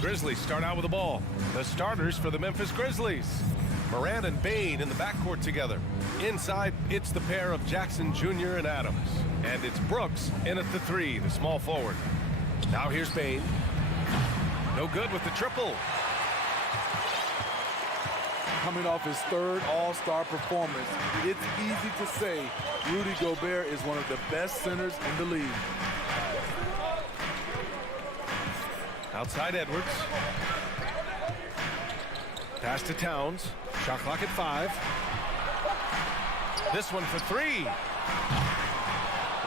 Grizzlies start out with the ball. The starters for the Memphis Grizzlies. Morant and Bane in the backcourt together. Inside, it's the pair of Jackson Jr. and Adams. And it's Brooks in at the three, the small forward. Now here's Bane. No good with the triple. Coming off his third All-Star performance, it's easy to say Rudy Gobert is one of the best centers in the league. Outside Edwards. Pass to Towns. Shot clock at 5. This one for 3.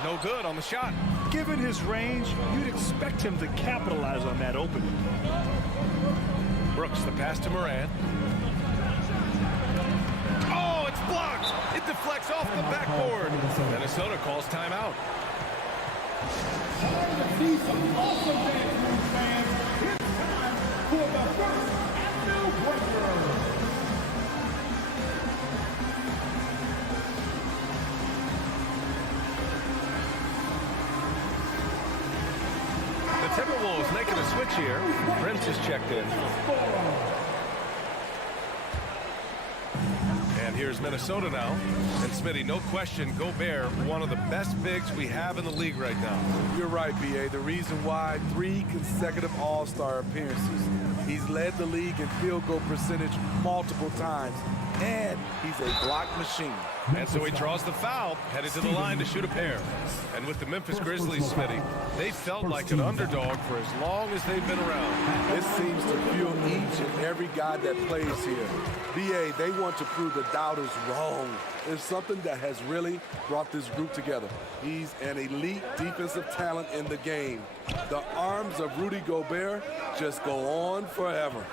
No good on the shot. Given his range, you'd expect him to capitalize on that opening. Brooks, the pass to Morant. Oh, it's blocked. It deflects off the backboard. Minnesota calls timeout. The Timberwolves making a switch here. Prince is checked in. And here's Minnesota now. And Smitty, no question, Gobert, one of the best bigs we have in the league right now. You're right, B.A. The reason why 3 consecutive All-Star appearances. He's led the league in field goal percentage multiple times, and he's a block machine. And so he draws the foul, headed to the line to shoot a pair. And with the Memphis Grizzlies, Smitty, they felt like an underdog for as long as they've been around. This seems to fuel each and every guy that plays here. B.A., they want to prove the doubters wrong. It's something that has really brought this group together. He's an elite defensive talent in the game. The arms of Rudy Gobert just go on forever.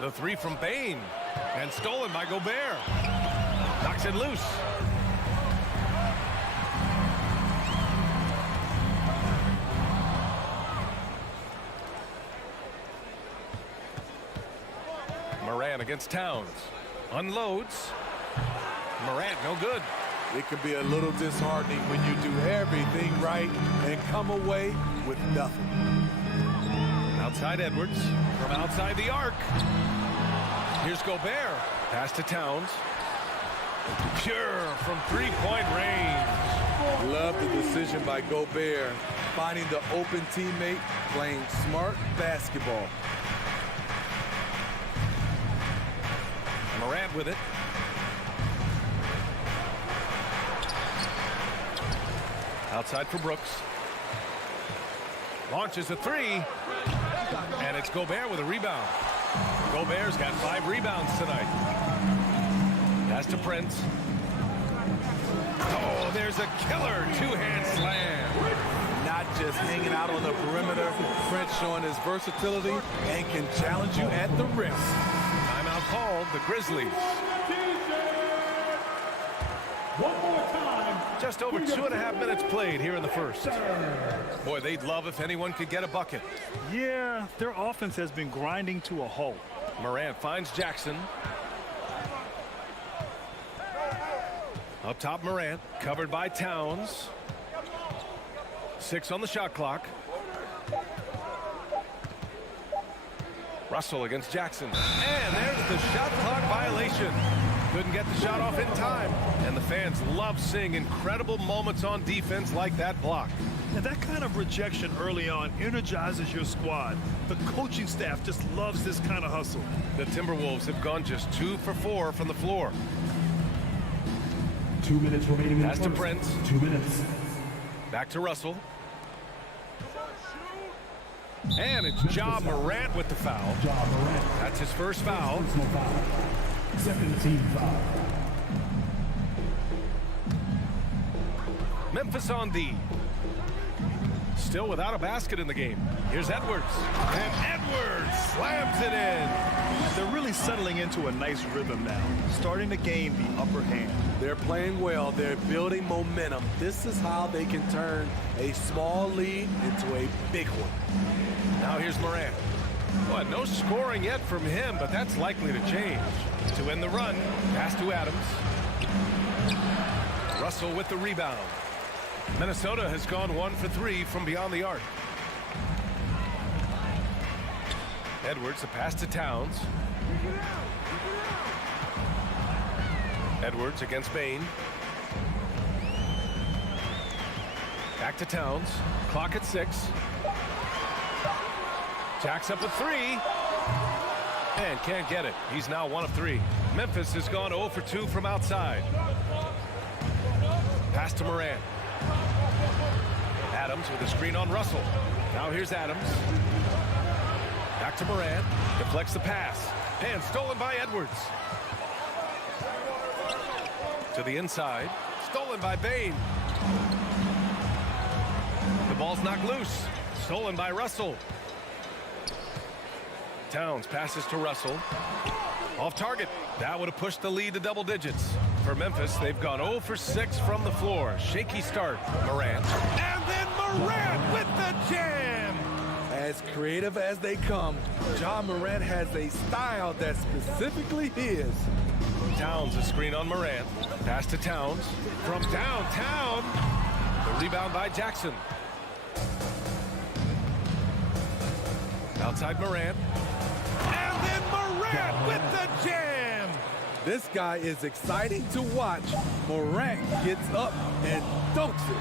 The 3 from Bane, and stolen by Gobert. Knocks it loose. Morant against Towns. Unloads. Morant, no good. It can be a little disheartening when you do everything right and come away with nothing. Outside Edwards, from outside the arc. Here's Gobert. Pass to Towns. Pure from three-point range. Love the decision by Gobert, finding the open teammate, playing smart basketball. Morant with it. Outside for Brooks. Launches a 3. And it's Gobert with a rebound. Gobert's got 5 rebounds tonight. Pass to Prince. Oh, there's a killer two-hand slam. Not just hanging out on the perimeter, Prince showing his versatility and can challenge you at the rim. Timeout called, the Grizzlies. One more time. Just over 2.5 minutes played here in the first. Boy, they'd love if anyone could get a bucket. Yeah, their offense has been grinding to a halt. Morant finds Jackson. Up top, Morant, covered by Towns. 6 on the shot clock. Russell against Jackson. And there's the shot clock violation. Couldn't get the shot off in time. And the fans love seeing incredible moments on defense like that block. And that kind of rejection early on energizes your squad. The coaching staff just loves this kind of hustle. The Timberwolves have gone just 2 for 4 from the floor. 2 minutes remaining. Pass to Prince. 2 minutes. Back to Russell. And it's Ja Morant with the foul. Ja Morant. That's his first foul. Personal foul. Second team foul. Memphis on D. Still without a basket in the game. Here's Edwards. And Edwards slams it in. They're really settling into a nice rhythm now, starting to gain the upper hand. They're playing well. They're building momentum. This is how they can turn a small lead into a big one. Now here's Morant. Well, no scoring yet from him, but that's likely to change. To win the run, pass to Adams. Russell with the rebound. Minnesota has gone 1 for 3 from beyond the arc. Edwards, a pass to Towns. Edwards against Bain. Back to Towns. Clock at 6. Jacks up a 3. And can't get it. He's now 1 of 3. Memphis has gone 0 for 2 from outside. Pass to Moran. Adams with a screen on Russell. Now here's Adams. Back to Moran. Deflects the pass. And stolen by Edwards. To the inside. Stolen by Bain. The ball's knocked loose. Stolen by Russell. Towns passes to Russell. Off target. That would have pushed the lead to double digits. For Memphis, they've gone 0 for 6 from the floor. Shaky start. Moran. And then Moran with the jam. As creative as they come, Ja Morant has a style that's specifically his. Towns, a screen on Moran. Pass to Towns. From downtown. The rebound by Jackson. Outside Moran. And then Moran with the jam. This guy is exciting to watch. Morant gets up and dunks it.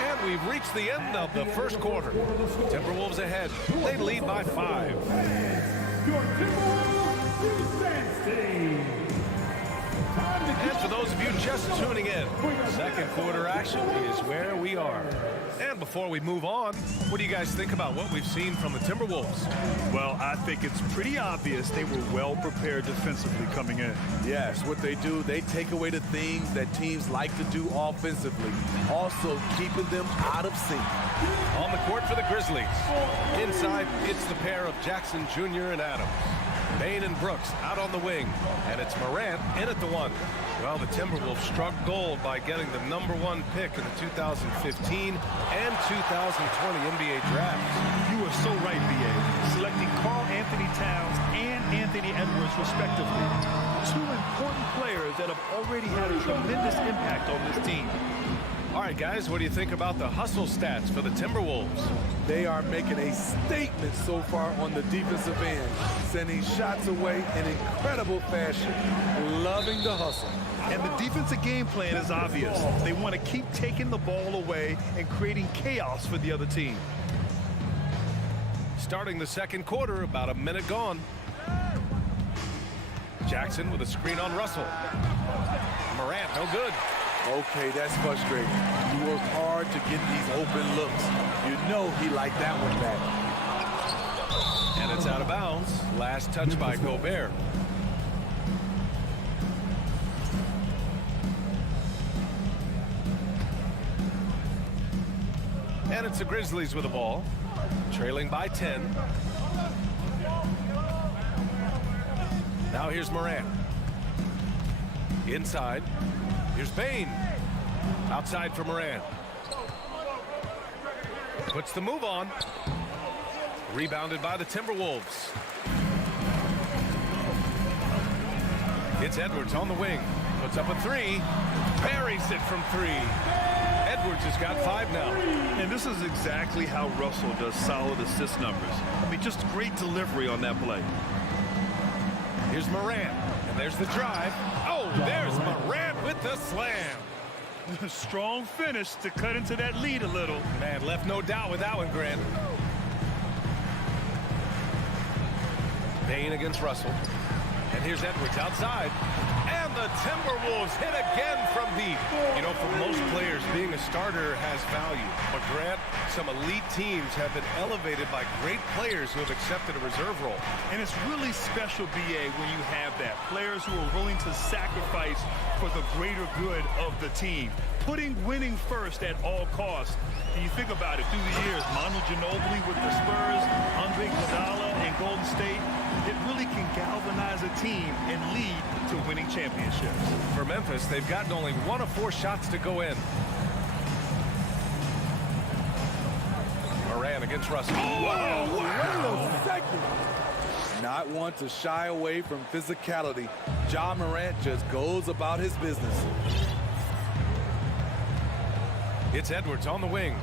And we've reached the end of the first quarter. Timberwolves ahead. They lead by 5. Your Timberwolves defense team. And for those of you just tuning in, second quarter action is where we are. And before we move on, what do you guys think about what we've seen from the Timberwolves? Well, I think it's pretty obvious they were well prepared defensively coming in. Yes, what they do, they take away the things that teams like to do offensively, also keeping them out of sync. On the court for the Grizzlies. Inside, it's the pair of Jackson Jr. and Adams. Bain and Brooks out on the wing, and it's Morant in at the 1. Well, the Timberwolves struck gold by getting the #1 pick in the 2015 and 2020 NBA drafts. You are so right, B.A. Selecting Karl Anthony Towns and Anthony Edwards, respectively. 2 important players that have already had a tremendous impact on this team. All right, guys, what do you think about the hustle stats for the Timberwolves? They are making a statement so far on the defensive end, sending shots away in incredible fashion, loving the hustle. And the defensive game plan is obvious. They want to keep taking the ball away and creating chaos for the other team. Starting the second quarter, about a minute gone. Jackson with a screen on Russell. Morant, no good. Okay, that's frustrating. You work hard to get these open looks. You know he liked that one back. And it's out of bounds. Last touch by Gobert. And it's the Grizzlies with the ball, trailing by 10. Now here's Morant. Inside. Here's Bain. Outside for Morant. Puts the move on. Rebounded by the Timberwolves. It's Edwards on the wing. Puts up a 3. Buries it from 3. Edwards has got 5 now. And this is exactly how Russell does solid assist numbers. I mean, just great delivery on that play. Here's Morant. And there's the drive. Oh, there's Morant with the slam. Strong finish to cut into that lead a little. Man, left no doubt with that one, Grant. Bain against Russell. And here's Edwards outside. And the Timberwolves hit again from deep. You know, for most players, being a starter has value. But Grant, some elite teams have been elevated by great players who have accepted a reserve role. And it's really special, B.A., when you have that. Players who are willing to sacrifice for the greater good of the team. Putting winning first at all costs. And you think about it, through the years, Manu Ginobili with the Spurs, Andre Iguodala and Golden State, it really can galvanize a team and lead to winning championships. For Memphis, they've gotten only 1 of 4 shots to go in. Moran against Russell. Whoa, wait a second. Not one to shy away from physicality. Ja Morant just goes about his business. It's Edwards on the wing.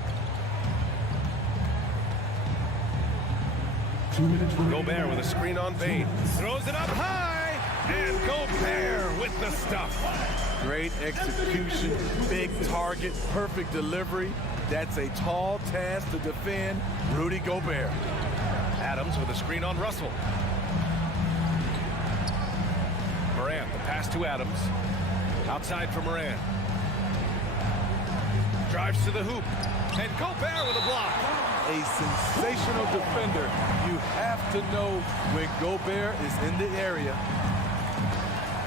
Gobert with a screen on Bain. Throws it up high. And Gobert with the stuff. Great execution, big target, perfect delivery. That's a tall task to defend Rudy Gobert. Adams with a screen on Russell. Morant, the pass to Adams. Outside for Morant. Drives to the hoop. And Gobert with a block. A sensational defender. You have to know when Gobert is in the area.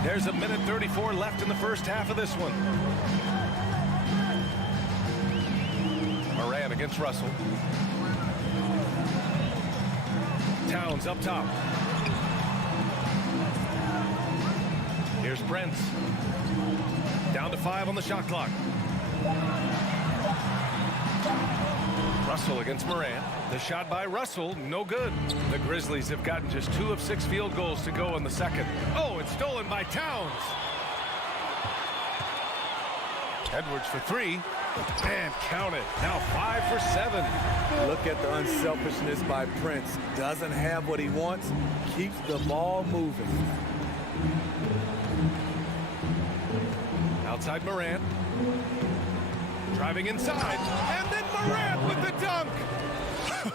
There's a minute 34 left in the first half of this one. Morant against Russell. Towns up top. Here's Brent. Down to 5 on the shot clock. Russell against Morant. The shot by Russell, no good. The Grizzlies have gotten just 2 of 6 field goals to go in the second. Oh, it's stolen by Towns. Edwards for 3. And count it. Now 5 for 7. Look at the unselfishness by Prince. Doesn't have what he wants. Keeps the ball moving. Outside Morant. Driving inside. And then Morant with the dunk.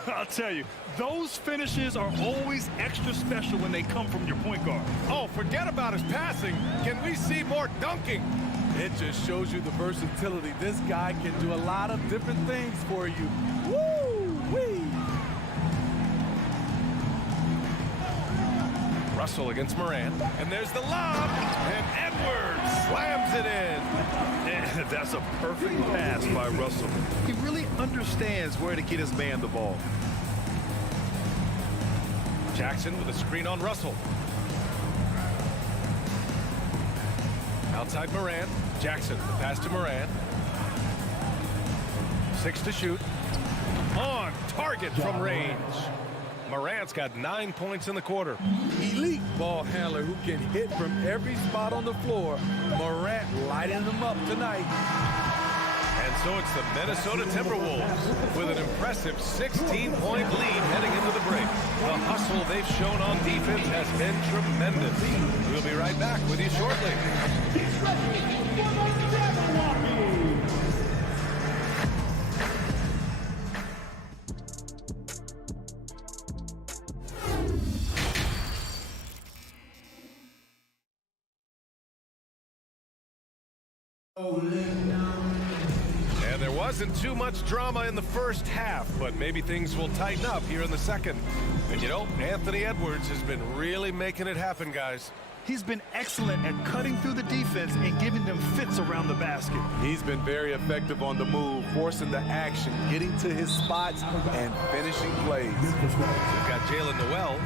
I'll tell you, those finishes are always extra special when they come from your point guard. Oh, forget about his passing. Can we see more dunking? It just shows you the versatility. This guy can do a lot of different things for you. Woo-wee! Russell against Morant. And there's the lob. And Edwards slams it in. And that's a perfect pass by Russell. He really understands where to get his man the ball. Jackson with a screen on Russell. Outside Morant. Jackson, the pass to Morant. 6 to shoot. On target from range. Morant's got 9 points in the quarter. Elite ball handler who can hit from every spot on the floor. Morant lighting them up tonight. And so it's the Minnesota Timberwolves with an impressive 16-point lead heading into the break. The hustle they've shown on defense has been tremendous. We'll be right back with you shortly. And there wasn't too much drama in the first half, but maybe things will tighten up here in the second. And you know, Anthony Edwards has been really making it happen, guys. He's been excellent at cutting through the defense and giving them fits around the basket. He's been very effective on the move, forcing the action, getting to his spots, and finishing plays. We've got Jalen Noel.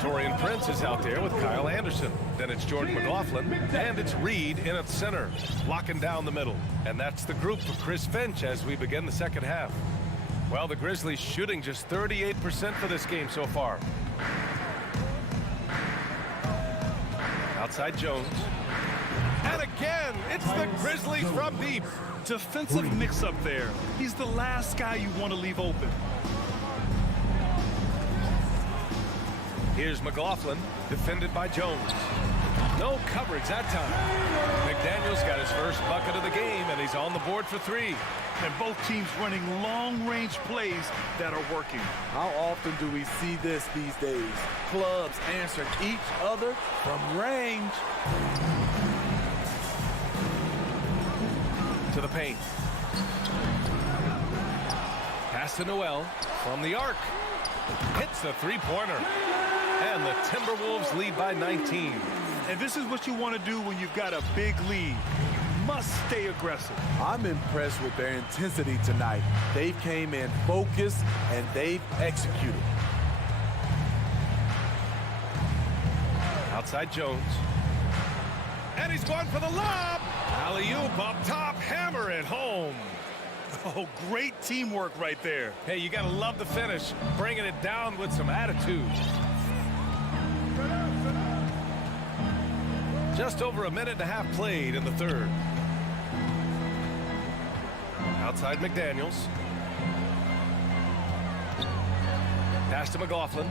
Torian Prince is out there with Kyle Anderson. Then it's Jordan McLaughlin. And it's Reed in at center, locking down the middle. And that's the group for Chris Finch as we begin the second half. Well, the Grizzlies shooting just 38% for this game so far. Outside Jones. And again, it's the Grizzlies from deep. Defensive mix-up there. He's the last guy you want to leave open. Here's McLaughlin, defended by Jones. No coverage that time. McDaniel's got his first bucket of the game, and he's on the board for 3. And both teams running long-range plays that are working. How often do we see this these days? Clubs answering each other from range. To the paint. Pass to Noel from the arc. Hits the three-pointer. And the Timberwolves lead by 19. And this is what you want to do when you've got a big lead. You must stay aggressive. I'm impressed with their intensity tonight. They came in focused and they've executed. Outside Jones. And he's going for the lob. Alley-oop up top, hammer it home. Oh, great teamwork right there. Hey, you got to love the finish, bringing it down with some attitude. Just over a minute and a half played in the third. Outside McDaniels. Pass to McLaughlin.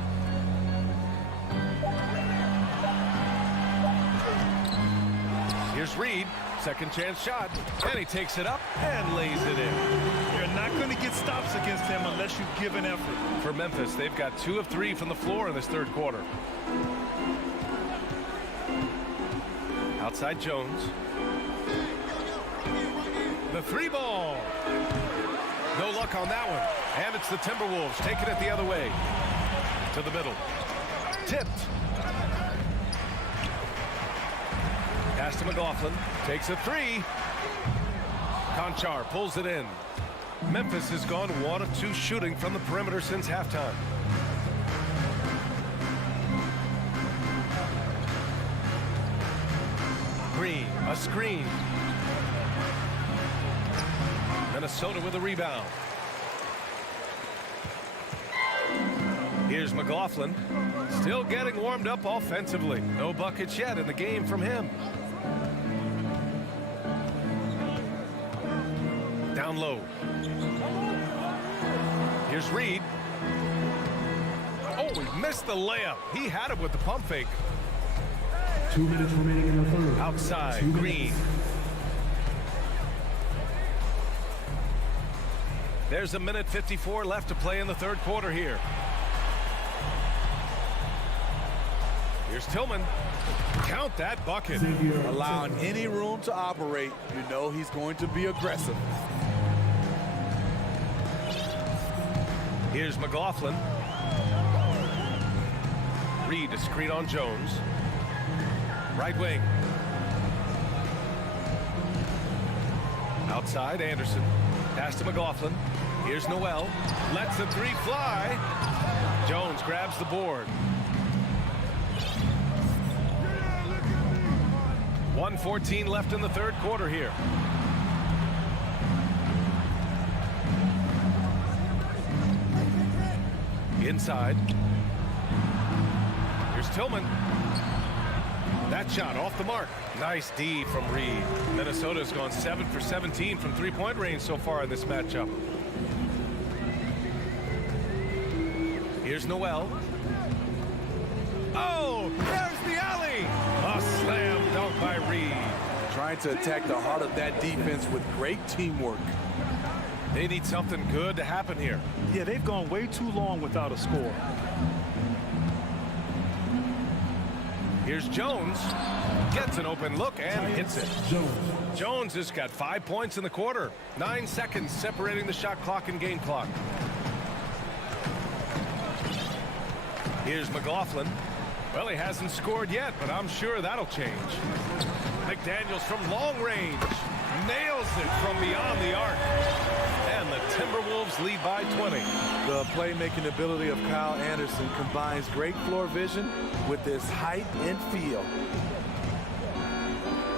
Here's Reed. Second chance shot. And he takes it up and lays it in. You're not going to get stops against him unless you give an effort. For Memphis, they've got 2 of 3 from the floor in this third quarter. Outside Jones. The 3 ball. No luck on that one. And it's the Timberwolves taking it the other way. To the middle. Tipped. Pass to McLaughlin. Takes a 3. Conchar pulls it in. Memphis has gone 1 of 2 shooting from the perimeter since halftime. Green, a screen. Minnesota with a rebound. Here's McLaughlin. Still getting warmed up offensively. No buckets yet in the game from him. Down low. Here's Reed. Oh, he missed the layup. He had it with the pump fake. 2 minutes remaining in the third. Outside, 2 Green. minutes. There's a minute 54 left to play in the third quarter here. Here's Tillman. Count that bucket. Allowing any room to operate, you know he's going to be aggressive. Here's McLaughlin. Reed to screen on Jones. Right wing. Outside, Anderson. Pass to McLaughlin. Here's Noel. Lets the 3 fly. Jones grabs the board. 1:14 left in the third quarter here. Inside. Here's Tillman. That shot off the mark. Nice D from Reed. Minnesota's gone 7 for 17 from 3-point range so far in this matchup. Here's Noel. Oh, there's the alley. A slam dunk by Reed. Trying to attack the heart of that defense with great teamwork. They need something good to happen here. Yeah, they've gone way too long without a score. Here's Jones. Gets an open look and hits it. Jones has got 5 points in the quarter. 9 seconds separating the shot clock and game clock. Here's McLaughlin. Well, he hasn't scored yet, but I'm sure that'll change. McDaniels from long range. Nails it from beyond the arc. And the Timberwolves lead by 20. The playmaking ability of Kyle Anderson combines great floor vision with his height and feel.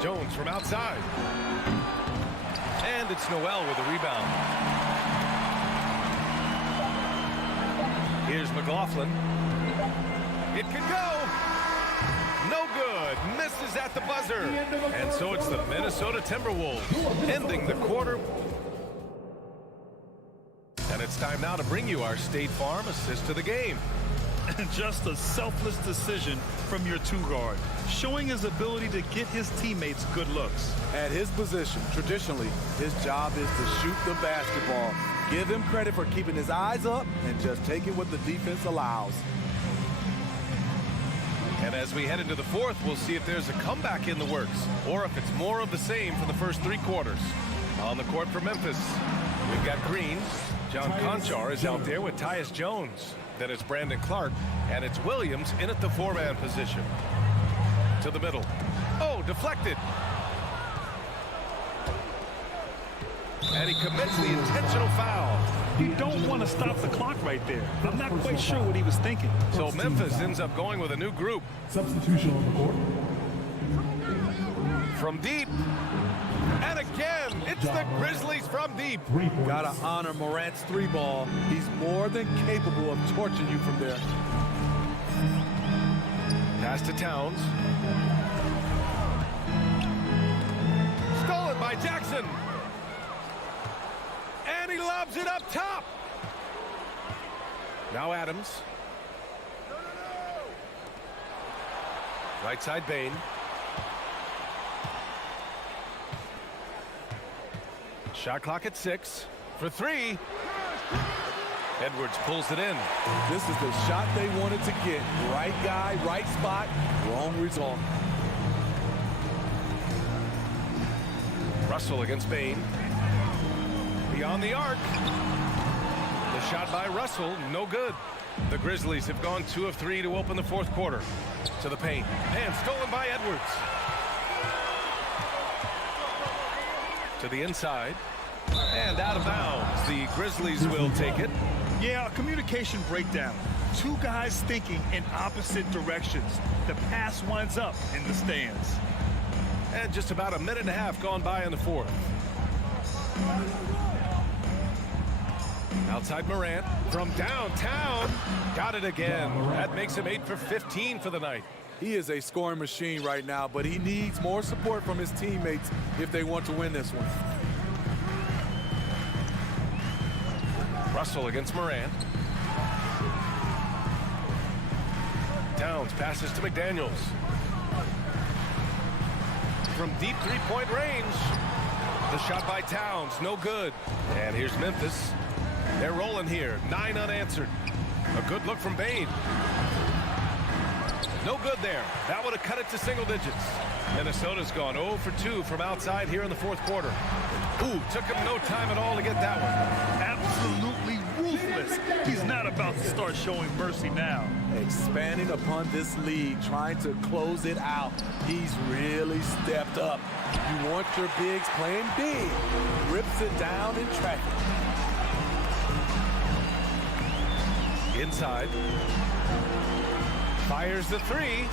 Jones from outside. And it's Noel with a rebound. Here's McLaughlin. It could go. No good. Misses at the buzzer. And so it's the Minnesota Timberwolves ending the quarter. And it's time now to bring you our State Farm assist to the game. Just a selfless decision from your 2-guard, showing his ability to get his teammates good looks. At his position, traditionally, his job is to shoot the basketball. Give him credit for keeping his eyes up and just taking what the defense allows. And as we head into the fourth, we'll see if there's a comeback in the works or if it's more of the same for the first 3 quarters. On the court for Memphis, we've got Green. John Conchar is out there with Tyus Jones. Then it's Brandon Clark, and it's Williams in at the 4-man position. To the middle. Oh, deflected. And he commits the intentional foul. You don't want to stop the clock right there. I'm not quite sure what he was thinking. So Memphis ends up going with a new group. Substitution on the court. From deep. And again, it's the Grizzlies from deep. 3 points. Gotta honor Morant's 3-ball. He's more than capable of torching you from there. Pass to Towns. Stolen by Jackson. he lobs it up top. Now Adams. Right side Bain. Shot clock at 6 for 3. Edwards pulls it in. This is the shot they wanted to get. Right guy, right spot, wrong result. Russell against Bain. Beyond the arc. The shot by Russell, no good. The Grizzlies have gone 2 of 3 to open the fourth quarter. To the paint. And stolen by Edwards. To the inside. And out of bounds. The Grizzlies will take it. Yeah, a communication breakdown. 2 guys thinking in opposite directions. The pass winds up in the stands. And just about a minute and a half gone by in the fourth. Outside Morant from downtown. Got it again. That makes him 8 for 15 for the night. He is a scoring machine right now, but he needs more support from his teammates if they want to win this one. Russell against Morant. Towns passes to McDaniels. From deep three-point range. The shot by Towns, no good. And here's Memphis. They're rolling here, 9 unanswered. A good look from Bain. No good there. That would have cut it to single digits. Minnesota's gone 0 for 2 from outside here in the fourth quarter. Ooh, took him no time at all to get that one. Absolutely ruthless. He's not about to start showing mercy now. Expanding upon this lead, trying to close it out. He's really stepped up. You want your bigs playing big. Rips it down in traffic. Inside. Fires the 3.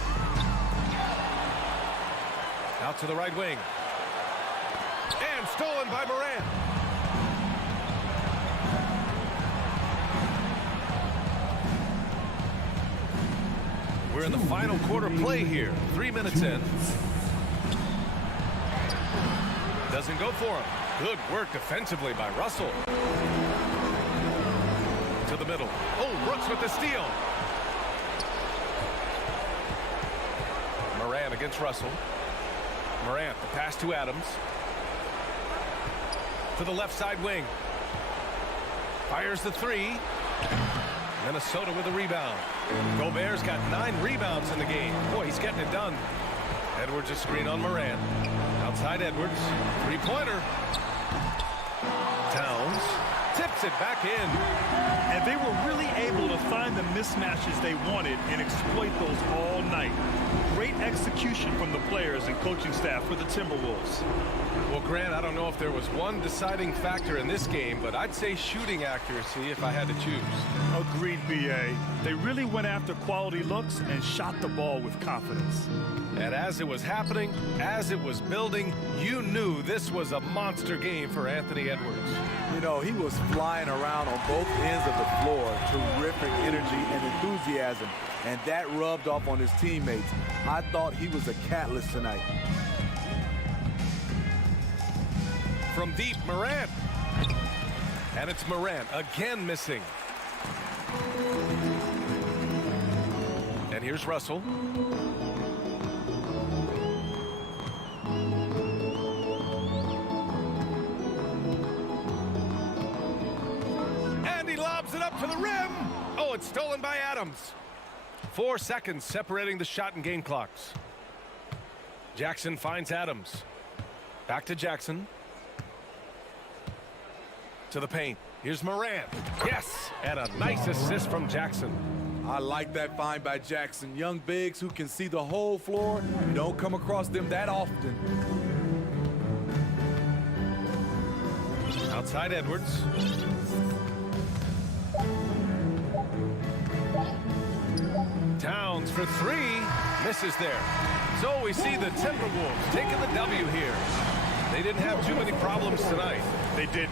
Out to the right wing. And stolen by Morant. We're in the final quarter play here. 3 minutes in. Doesn't go for him. Good work defensively by Russell. To the middle. Oh, Brooks with the steal. Morant against Russell. Morant, the pass to Adams. To the left side wing. Fires the 3. Minnesota with a rebound. Gobert's got 9 rebounds in the game. Boy, he's getting it done. Edwards a screen on Morant. Outside Edwards. 3-pointer. Towns tips it back in. And they were really able to find the mismatches they wanted and exploit those all night. Great execution from the players and coaching staff for the Timberwolves. Well, Grant, I don't know if there was one deciding factor in this game, but I'd say shooting accuracy if I had to choose. Agreed, BA. They really went after quality looks and shot the ball with confidence. And as it was happening, as it was building, you knew this was a monster game for Anthony Edwards. You know, he was flying around on both ends of the floor. Terrific energy and enthusiasm. And that rubbed off on his teammates. I thought he was a catalyst tonight. From deep, Morant. And it's Morant again missing. And here's Russell. And he lobs it up to the rim. Oh, it's stolen by Adams. 4 seconds separating the shot and game clocks. Jackson finds Adams. Back to Jackson. To the paint. Here's Morant. Yes! And a nice assist from Jackson. I like that find by Jackson. Young bigs who can see the whole floor. You don't come across them that often. Outside Edwards. Towns for 3. Misses there. So we see the Timberwolves taking the W here. They didn't have too many problems tonight. They did.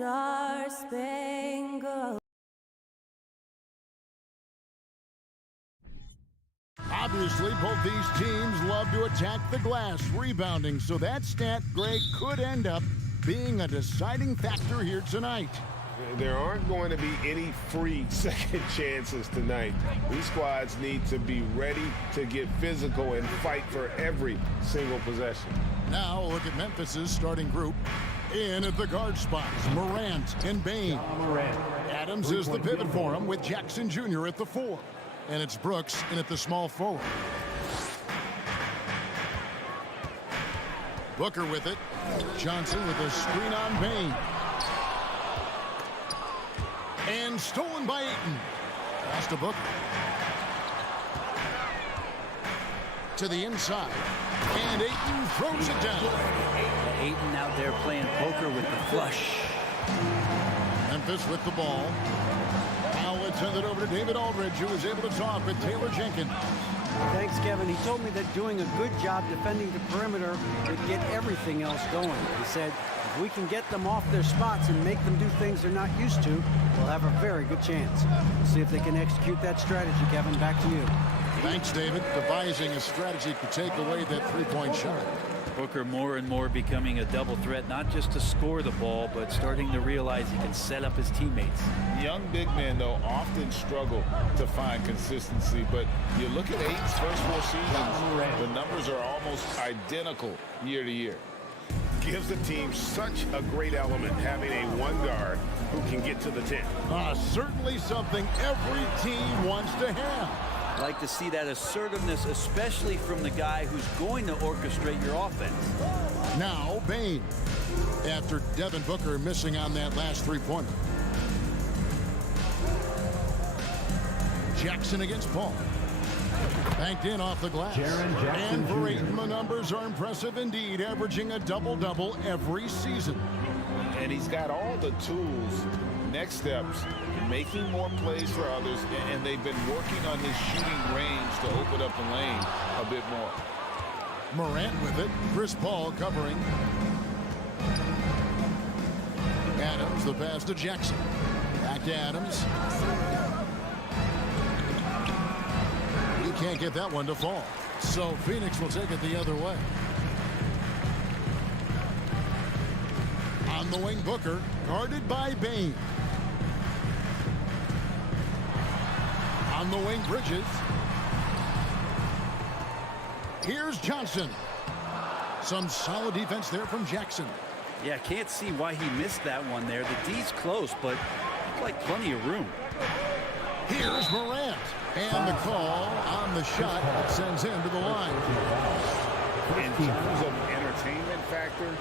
Star-Spangled. Obviously, both these teams love to attack the glass, rebounding, so that stat, Greg, could end up being a deciding factor here tonight. There aren't going to be any free second chances tonight. These squads need to be ready to get physical and fight for every single possession. Now look at Memphis's starting group. In at the guard spots, Morant and Bain. Adams is the pivot for him with Jackson Jr. at the 4. And it's Brooks in at the small forward. Booker with it. Johnson with a screen on Bain. And stolen by Ayton. Pass to Booker. To the inside. And Ayton throws it down. Ayton out there playing poker with the flush. Memphis with the ball. Now let's send it over to David Aldridge, who is able to talk with Taylor Jenkins. Thanks, Kevin. He told me that doing a good job defending the perimeter would get everything else going. He said, if we can get them off their spots and make them do things they're not used to, we'll have a very good chance. We'll see if they can execute that strategy, Kevin. Back to you. Thanks, David. Devising a strategy to take away that three-point shot. Booker more and more becoming a double threat, not just to score the ball, but starting to realize he can set up his teammates. Young big men, though, often struggle to find consistency, but you look at Ayton's first 4 seasons, the numbers are almost identical year to year. Gives the team such a great element having a one guard who can get to the 10. Certainly something every team wants to have. I like to see that assertiveness, especially from the guy who's going to orchestrate your offense. Now, Bain, after Devin Booker missing on that last three-pointer. Jackson against Paul. Banked in off the glass. And for Ayton, the numbers are impressive indeed, averaging a double-double every season. And he's got all the tools, next steps, making more plays for others, and they've been working on his shooting range to open up the lane a bit more. Morant with it. Chris Paul covering. Adams, the pass to Jackson. Back to Adams. He can't get that one to fall. So Phoenix will take it the other way. On the wing, Booker, guarded by Bain. On the wing, Bridges. Here's Johnson. Some solid defense there from Jackson. Yeah, can't see why he missed that one there. The D's close, but looked like plenty of room. Here's Morant. And the call on the shot that sends him to the line. In terms of entertainment factor,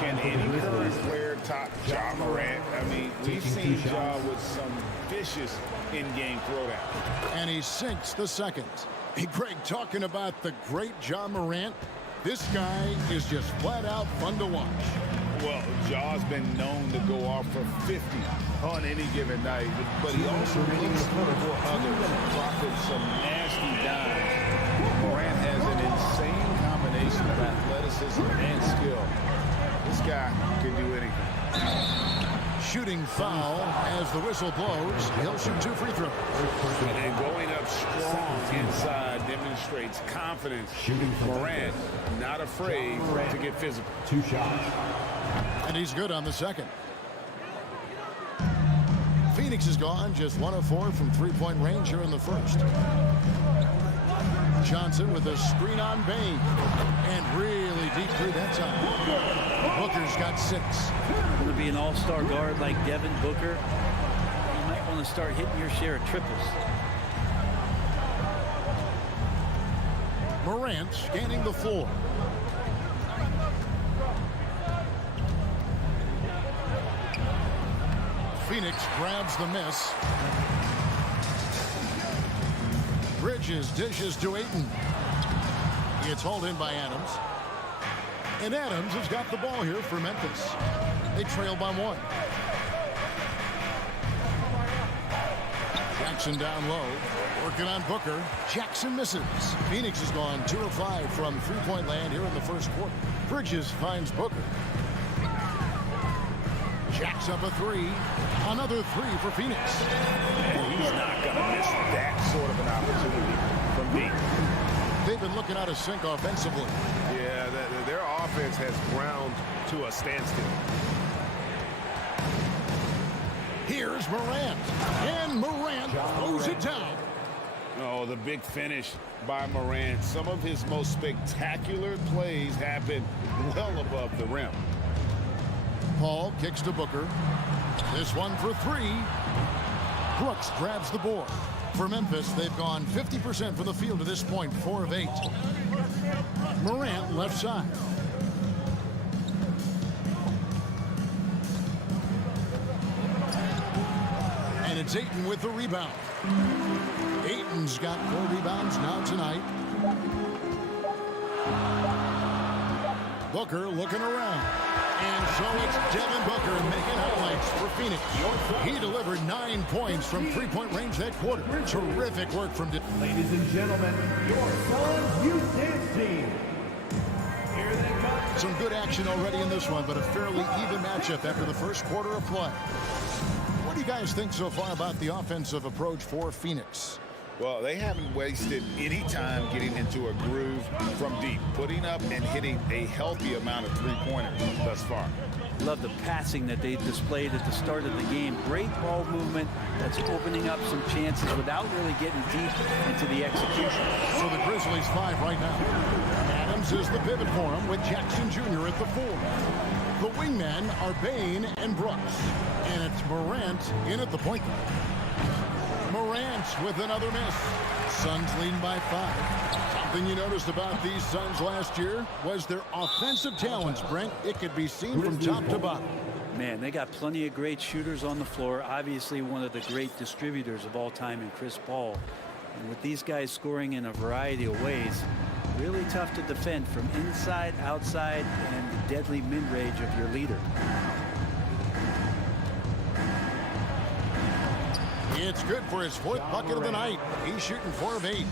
can any current player top Ja Morant? I mean, we've seen Ja with some vicious in-game throwdown. And he sinks the second. Hey, Greg, talking about the great Ja Morant, this guy is just flat out fun to watch. Well, Ja's been known to go off for 50 on any given night, but he also looks for others, dropping some nasty dimes. Morant has an insane combination of athleticism and skill. This guy can do anything. Shooting foul as the whistle blows. He'll shoot 2 free throws. And then going up strong inside demonstrates confidence. Morant not afraid to get physical. 2 shots. And he's good on the second. Phoenix is gone, just 1 of 4 from three-point range here in the first. Johnson with a screen on Bain. And really deep through that time. Booker's got 6. Going to be an all-star guard like Devin Booker. You might want to start hitting your share of triples. Morant scanning the floor. Phoenix grabs the miss. Bridges dishes to Ayton. It's hauled in by Adams. And Adams has got the ball here for Memphis. They trail by 1. Jackson down low. Working on Booker. Jackson misses. Phoenix has gone 2 of 5 from three-point land here in the first quarter. Bridges finds Booker. Jacks up a three. Another three for Phoenix. And he's not going to miss that sort of an opportunity from deep. They've been looking out of sync offensively. Yeah, their offense has ground to a standstill. Here's Morant. And Morant throws it down. Oh, the big finish by Morant. Some of his most spectacular plays happen well above the rim. Paul kicks to Booker. This one for three. Brooks grabs the board. For Memphis, they've gone 50% from the field to this point, 4 of 8. Morant left side. And it's Ayton with the rebound. Ayton's got 4 rebounds now tonight. Booker looking around. And so it's Devin Booker making highlights for Phoenix. He delivered 9 points from three-point range that quarter. Terrific work from Devin. Ladies and gentlemen, your Suns Youth Dance Team. Here they come. Some good action already in this one, but a fairly even matchup after the first quarter of play. What do you guys think so far about the offensive approach for Phoenix? Well, they haven't wasted any time getting into a groove from deep, putting up and hitting a healthy amount of three-pointers thus far. Love the passing that they displayed at the start of the game. Great ball movement that's opening up some chances without really getting deep into the execution. So the Grizzlies 5 right now. Adams is the pivot for him with Jackson Jr. at the 4. The wingmen are Bain and Brooks. And it's Morant in at the point guard. Morant with another miss. Suns leading by 5. Something you noticed about these Suns last year was their offensive talents, Brent. It could be seen from top to bottom. Man, they got plenty of great shooters on the floor. Obviously, one of the great distributors of all time in Chris Paul. And with these guys scoring in a variety of ways, really tough to defend from inside, outside, and the deadly mid-range of your leader. It's good for his 4th bucket of the night. He's shooting 4 of 8.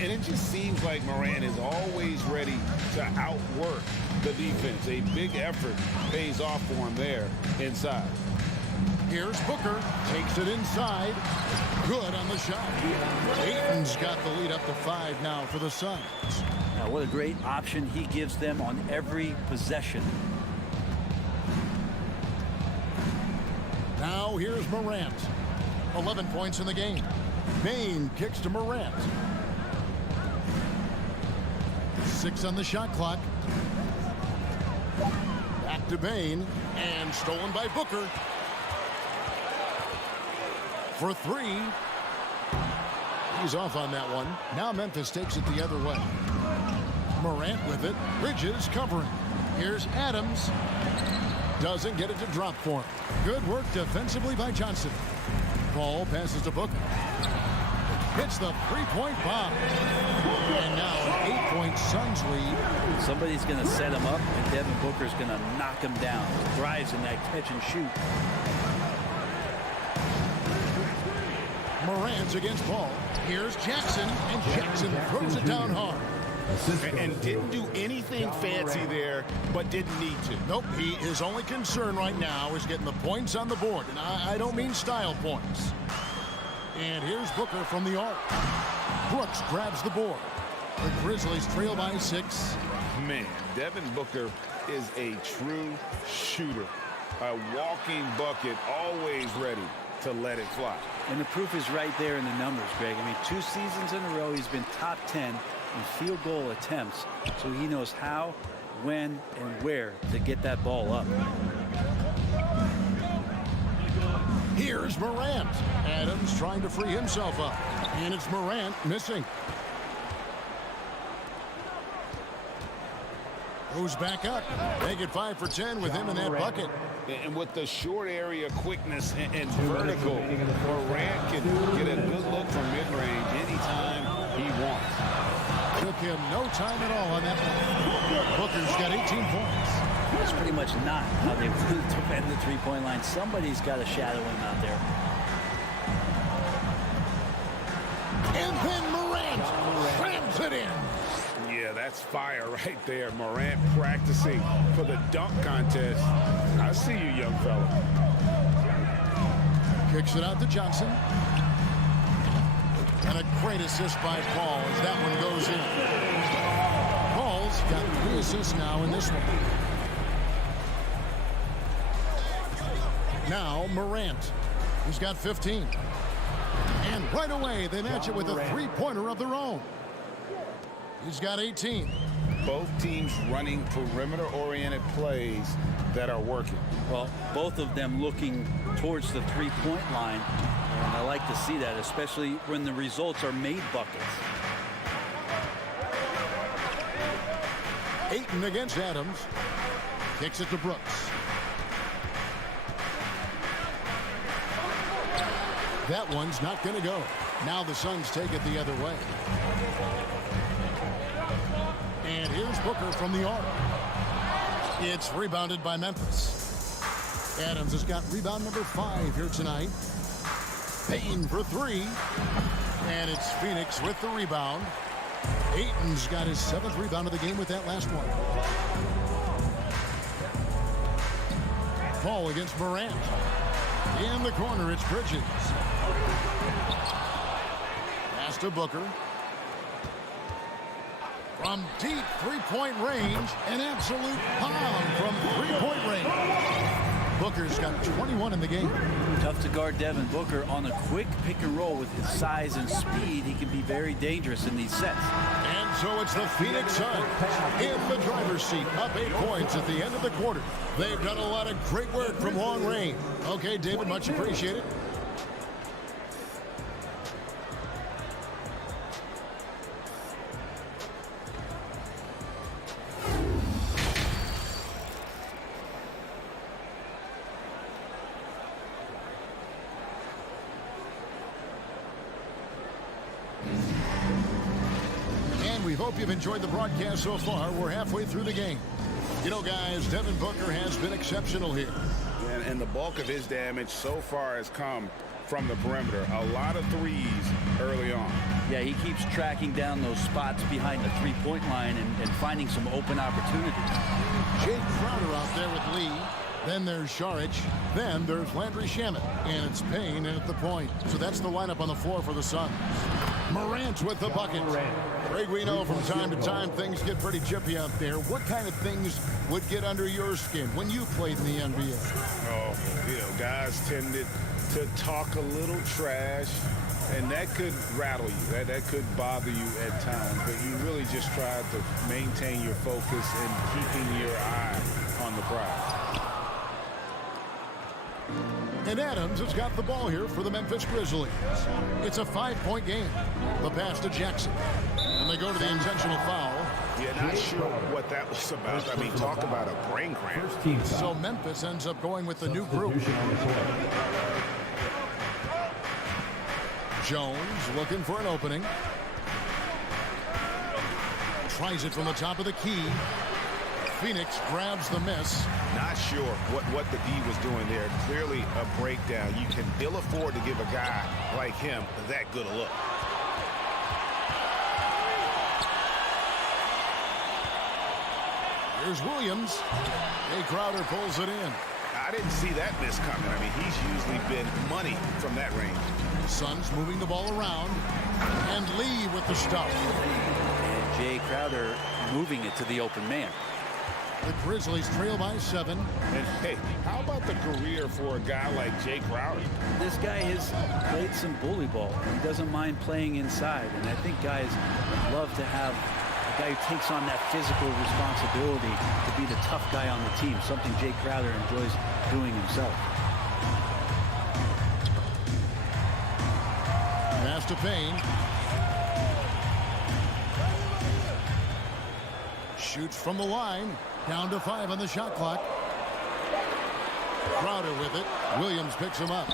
And it just seems like Morant is always ready to outwork the defense. A big effort pays off for him there inside. Here's Booker. Takes it inside. Good on the shot. Ayton's got the lead up to 5 now for the Suns. Now, what a great option he gives them on every possession. Now here's Morant. 11 points in the game. Bain kicks to Morant. 6 on the shot clock. Back to Bain. And stolen by Booker. For 3. He's off on that one. Now Memphis takes it the other way. Morant with it. Bridges covering. Here's Adams. Doesn't get it to drop for him. Good work defensively by Johnson. Paul passes to Booker. Hits the three-point bomb. And now an 8-point Suns lead. Somebody's going to set him up, and Devin Booker's going to knock him down. Drives in that catch and shoot. Morant's against Paul. Here's Jackson, and Jackson throws it down hard. And didn't do anything fancy there, but didn't need to. Nope, his only concern right now is getting the points on the board. And I don't mean style points. And here's Booker from the arc. Brooks grabs the board. The Grizzlies trail by 6. Man, Devin Booker is a true shooter. A walking bucket, always ready to let it fly. And the proof is right there in the numbers, Greg. I mean, 2 seasons in a row, he's been top 10 in field goal attempts, so he knows how, when, and where to get that ball up. Here's Morant. Adams trying to free himself up. And it's Morant missing. Goes back up. Make it 5 for 10 with him in that bucket. And with the short area quickness and vertical, Morant can get a good look from mid-range anytime he wants. Took him no time at all on that one. Booker's got 18 points. That's pretty much not how they would defend the three-point line. Somebody's got to shadow him out there. And then Morant slams it in. Yeah, that's fire right there. Morant practicing for the dunk contest. I see you, young fella. Kicks it out to Johnson. And a great assist by Paul as that one goes in. Paul's got 3 assists now in this one. Now Morant, who's got 15. And right away, they match it with a three-pointer of their own. He's got 18. Both teams running perimeter-oriented plays that are working. Well, both of them looking towards the three-point line. And I like to see that, especially when the results are made buckets. Ayton against Adams. Kicks it to Brooks. That one's not going to go. Now the Suns take it the other way. And here's Booker from the arc. It's rebounded by Memphis. Adams has got rebound number 5 here tonight. Payne for 3. And it's Phoenix with the rebound. Ayton's got his 7th rebound of the game with that last one. Paul against Morant. In the corner, it's Bridges. Pass to Booker. From deep three-point range, an absolute pound from three-point range. Booker's got 21 in the game. Tough to guard Devin Booker on a quick pick and roll with his size and speed. He can be very dangerous in these sets. And so it's the Phoenix Suns in the driver's seat, up 8 points at the end of the quarter. They've done a lot of great work from long range. Okay, David, much appreciated. We hope you've enjoyed the broadcast so far. We're halfway through the game. You know, guys, Devin Booker has been exceptional here. And the bulk of his damage so far has come from the perimeter. A lot of threes early on. Yeah, he keeps tracking down those spots behind the three-point line and finding some open opportunities. Jake Crowder out there with Lee. Then there's Saric. Then there's Landry Shamet. And it's Payne in at the point. So that's the lineup on the floor for the Suns. Morant with the bucket. Greg, we know from time to time things get pretty chippy out there. What kind of things would get under your skin when you played in the NBA? Oh, you know, guys tended to talk a little trash, and that could rattle you. That could bother you at times, but you really just try to maintain your focus and keeping your eye on the prize. And Adams has got the ball here for the Memphis Grizzlies. It's a 5-point game. The pass to Jackson. And they go to the intentional foul. Yeah, not sure what that was about. I mean, talk about a brain cramp. So Memphis ends up going with the new group. Jones looking for an opening. Tries it from the top of the key. Phoenix grabs the miss. Not sure what the D was doing there. Clearly a breakdown. You can ill afford to give a guy like him that good a look. Here's Williams. Jay Crowder pulls it in. I didn't see that miss coming. I mean, he's usually been money from that range. Suns moving the ball around. And Lee with the stop. And Jay Crowder moving it to the open man. The Grizzlies trail by 7. And hey, how about the career for a guy like Jay Crowder? This guy has played some bully ball. He doesn't mind playing inside. And I think guys love to have a guy who takes on that physical responsibility to be the tough guy on the team, something Jay Crowder enjoys doing himself. Pass to Payne. Shoots from the line. Down to 5 on the shot clock. Crowder with it. Williams picks him up.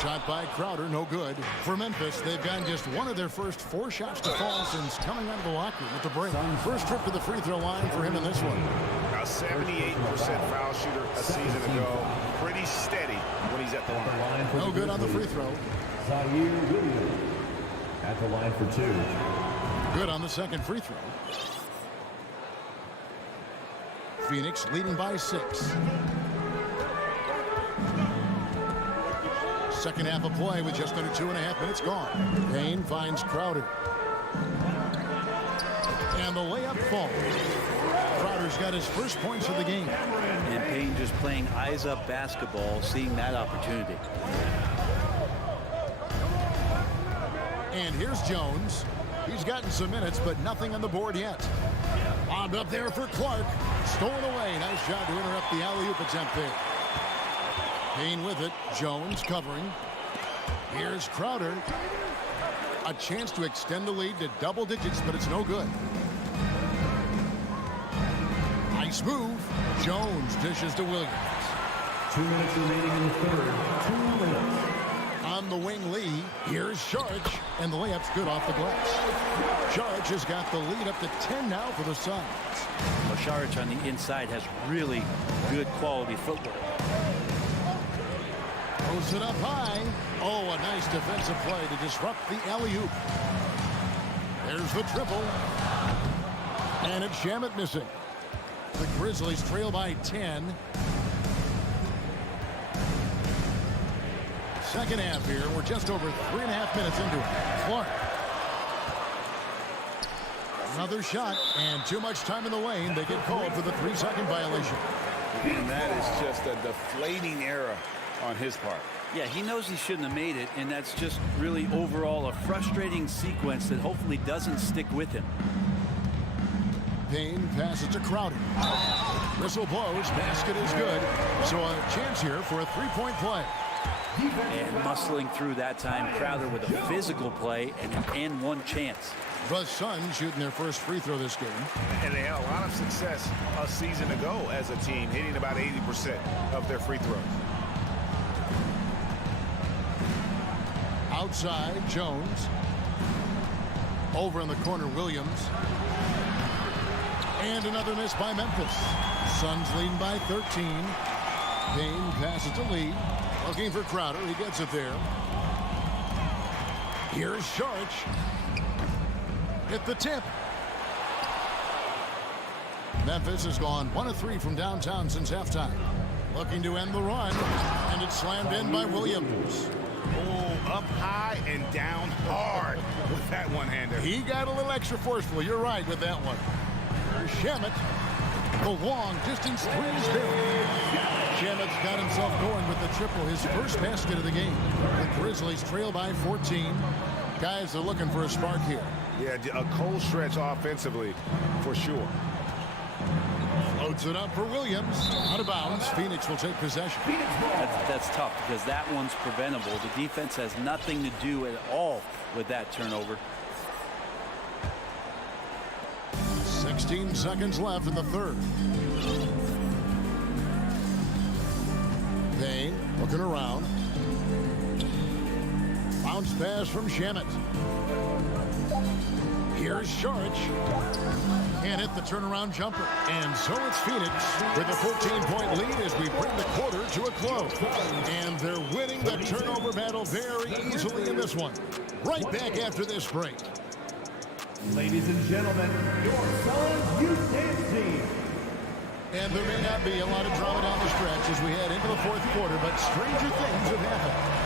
Shot by Crowder, no good. For Memphis, they've gotten just one of their first 4 shots to fall since coming out of the locker room at the break. First trip to the free throw line for him in this one. Now 78% foul shooter a season ago. Pretty steady when he's at the line. No good on the free throw. Zaire Williams at the line for 2. Good on the second free throw. Phoenix leading by 6. Second half of play with just under 2.5 minutes gone. Payne finds Crowder. And the layup falls. Crowder's got his first points of the game. And Payne just playing eyes-up basketball, seeing that opportunity. And here's Jones. He's gotten some minutes, but nothing on the board yet. Bombed up there for Clark. Stolen away. Nice job to interrupt the alley-oop attempt there. Payne with it. Jones covering. Here's Crowder. A chance to extend the lead to double digits, but it's no good. Nice move. Jones dishes to Williams. 2 minutes remaining in the third. 2 minutes. On the wing, Lee. Here's Sharch, and the layup's good off the glass. Sharch has got the lead up to 10 now for the Suns. Well, Sharch on the inside has really good quality footwork. Posts it up high. Oh, a nice defensive play to disrupt the alley-oop. There's the triple. And it's Shamet missing. The Grizzlies trail by 10. Second half here. We're just over 3.5 minutes into it. Clark. Another shot, and too much time in the lane. They get called for the 3-second violation. And that is just a deflating error on his part. Yeah, he knows he shouldn't have made it, and that's just really overall a frustrating sequence that hopefully doesn't stick with him. Payne passes to Crowder. Whistle blows. Basket is good. So a chance here for a 3-point play. And muscling through that time, Crowder with a physical play and one chance. The Suns shooting their first free throw this game. And they had a lot of success a season ago as a team, hitting about 80% of their free throws. Outside, Jones. Over in the corner, Williams. And another miss by Memphis. Suns leading by 13. Payne passes to Lee. Looking for Crowder. He gets it there. Here's Sharch. Hit the tip. Memphis has gone 1 of 3 from downtown since halftime. Looking to end the run. And it's slammed in by Williams. Oh, up high and down hard with that one-hander. He got a little extra forceful. You're right with that one. Here's Shamet. The long distance three is there. Shamet's got himself going with the triple, his first basket of the game. The Grizzlies trail by 14. Guys are looking for a spark here. Yeah, a cold stretch offensively for sure. Floats it up for Williams. Out of bounds. Phoenix will take possession. That's tough because that one's preventable. The defense has nothing to do at all with that turnover. 16 seconds left in the third. Payne looking around. Bounce pass from Shamet. Here's Sharch. And hit the turnaround jumper. And so it's Phoenix with a 14-point lead as we bring the quarter to a close. And they're winning the turnover battle very easily in this one. Right back after this break. Ladies and gentlemen, your Suns Youth Dance Team. And there may not be a lot of drama down the stretch as we head into the fourth quarter, but stranger things have happened.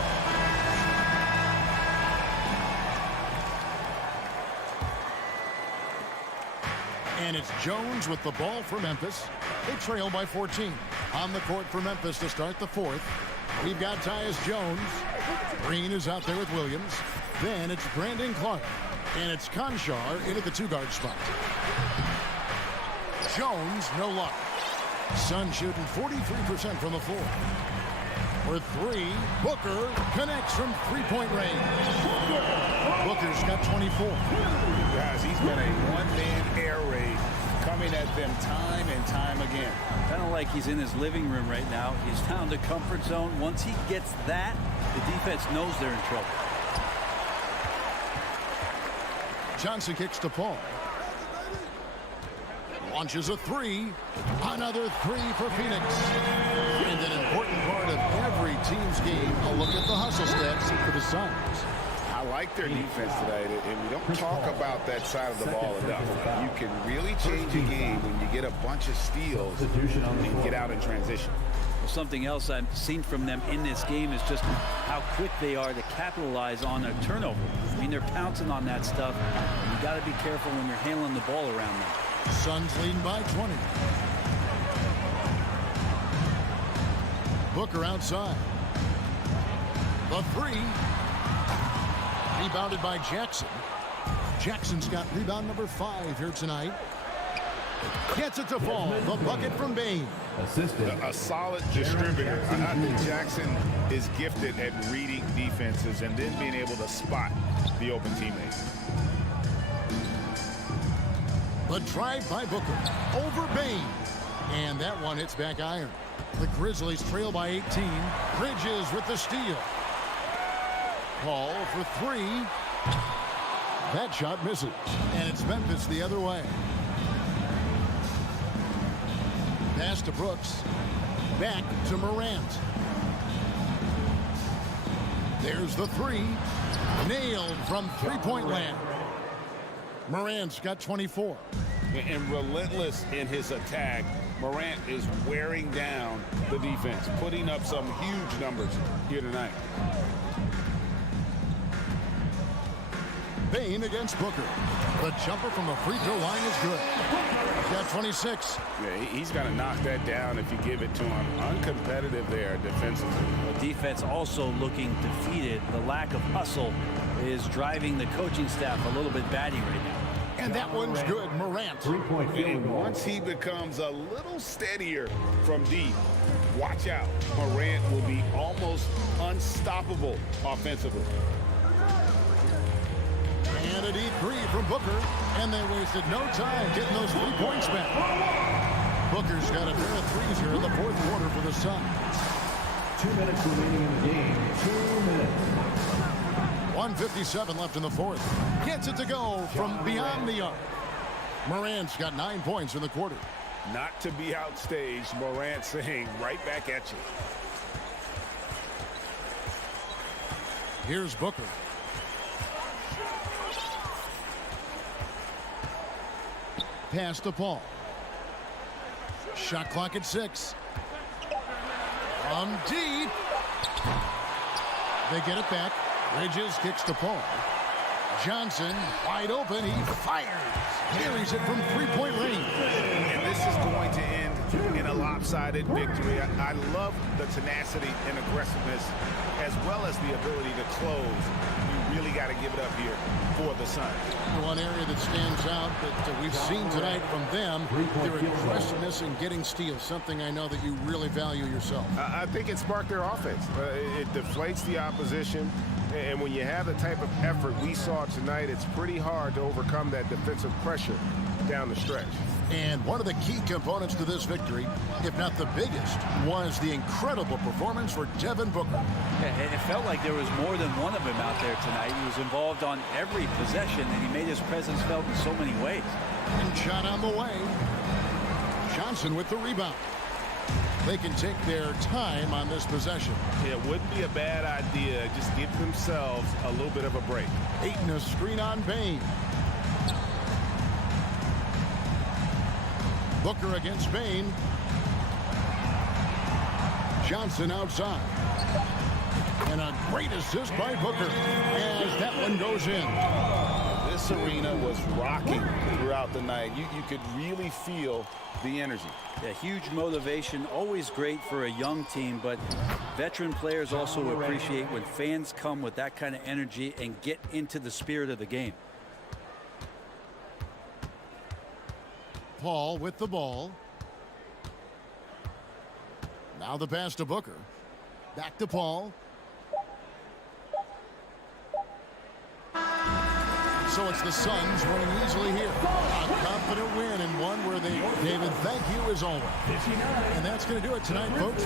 And it's Jones with the ball for Memphis. They trail by 14. On the court for Memphis to start the fourth. We've got Tyus Jones. Green is out there with Williams. Then it's Brandon Clark. And it's Conchar into the two-guard spot. Jones, no luck. Sun shooting 43% from the floor. For three, Booker connects from three-point range. Booker's got 24. Guys, he's been a one-man air raid coming at them time and time again. Kind of like he's in his living room right now. He's down the comfort zone. Once he gets that, the defense knows they're in trouble. Johnson kicks to Paul. Launches a three. Another three for Phoenix. And an important part of every team's game. A look at the hustle stats for the Suns. How I like their defense tonight, and we don't talk about that side of the ball enough. You can really change a game when you get a bunch of steals and get out in transition. Well, something else I've seen from them in this game is just how quick they are to capitalize on a turnover. I mean, they're pouncing on that stuff. You got to be careful when you're handling the ball around them. Suns leading by 20. Booker outside. The three. Rebounded by Jackson. Jackson's got rebound number 5 here tonight. Gets it to fall. The bucket from Bane. A solid distributor. I think Jackson is gifted at reading defenses and then being able to spot the open teammate. The drive by Booker over Bane. And that one hits back iron. The Grizzlies trail by 18. Bridges with the steal. Paul for 3. That shot misses. And it's Memphis the other way. Pass to Brooks. Back to Morant. There's the 3. Nailed from three-point land. Morant's got 24. And relentless in his attack, Morant is wearing down the defense, putting up some huge numbers here tonight. Bane against Booker. The jumper from the free throw line is good. Got 26. Yeah, he's got to knock that down if you give it to him. Uncompetitive there defensively. The defense also looking defeated. The lack of hustle is driving the coaching staff a little bit batty right now. And that one's good. Morant. And once he becomes a little steadier from deep, watch out. Morant will be almost unstoppable offensively. And a deep 3 from Booker. And they wasted no time getting those 3 points back. Booker's got a pair of threes here in the fourth quarter for the Suns. 2 minutes remaining in the game. 2 minutes. 1:57 left in the fourth. Gets it to go from beyond the arc. Morant's got 9 points in the quarter. Not to be outstaged, Morant saying right back at you. Here's Booker. Pass to Paul. Shot clock at 6. From deep. They get it back. Bridges kicks to Paul. Johnson wide open. He fires. Carries it from three-point range. And this is going to end in a lopsided victory. I love the tenacity and aggressiveness as well as the ability to close. You really got to give it up here for the Suns. One area that stands out that we've seen tonight from them, their aggressiveness in getting steals, something I know that you really value yourself. I think it sparked their offense. It deflates the opposition. And when you have the type of effort we saw tonight, it's pretty hard to overcome that defensive pressure down the stretch. And one of the key components to this victory, if not the biggest, was the incredible performance for Devin Booker. Yeah, it felt like there was more than one of him out there tonight. He was involved on every possession, and he made his presence felt in so many ways. And shot on the way. Johnson with the rebound. They can take their time on this possession. It wouldn't be a bad idea. Just give themselves a little bit of a break. Ayton a screen on Bane. Booker against Bane. Johnson outside. And a great assist by Booker as that one goes in. This arena was rocking throughout the night. You could really feel the energy. Yeah, huge motivation, always great for a young team, but veteran players also appreciate when fans come with that kind of energy and get into the spirit of the game. Paul with the ball. Now the pass to Booker. Back to Paul. So it's the Suns winning easily here. A confident win and one where they, David, thank you as always. And that's going to do it tonight, folks.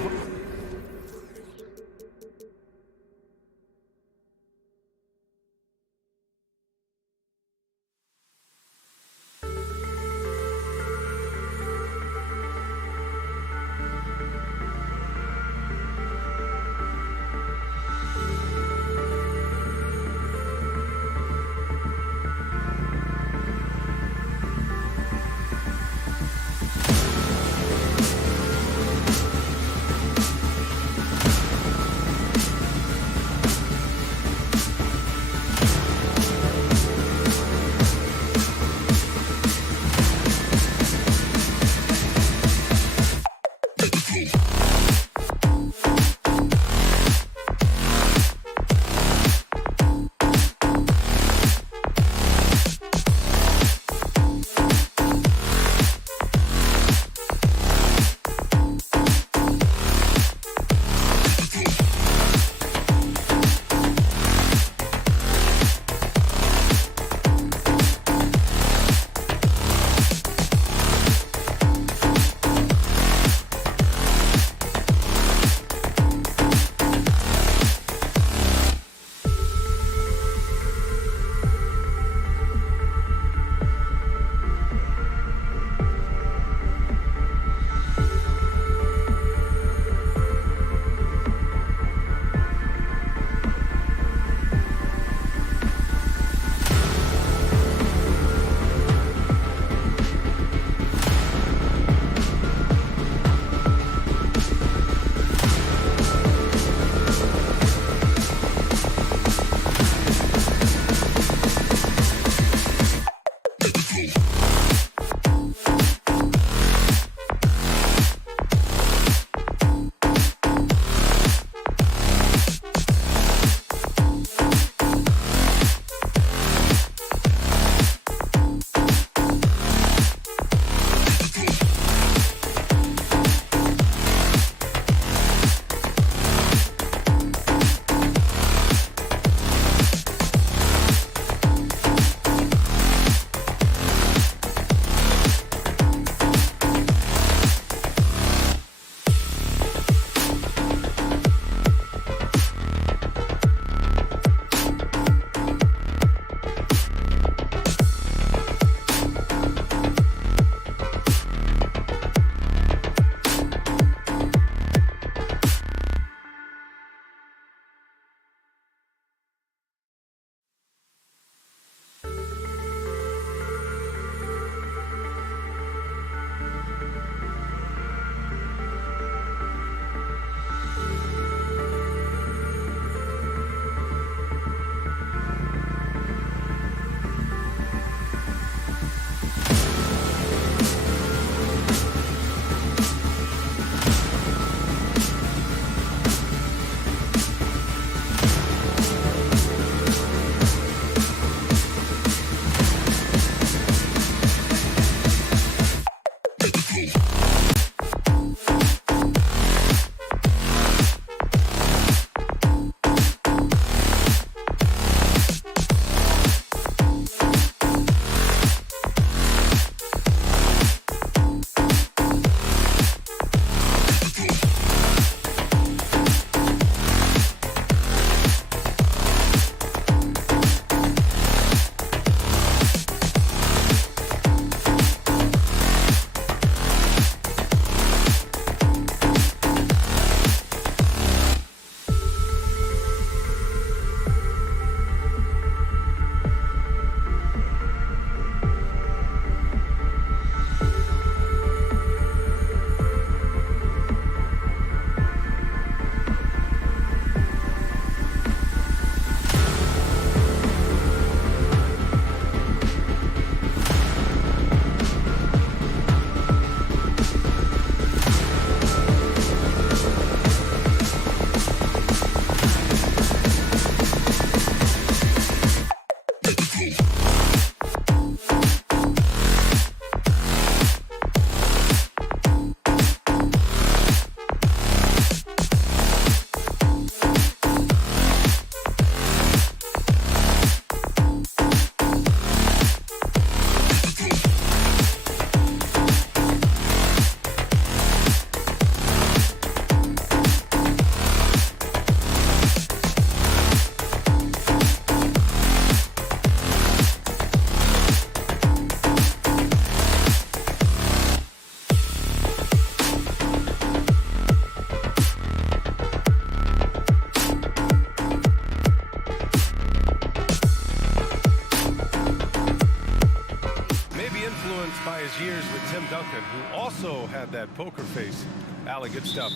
his years with Tim Duncan, who also had that poker face. Allie, good stuff.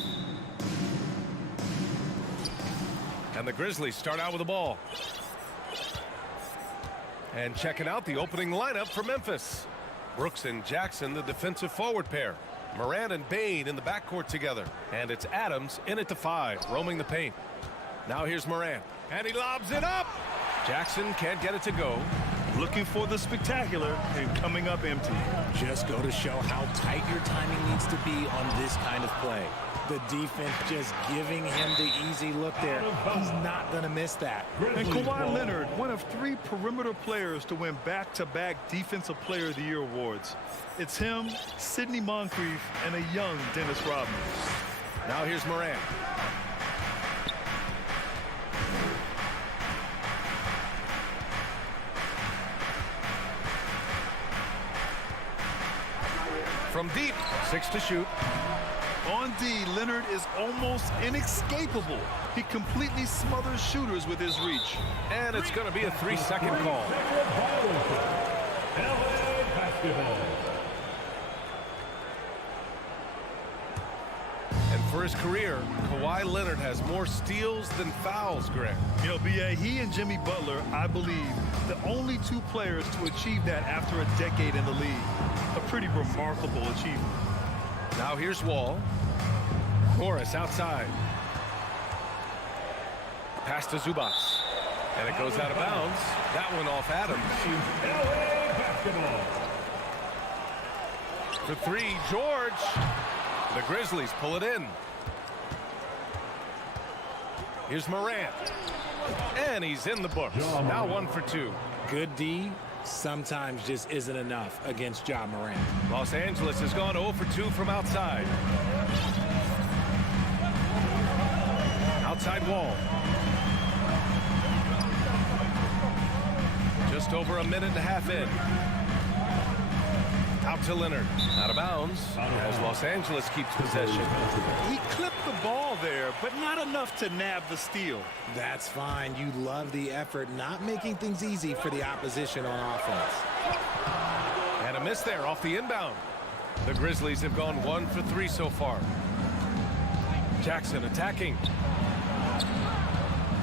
And the Grizzlies start out with the ball. And checking out the opening lineup for Memphis. Brooks and Jackson, the defensive forward pair. Morant and Bain in the backcourt together. And it's Adams in at the 5, roaming the paint. Now here's Morant. And he lobs it up. Jackson can't get it to go. Looking for the spectacular and coming up empty. Just go to show how tight your timing needs to be on this kind of play. The defense just giving him the easy look there. He's not going to miss that. And Kawhi Leonard, one of 3 perimeter players to win back-to-back Defensive Player of the Year awards. It's him, Sidney Moncrief, and a young Dennis Rodman. Now here's Morant. From deep, 6 to shoot. On D, Leonard is almost inescapable. He completely smothers shooters with his reach. And it's going to be a 3-second call. And for his career, Kawhi Leonard has more steals than fouls, Greg. You know, B.A., he and Jimmy Butler, I believe, the only 2 players to achieve that after a decade in the league. A pretty remarkable achievement. Now here's Wall. Morris outside. Pass to Zubac. And it goes out of bounds. That one off Adams. For 3, George. The Grizzlies pull it in. Here's Morant. And he's in the books. Now 1 for 2. Good D sometimes just isn't enough against Ja Morant. Los Angeles has gone 0 for 2 from outside. Outside Wall. Just over a minute and a half in. Out to Leonard. Out of bounds as Los Angeles keeps possession. He clipped the ball there, but not enough to nab the steal. That's fine. You love the effort, not making things easy for the opposition on offense. And a miss there off the inbound. The Grizzlies have gone 1 for 3 so far. Jackson attacking.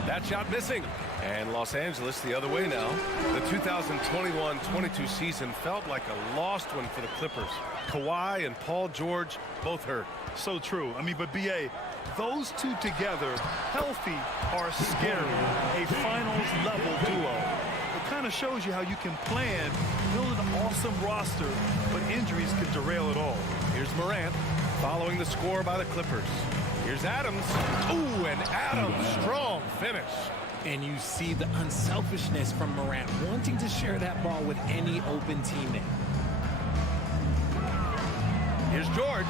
That shot missing. And Los Angeles the other way now. The 2021-22 season felt like a lost one for the Clippers. Kawhi and Paul George both hurt. So true. I mean, but B.A., those 2 together, healthy, are scary. A finals-level duo. It kind of shows you how you can plan, build an awesome roster, but injuries can derail it all. Here's Morant following the score by the Clippers. Here's Adams. Ooh, and Adams, strong finish. And you see the unselfishness from Morant, wanting to share that ball with any open teammate. Here's George.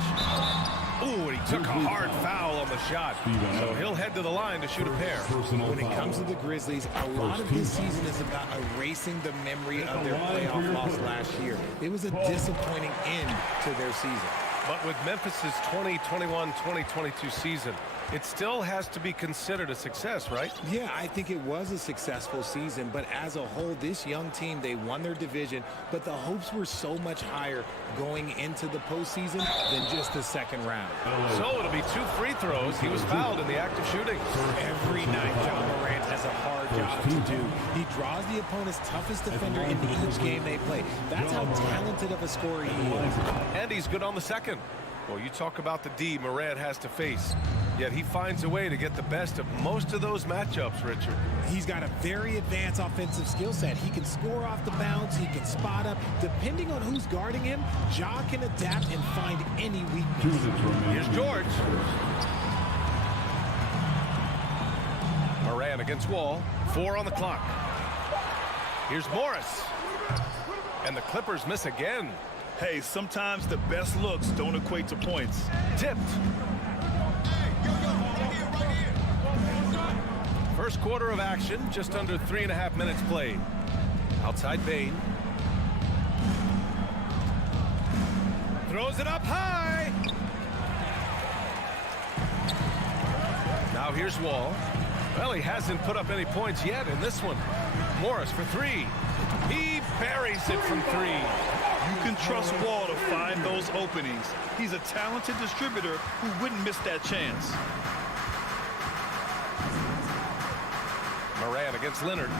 Ooh, and he took a hard foul on the shot. So he'll head to the line to shoot a pair. When it comes to the Grizzlies, a lot of this season is about erasing the memory of their playoff loss last year. It was a disappointing end to their season. But with Memphis's 2021-2022 season, it still has to be considered a success, right? Yeah, I think it was a successful season, but as a whole, this young team, they won their division, but the hopes were so much higher going into the postseason than just the second round. So it'll be 2 free throws. He was fouled in the act of shooting. Every night, Ja Morant has a hard job to do. He draws the opponent's toughest defender in each game they play. That's how talented of a scorer he is. And he's good on the second. Well, you talk about the D Morant has to face. Yet he finds a way to get the best of most of those matchups, Richard. He's got a very advanced offensive skill set. He can score off the bounce. He can spot up. Depending on who's guarding him, Ja can adapt and find any weakness. Here's George. Morant against Wall. 4 on the clock. Here's Morris. And the Clippers miss again. Hey, sometimes the best looks don't equate to points. Tipped. First quarter of action, just under 3.5 minutes played. Outside Bain. Throws it up high. Now here's Wall. Well, he hasn't put up any points yet in this one. Morris for 3. He buries it from 3. You can trust Wall to find those openings. He's a talented distributor who wouldn't miss that chance. Moran against Leonard.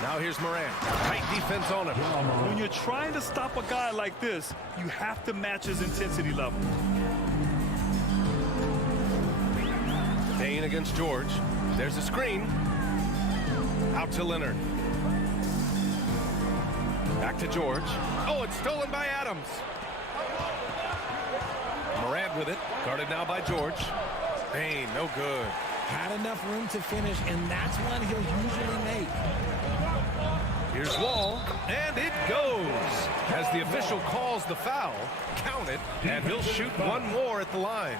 Now here's Moran. Tight defense on him. When you're trying to stop a guy like this, you have to match his intensity level. Payne against George. There's a screen. Out to Leonard. Back to George. Oh, it's stolen by Adams. Morant with it. Guarded now by George. Payne, no good. Had enough room to finish, and that's one he'll usually make. Here's Wall, and it goes. As the official calls the foul, count it, and he'll shoot one more at the line.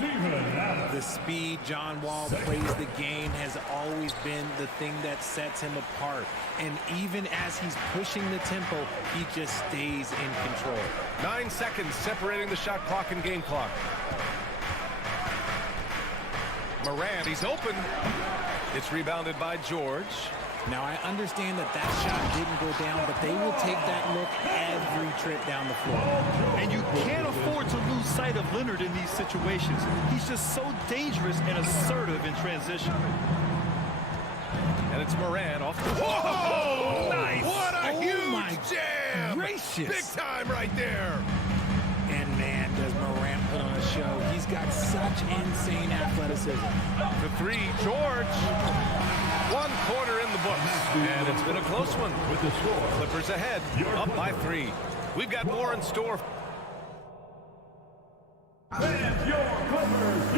The speed John Wall plays the game has always been the thing that sets him apart. And even as he's pushing the tempo, he just stays in control. 9 seconds separating the shot clock and game clock. Morant, he's open. It's rebounded by George. Now, I understand that that shot didn't go down, but they will take that look every trip down the floor. And you can't afford to lose sight of Leonard in these situations. He's just so dangerous and assertive in transition. And it's Moran off the... Whoa! Nice! What a huge jam! Gracious! Big time right there! And man, does Moran put on a show. He's got such insane athleticism. The three, George. 1 quarter in the books, and it's been a close one. With the score, Clippers ahead, up by 3. We've got more in store. And your Clippers,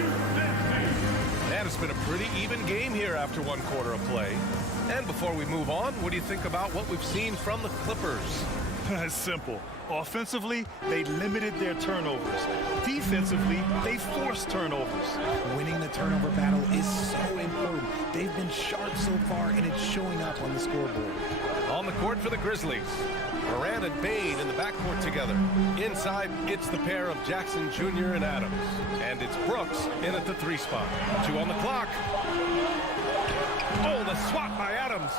Man, it's been a pretty even game here after 1 quarter of play. And before we move on, what do you think about what we've seen from the Clippers? It's simple. Offensively, they limited their turnovers. Defensively, they forced turnovers. Winning the turnover battle is so important. They've been sharp so far, and it's showing up on the scoreboard. On the court for the Grizzlies, Moran and Bane in the backcourt together. Inside, it's the pair of Jackson Jr. and Adams. And it's Brooks in at the 3 spot. 2 on the clock. Oh, the swat by Adams.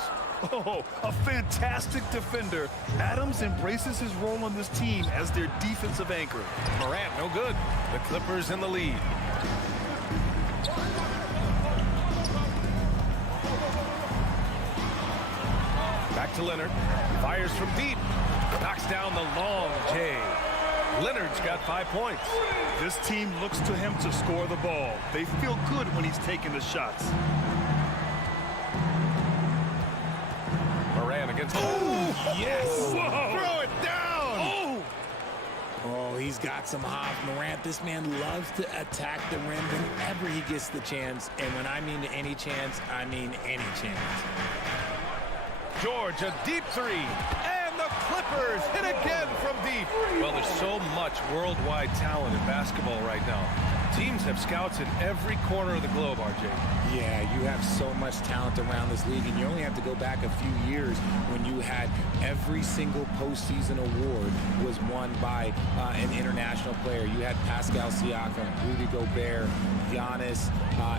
Oh, a fantastic defender. Adams embraces his role on this team as their defensive anchor. Morant, no good. The Clippers in the lead. Back to Leonard. Fires from deep. Knocks down the long J. Leonard's got 5 points. This team looks to him to score the ball. They feel good when he's taking the shots. Moran against... Oh, yes! Whoa. Throw it down! Oh, he's got some hop. Morant, this man loves to attack the rim whenever he gets the chance. And when I mean any chance, I mean any chance. George, a deep 3. And the Clippers hit again from deep. Well, there's so much worldwide talent in basketball right now. Teams have scouts in every corner of the globe, RJ. Yeah, you have so much talent around this league, and you only have to go back a few years when you had every single postseason award was won by an international player. You had Pascal Siakam, Rudy Gobert, Giannis,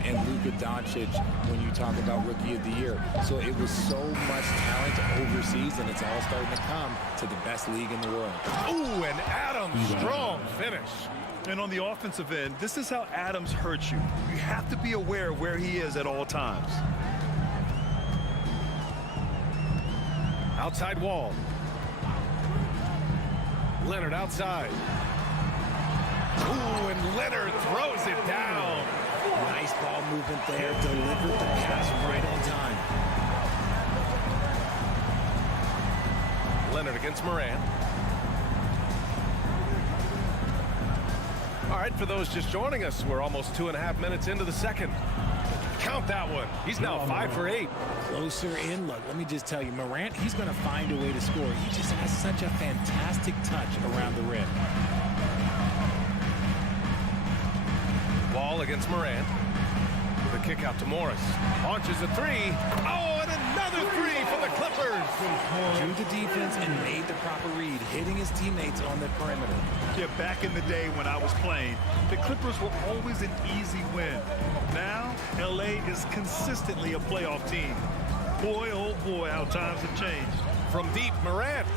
and Luka Doncic when you talk about Rookie of the Year. So it was so much talent overseas, and it's all starting to come to the best league in the world. Ooh, and Adams, strong finish. And on the offensive end, this is how Adams hurts you. You have to be aware of where he is at all times. Outside Wall. Leonard outside. Ooh, and Leonard throws it down. Nice ball movement there. Delivered the pass right on time. Leonard against Moran. All right, for those just joining us, we're almost 2.5 minutes into the second. Count that one. He's now 5 for 8. Closer in. Look, let me just tell you, Morant, he's going to find a way to score. He just has such a fantastic touch around the rim. Wall against Moran. The kick out to Morris. Launches a 3. Oh, and another 3 for the Clippers. Drew the defense and made the proper read, hitting his teammates on the perimeter. Yeah, back in the day when I was playing, the Clippers were always an easy win. Now, LA is consistently a playoff team. Boy, oh boy, how times have changed. From deep, Morant.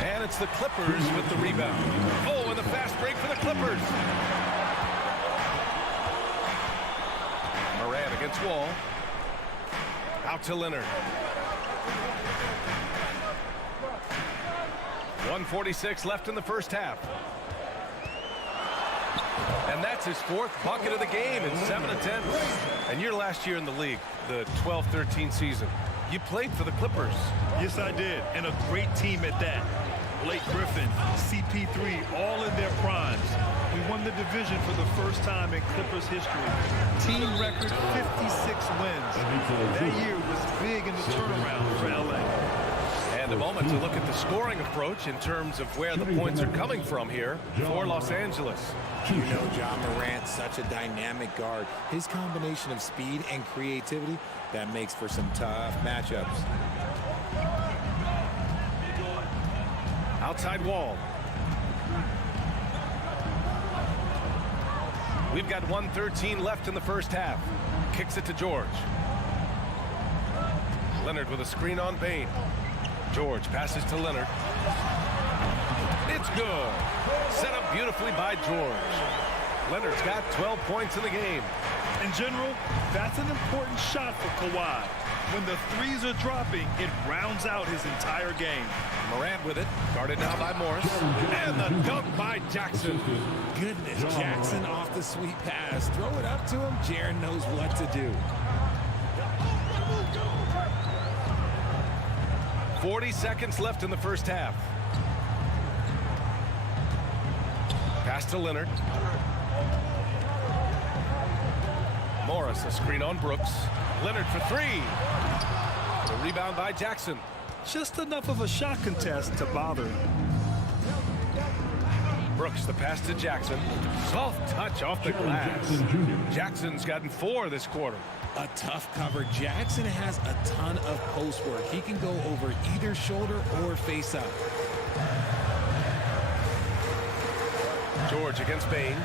And it's the Clippers with the rebound. Oh, and the fast break for the Clippers. Morant against Wall. Out to Leonard. 1:46 left in the first half. And that's his 4th bucket of the game in 7 attempts. And your last year in the league, the 12-13 season, you played for the Clippers. Yes, I did, and a great team at that. Blake Griffin, CP3, all in their primes. We won the division for the first time in Clippers history. Team record 56 wins. That year was big in the turnaround for LA. And a moment to look at the scoring approach in terms of where the points are coming from here for Los Angeles. You know, John Morant's such a dynamic guard. His combination of speed and creativity, that makes for some tough matchups. Outside Wall. We've got 1:13 left in the first half. Kicks it to George. Leonard with a screen on Bane. George passes to Leonard. It's good. Set up beautifully by George. Leonard's got 12 points in the game. In general, that's an important shot for Kawhi. When the threes are dropping, it rounds out his entire game. Morant with it, guarded now by Morris. And the dunk by Jackson. Goodness, Jackson off the sweet pass. Throw it up to him. Jaren knows what to do. 40 seconds left in the first half. Pass to Leonard. Morris, a screen on Brooks. Leonard for 3. The rebound by Jackson. Just enough of a shot contest to bother him. Brooks, the pass to Jackson. Soft touch off the glass. Jackson's gotten 4 this quarter. A tough cover. Jackson has a ton of post work. He can go over either shoulder or face up. George against Bane.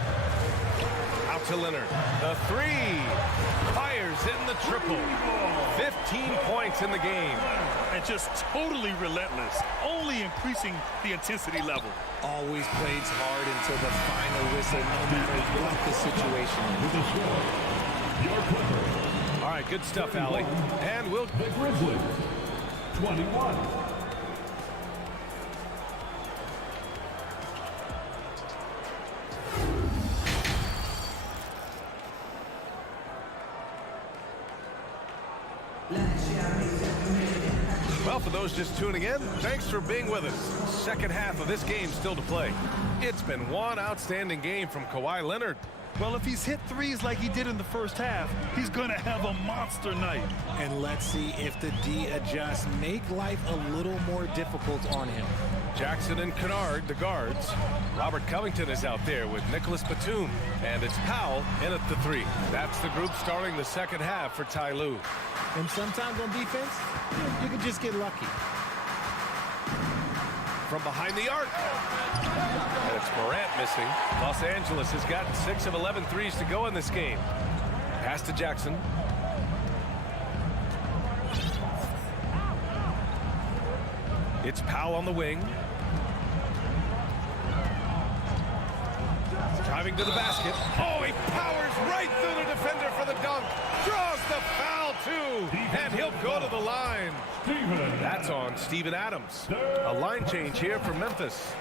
Out to Leonard. The 3. Fires in the triple. 15 points in the game. And just totally relentless. Only increasing the intensity level. Always plays hard until the final whistle, no matter what the situation is. All right, good stuff, Allie. And we'll... The Grizzlies, 21. Well, for those just tuning in, thanks for being with us. Second half of this game still to play. It's been one outstanding game from Kawhi Leonard. Well, if he's hit threes like he did in the first half, he's going to have a monster night. And let's see if the D adjusts, make life a little more difficult on him. Jackson and Kennard, the guards. Robert Covington is out there with Nicholas Batum. And it's Powell in at the 3. That's the group starting the second half for Ty Lue. And sometimes on defense, you can just get lucky. From behind the arc. And it's Morant missing. Los Angeles has gotten 6 of 11 threes to go in this game. Pass to Jackson. It's Powell on the wing. Driving to the basket. Oh, he powers right through the defender for the dunk. Draws the foul, too. And he'll go to the line. That's on Steven Adams. A line change here for Memphis.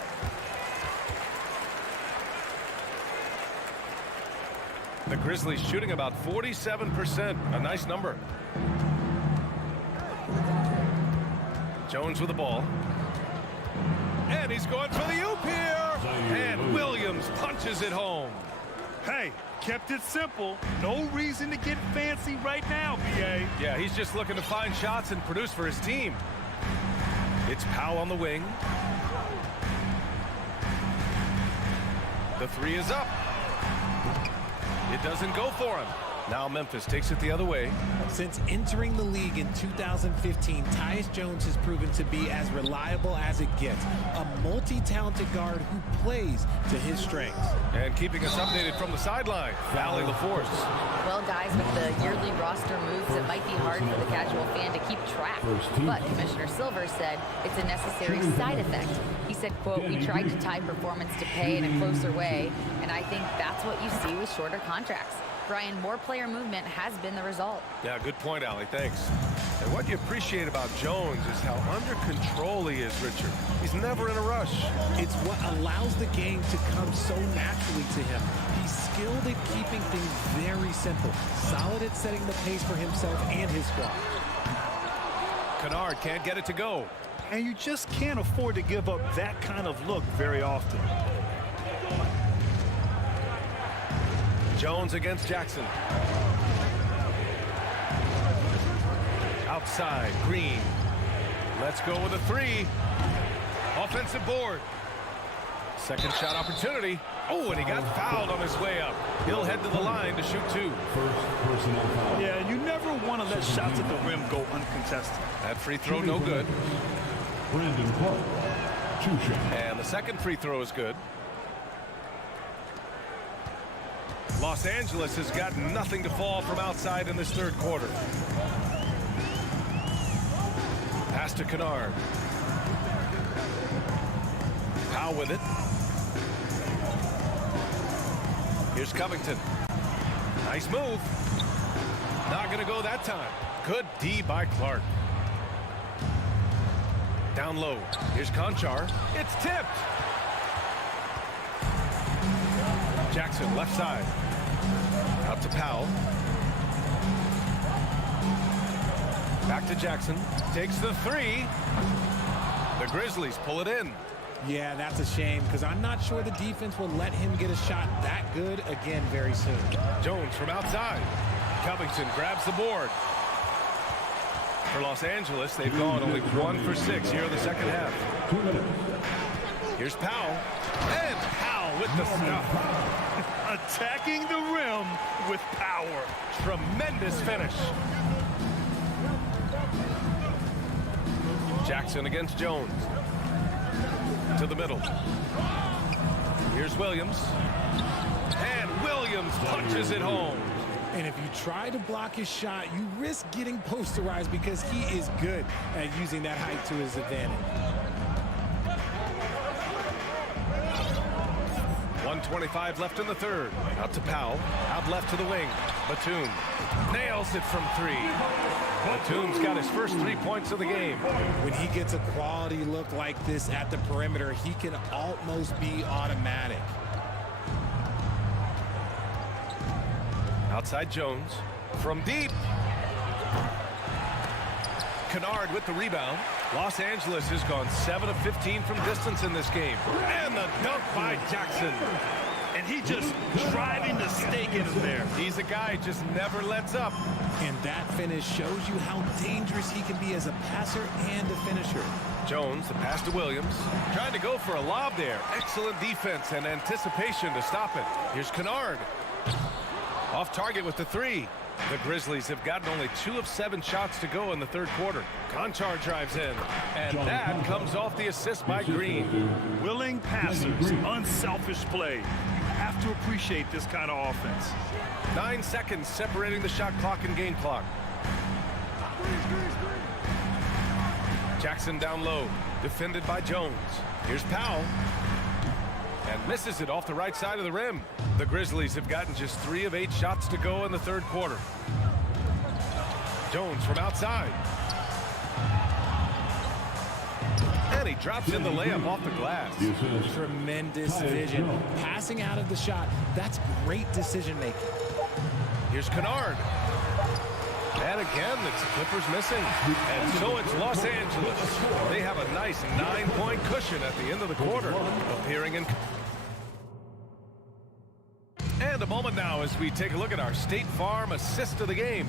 The Grizzlies shooting about 47%. A nice number. Jones with the ball. And he's going for the oop here. And Williams punches it home. Hey, kept it simple. No reason to get fancy right now, BA. Yeah, he's just looking to find shots and produce for his team. It's Powell on the wing. The 3 is up. It doesn't go for him. Now Memphis takes it the other way. Since entering the league in 2015, Tyus Jones has proven to be as reliable as it gets. A multi-talented guard who plays to his strengths. And keeping us updated from the sideline, Valley LaForce. Well, guys, with the yearly roster moves, it might be hard for the casual fan to keep track. But Commissioner Silver said it's a necessary side effect. He said, quote, "We tried to tie performance to pay in a closer way, and I think that's what you see with shorter contracts." Brian, more player movement has been the result. Yeah, good point, Allie. Thanks. And what you appreciate about Jones is how under control he is, Richard. He's never in a rush. It's what allows the game to come so naturally to him. He's skilled at keeping things very simple, solid at setting the pace for himself and his squad. Kennard can't get it to go. And you just can't afford to give up that kind of look very often. Jones against Jackson. Outside, Green. Let's go with a three. Offensive board. Second shot opportunity. Oh, and he got fouled on his way up. He'll head to the line to shoot two. First personal foul. Yeah, you never want to let shots at the rim go uncontested. That free throw no good. Brandon Clark, 2 shots. And the second free throw is good. Los Angeles has got nothing to fall from outside in this third quarter. Pass to Kennard. Powell with it. Here's Covington. Nice move. Not going to go that time. Good D by Clark. Down low. Here's Conchar. It's tipped. Jackson left side. Out to Powell. Back to Jackson. Takes the three. The Grizzlies pull it in. Yeah, that's a shame because I'm not sure the defense will let him get a shot that good again very soon. Jones from outside. Covington grabs the board. For Los Angeles, they've gone only 1 for 6 here in the second half. 2 minutes. Here's Powell. And Powell with the stuff. Attacking the rim with power. Tremendous finish. Jackson against Jones. To the middle. Here's Williams. And Williams punches it home. And if you try to block his shot, you risk getting posterized because he is good at using that height to his advantage. 1:25 left in the third. Out to Powell. Out left to the wing. Batum nails it from 3. Batum's got his first 3 points of the game. When he gets a quality look like this at the perimeter, he can almost be automatic. Outside Jones. From deep. Kennard with the rebound. Los Angeles has gone 7 of 15 from distance in this game. And the dunk by Jackson. And he just driving the stake in him there. He's a guy who just never lets up. And that finish shows you how dangerous he can be as a passer and a finisher. Jones, the pass to Williams. Trying to go for a lob there. Excellent defense and anticipation to stop it. Here's Kennard. Off target with the 3. The Grizzlies have gotten only 2 of 7 shots to go in the third quarter. Conchar drives in. And that comes off the assist by Green. Willing passers, unselfish play. You have to appreciate this kind of offense. 9 seconds separating the shot clock and game clock. Jackson down low. Defended by Jones. Here's Powell. And misses it off the right side of the rim. The Grizzlies have gotten just 3 of 8 shots to go in the third quarter. Jones from outside. And he drops in the layup off the glass. Tremendous vision. Passing out of the shot, that's great decision making. Here's Kennard. And again, it's Clippers missing. And so it's Los Angeles. They have a nice 9-point cushion at the end of the quarter. Appearing in... And a moment now as we take a look at our State Farm assist of the game.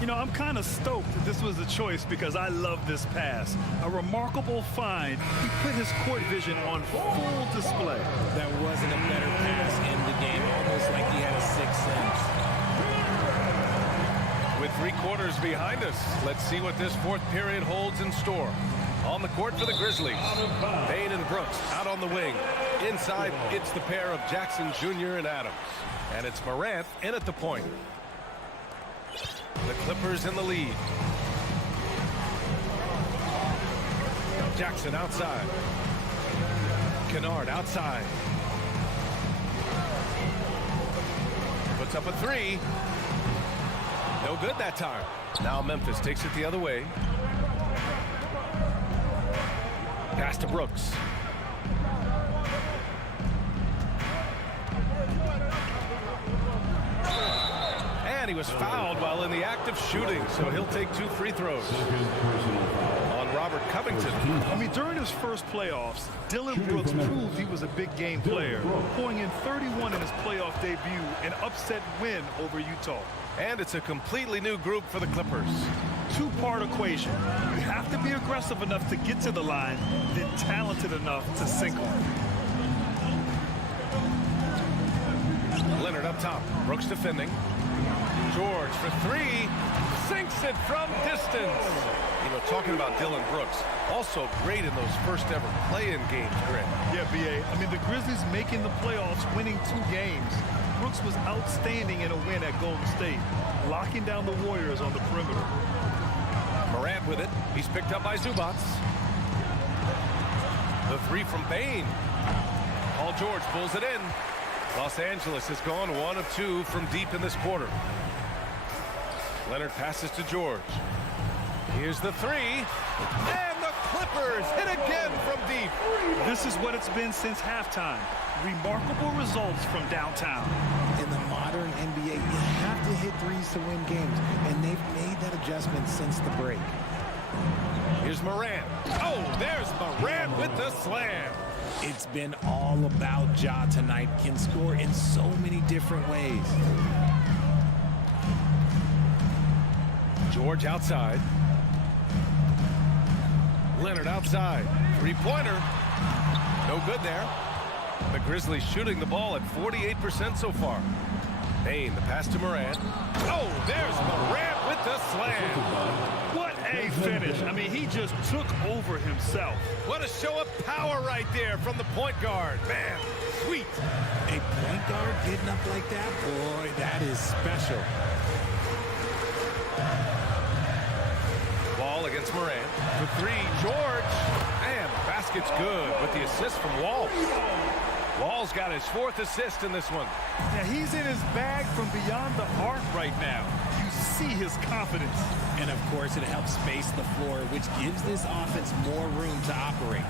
You know, I'm kind of stoked that this was a choice because I love this pass. A remarkable find. He put his court vision on full display. That wasn't a better pass in the game, almost like he had a 6th sense. 3 quarters behind us. Let's see what this 4th period holds in store. On the court for the Grizzlies, Bane and Brooks out on the wing. Inside, it's the pair of Jackson Jr. and Adams. And it's Morant in at the point. The Clippers in the lead. Jackson outside. Kennard outside. Puts up a 3. No good that time. Now Memphis takes it the other way. Pass to Brooks. And he was fouled while in the act of shooting, so he'll take 2 free throws. On Robert Covington. I mean, during his first playoffs, Dylan Brooks proved he was a big game player, pouring in 31 in his playoff debut, an upset win over Utah. And it's a completely new group for the Clippers. 2-part equation. You have to be aggressive enough to get to the line, then talented enough to sink them. Leonard up top. Brooks defending. George for 3. Sinks it from distance. You know, talking about Dylan Brooks, also great in those first ever play-in games, Greg. Yeah, B.A. I mean, the Grizzlies making the playoffs, winning 2 games. Brooks was outstanding in a win at Golden State, locking down the Warriors on the perimeter. Morant with it. He's picked up by Zubac. The 3 from Bane. Paul George pulls it in. Los Angeles has gone 1 of 2 from deep in this quarter. Leonard passes to George. Here's the 3. And the Clippers hit again from deep. This is what it's been since halftime. Remarkable results from downtown. In the modern NBA, you have to hit threes to win games, and they've made that adjustment since the break. Here's Morant. Oh, there's Morant with the slam. It's been all about Ja tonight. Can score in so many different ways. George outside. Leonard outside. 3-pointer. No good there. The Grizzlies shooting the ball at 48% so far. Bane, the pass to Morant. Oh, there's Morant with the slam. What a finish. I mean, he just took over himself. What a show of power right there from the point guard. Man, sweet. A point guard getting up like that? Boy, that is special. Ball against Morant. For 3, George. And the basket's good with the assist from Wall. Wall's got his 4th assist in this one. Yeah, he's in his bag from beyond the arc right now. You see his confidence. And, of course, it helps space the floor, which gives this offense more room to operate.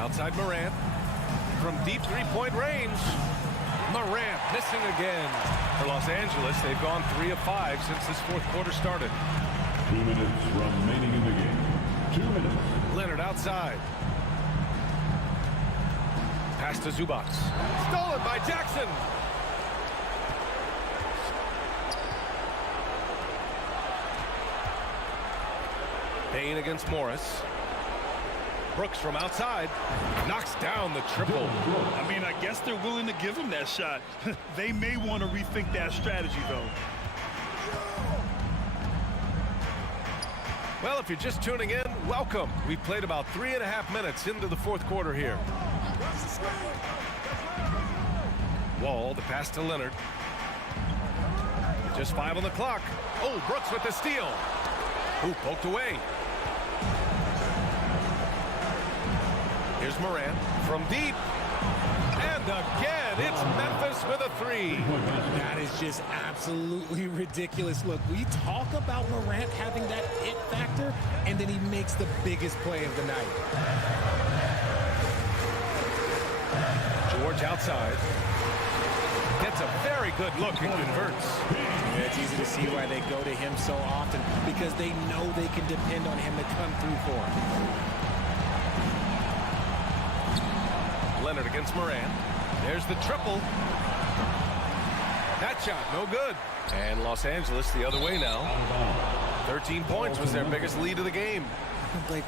Outside Morant. From deep 3-point range. Morant missing again. For Los Angeles, they've gone 3 of 5 since this 4th quarter started. 2 minutes remaining in the game. 2 minutes. Leonard outside. Pass to Zubac. Stolen by Jackson. Bane against Morris. Brooks from outside knocks down the triple. I mean, I guess they're willing to give him that shot. They may want to rethink that strategy, though. Well, if you're just tuning in, welcome. We've played about 3.5 minutes into the 4th quarter here. Wall, the pass to Leonard. Just 5 on the clock. Oh, Brooks with the steal. Ooh, poked away. Here's Morant from deep. And again, it's Memphis with a 3. That is just absolutely ridiculous. Look, we talk about Morant having that it factor, and then he makes the biggest play of the night. George outside. Gets a very good look and converts. Yeah, it's easy to see why they go to him so often, because they know they can depend on him to come through for them. Leonard against Morant. There's the triple. That shot, no good. And Los Angeles the other way now. 13 points was their biggest lead of the game. Like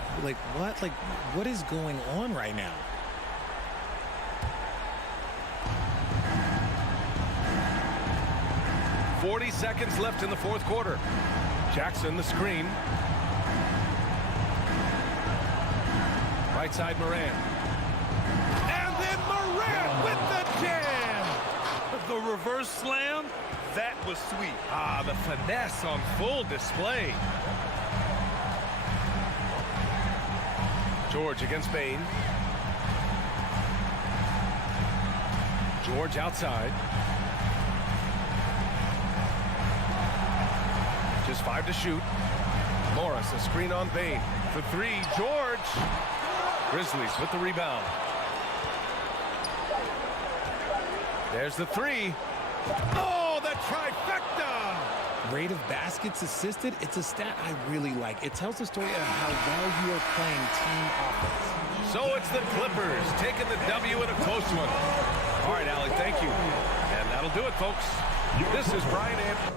what? Like, what is going on right now? 40 seconds left in the fourth quarter. Jackson, the screen. Right side, Moran. And then Moran with the jam. The reverse slam, that was sweet. Ah, the finesse on full display. George against Bain. George outside. Just 5 to shoot. Morris, a screen on Bain. For 3, George. Grizzlies with the rebound. There's the 3. Oh, the trifecta! Rate of baskets assisted, it's a stat I really like. It tells the story of how well you are playing team offense. So it's the Clippers taking the W in a close one. All right, Allie, thank you. And that'll do it, folks. This is Brian Anderson.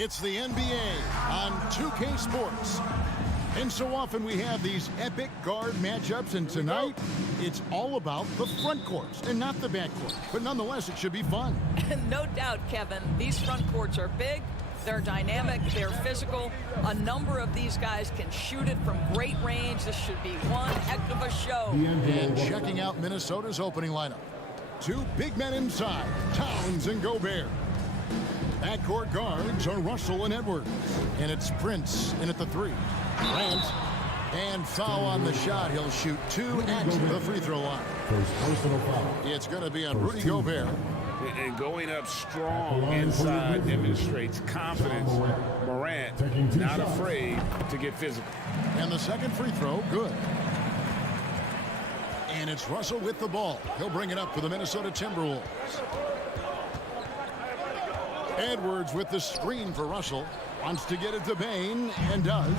It's the NBA on 2K Sports. And so often we have these epic guard matchups, and tonight it's all about the front courts and not the back court. But nonetheless, it should be fun. No doubt, Kevin. These front courts are big, they're dynamic, they're physical. A number of these guys can shoot it from great range. This should be one heck of a show. And checking out Minnesota's opening lineup. Two big men inside, Towns and Gobert. Backcourt guards are Russell and Edwards. And it's Prince in at the 3. Grant, and foul on the shot. He'll shoot 2 at the free throw line. First personal foul. It's going to be on Rudy Gobert. And going up strong inside demonstrates confidence. Morant not afraid to get physical. And the second free throw, good. And it's Russell with the ball. He'll bring it up for the Minnesota Timberwolves. Edwards with the screen for Russell. Wants to get it to Bane, and does.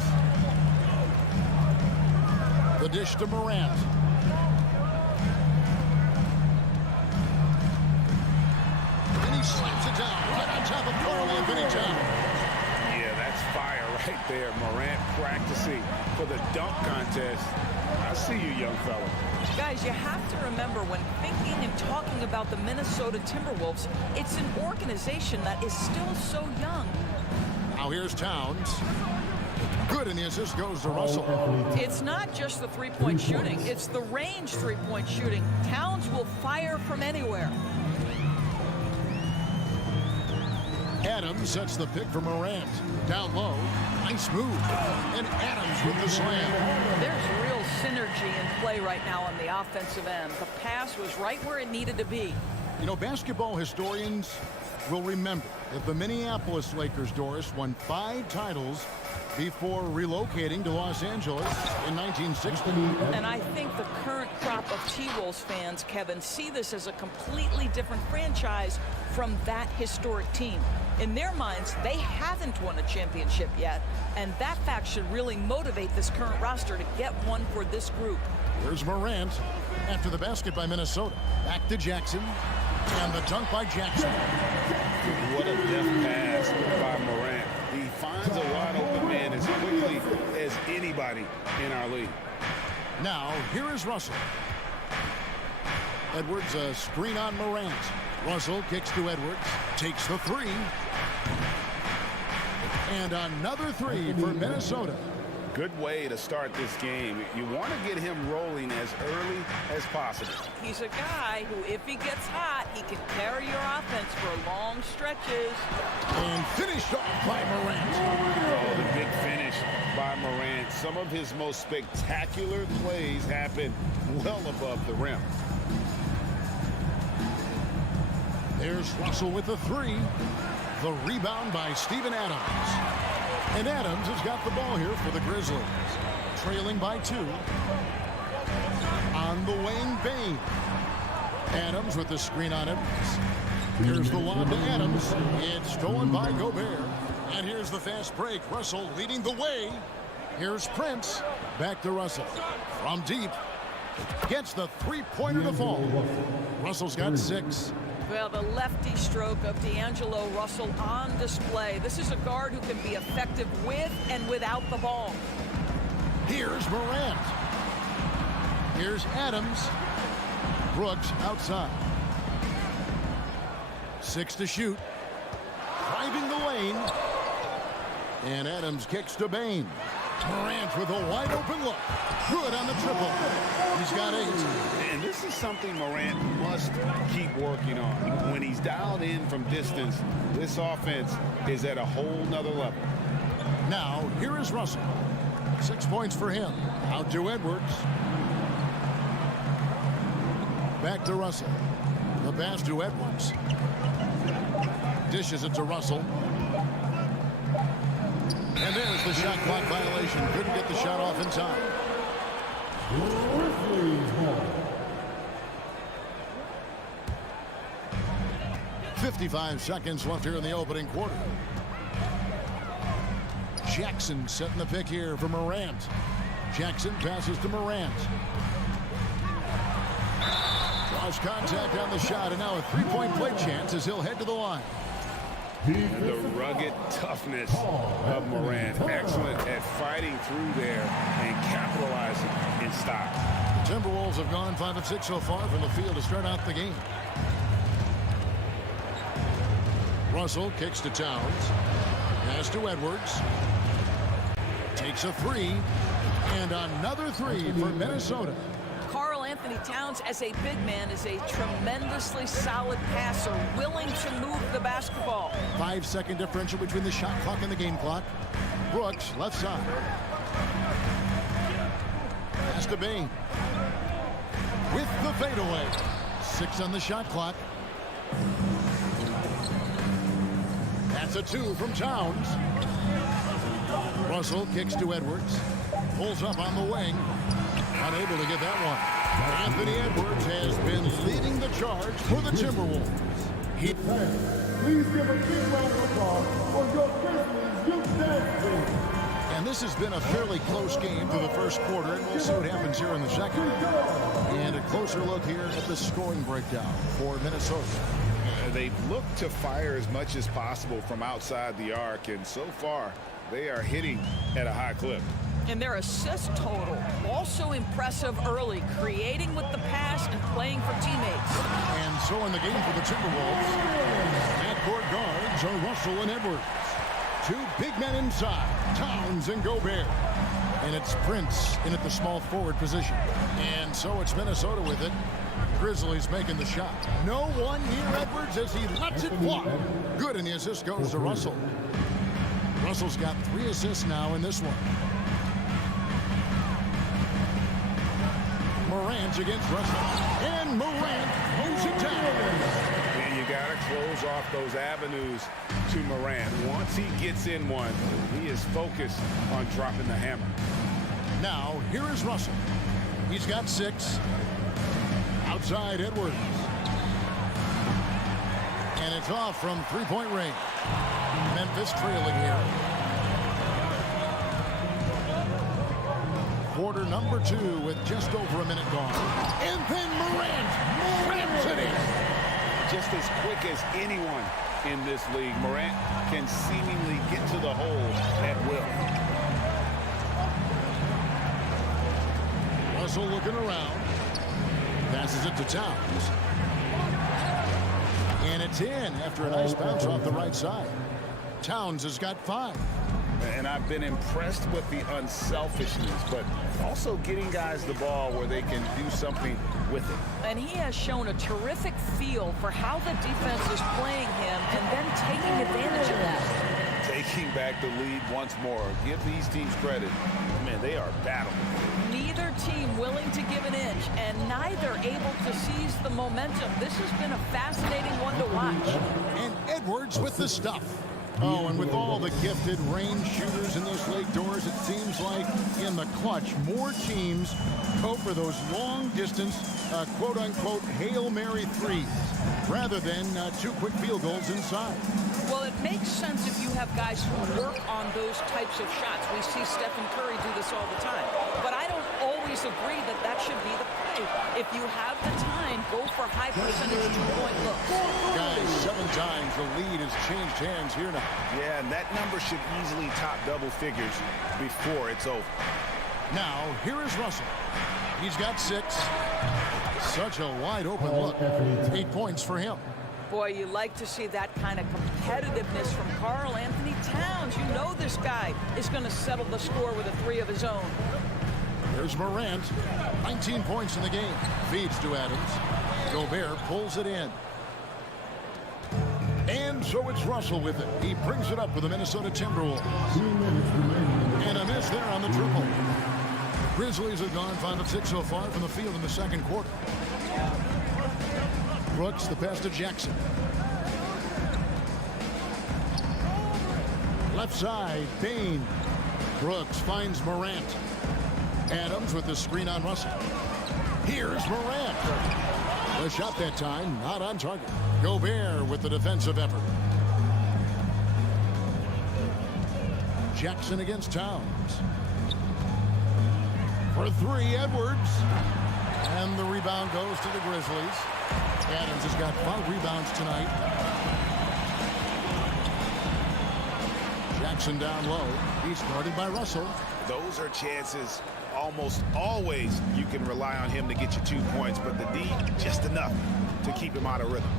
The dish to Morant. And he slaps it down right on top of Karl Anthony Towns. Yeah, that's fire right there. Morant practicing for the dunk contest. I see you, young fella. Guys, you have to remember when thinking and talking about the Minnesota Timberwolves, it's an organization that is still so young. Now here's Towns. Good, and the assist goes to Russell. It's not just the three-point shooting. It's the range three-point shooting. Towns will fire from anywhere. Adams sets the pick for Morant. Down low. Nice move. And Adams with the slam. There's real synergy in play right now on the offensive end. The pass was right where it needed to be. You know, basketball historians will remember that the Minneapolis Lakers, Doris, won 5 titles before relocating to Los Angeles in 1960. And I think the current crop of T-Wolves fans, Kevin, see this as a completely different franchise from that historic team. In their minds, they haven't won a championship yet, and that fact should really motivate this current roster to get one for this group. Here's Morant after the basket by Minnesota. Back to Jackson, and the dunk by Jackson. What a deft pass by Morant. He finds a wide open man as quickly as anybody in our league. Now, here is Russell. Edwards, a screen on Morant. Russell kicks to Edwards, takes the 3. And another 3 for Minnesota. Good way to start this game. You want to get him rolling as early as possible. He's a guy who, if he gets hot, he can carry your offense for long stretches. And finished off by Morant. Oh, the big finish by Morant. Some of his most spectacular plays happen well above the rim. There's Russell with the 3. The rebound by Steven Adams. And Adams has got the ball here for the Grizzlies. Trailing by 2. On the wing, Bane. Adams with the screen on Edwards. Here's the lob to Adams. It's stolen by Gobert. And here's the fast break. Russell leading the way. Here's Prince. Back to Russell. From deep. Gets the 3-pointer to fall. Russell's got 6. Well, the lefty stroke of D'Angelo Russell on display. This is a guard who can be effective with and without the ball. Here's Morant. Here's Adams. Brooks outside. 6 to shoot. Driving the lane. And Adams kicks to Bane. Morant with a wide open look. Good on the triple. He's got 8. And this is something Morant must keep working on. When he's dialed in from distance, this offense is at a whole nother level. Now, here is Russell. 6 points for him. Out to Edwards. Back to Russell. The pass to Edwards. Dishes it to Russell. And there's the shot clock violation. Couldn't get the shot off in time. 55 seconds left here in the opening quarter. Jackson setting the pick here for Morant. Jackson passes to Morant. Lost contact on the shot, and now a 3-point play chance as he'll head to the line. And the rugged toughness of Morant. Excellent at fighting through there and capitalizing in style. The Timberwolves have gone 5 of 6 so far from the field to start out the game. Russell kicks to Towns. Pass to Edwards. Takes a three. And another three for Minnesota. Karl Anthony Towns, as a big man, is a tremendously solid passer, willing to move the basketball. 5-second differential between the shot clock and the game clock. Brooks, left side. Pass to Bain. With the fadeaway. 6 on the shot clock. That's a 2 from Towns. Russell kicks to Edwards. Pulls up on the wing. Unable to get that one. Anthony Edwards has been leading the charge for the Timberwolves. Please give a big round of applause for your Grizzlies youth dance team. And this has been a fairly close game through the first quarter, and we'll see what happens here in the second. And a closer look here at the scoring breakdown for Minnesota. They've looked to fire as much as possible from outside the arc, and so far they are hitting at a high clip. And their assist total also impressive early, creating with the pass and playing for teammates. And so in the game for the Timberwolves, backcourt guards are Russell and Edwards. 2 big men inside, Towns and Gobert. And it's Prince in at the small forward position. And so it's Minnesota with it. Grizzlies making the shot. No one near Edwards as he lets it fly. Good, and the assist goes to Russell. Russell's got 3 assists now in this one. Morant against Russell. And Morant moves it down. And you got to close off those avenues to Morant. Once he gets in one, he is focused on dropping the hammer. Now, here is Russell. He's got 6. Outside Edwards. And it's off from 3-point range. Memphis trailing here. Quarter number 2 with just over a minute gone. And then Morant ramps it in. Just as quick as anyone in this league, Morant can seemingly get to the hole at will. Russell looking around. Passes it to Towns. And it's in after a nice bounce off the right side. Towns has got 5. And I've been impressed with the unselfishness, but also getting guys the ball where they can do something with it. And he has shown a terrific feel for how the defense is playing him and then taking advantage of that. Taking back the lead once more. Give these teams credit. Man, they are battling. Neither team willing to give an inch and neither able to seize the momentum. This has been a fascinating one to watch. And Edwards with the stuff. Oh, and with all the gifted range shooters in this league, Doors, it seems like in the clutch, more teams go for those long-distance, quote-unquote, Hail Mary threes, rather than 2 quick field goals inside. Well, it makes sense if you have guys who work on those types of shots. We see Stephen Curry do this all the time. But I don't always agree that that should be the play. If you have the time, go for high-percentage 2-point looks. Guys, 7 times the lead has changed hands here now. Yeah, and that number should easily top double figures before it's over. Now, here is Russell. He's got 6. Such a wide-open look. 8 points for him. Boy, you like to see that kind of competitiveness from Karl Anthony Towns. You know this guy is going to settle the score with a 3 of his own. There's Morant. 19 points in the game. Feeds to Adams. Gobert pulls it in. And so it's Russell with it. He brings it up with the Minnesota Timberwolves. And a miss there on the triple. Grizzlies have gone 5 of 6 so far from the field in the second quarter. Brooks, the pass to Jackson. Left side, Bain. Brooks finds Morant. Adams with the screen on Russell. Here's Morant. The shot that time, not on target. Gobert with the defensive effort. Jackson against Towns. For 3, Edwards. And the rebound goes to the Grizzlies. Adams has got 5 rebounds tonight. Jackson down low. He's guarded by Russell. Those are chances almost always you can rely on him to get you 2 points, but the D, just enough to keep him out of rhythm.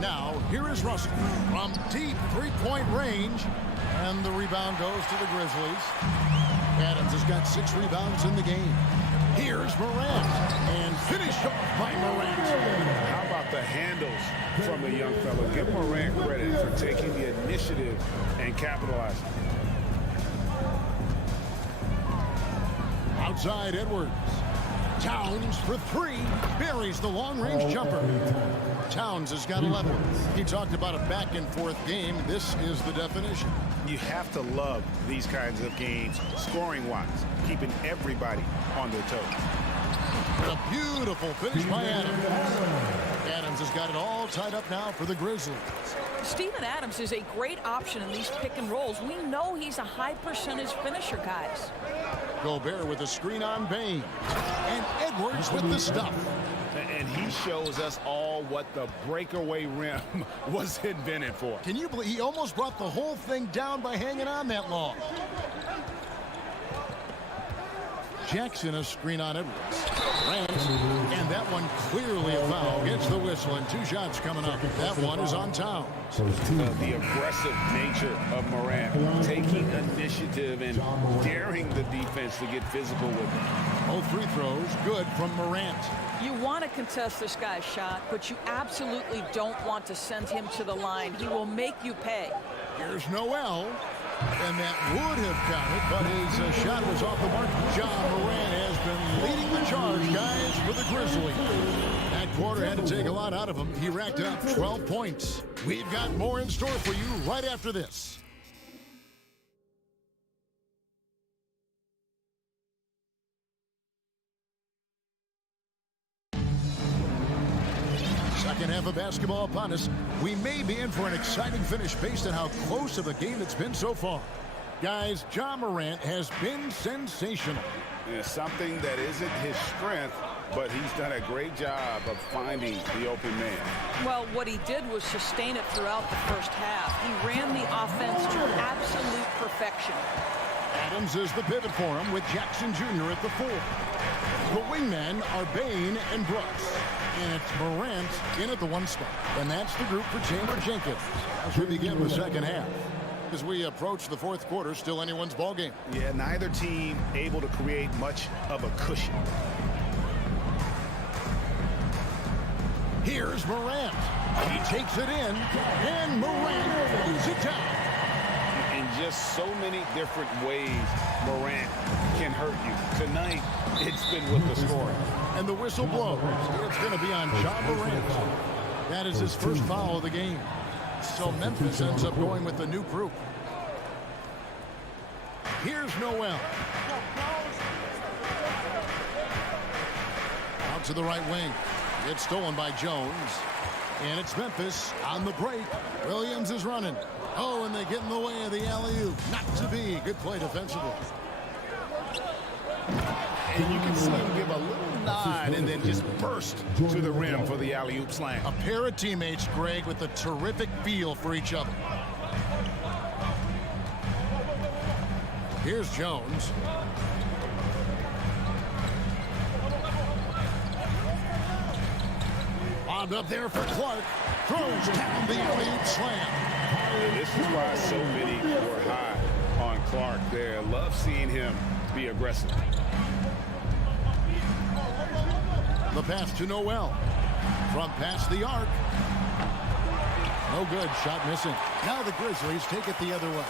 Now, here is Russell from deep three-point range. And the rebound goes to the Grizzlies. Adams has got 6 rebounds in the game. Here's Morant. And finished off by Morant. How about the handles from the young fella? Give Morant credit for taking the initiative and capitalizing. Outside Edwards. Towns for 3. Buries the long-range jumper. Towns has got 11. He talked about a back-and-forth game. This is the definition. You have to love these kinds of games, scoring-wise, keeping everybody on their toes. And a beautiful finish by Adams. Adams has got it all tied up now for the Grizzlies. Steven Adams is a great option in these pick and rolls. We know he's a high percentage finisher, guys. Gobert with a screen on Bain. And Edwards with the stuff. And he shows us all what the breakaway rim was invented for. Can you believe he almost brought the whole thing down by hanging on that long? Jackson a screen on Edwards. Rams, and that one clearly a foul. Gets the whistle, and 2 shots coming up. That one is on Towns. The aggressive nature of Morant, taking initiative and daring the defense to get physical with him. Both free throws good from Morant. You want to contest this guy's shot, but you absolutely don't want to send him to the line. He will make you pay. Here's Noel. And that would have counted, but his shot was off the mark. John Morant has been leading the charge, guys, for the Grizzlies. That quarter had to take a lot out of him. He racked up 12 points. We've got more in store for you right after this. Second half of basketball upon us. We may be in for an exciting finish based on how close of a game it's been so far. Guys, John Morant has been sensational. It's something that isn't his strength, but he's done a great job of finding the open man. Well, what he did was sustain it throughout the first half. He ran the offense to absolute perfection. Adams is the pivot for him with Jackson Jr. at the 4. The wingmen are Bain and Brooks. And it's Morant in at the 1 spot. And that's the group for Chamber Jenkins as we begin the second half. As we approach the 4th quarter, still anyone's ball game. Yeah, neither team able to create much of a cushion. Here's Morant. He takes it in, and Morant lays it down. In just so many different ways, Morant can hurt you. Tonight, it's been with the scoring. And the whistle blows. It's going to be on John Morant. That is his first foul of the game. So Memphis ends up going with the new group. Here's Noel. Out to the right wing. It's stolen by Jones. And it's Memphis on the break. Williams is running. Oh, and they get in the way of the alley-oop. Not to be. Good play defensively. And you can see him give a little nod and then just burst to the rim for the alley-oop slam. A pair of teammates, Greg, with a terrific feel for each other. Here's Jones. Bombed up there for Clark. Throws down the alley-oop slam. This is why so many were high on Clark there. Love seeing him be aggressive. The pass to Noel. From past the arc. No good. Shot missing. Now the Grizzlies take it the other way.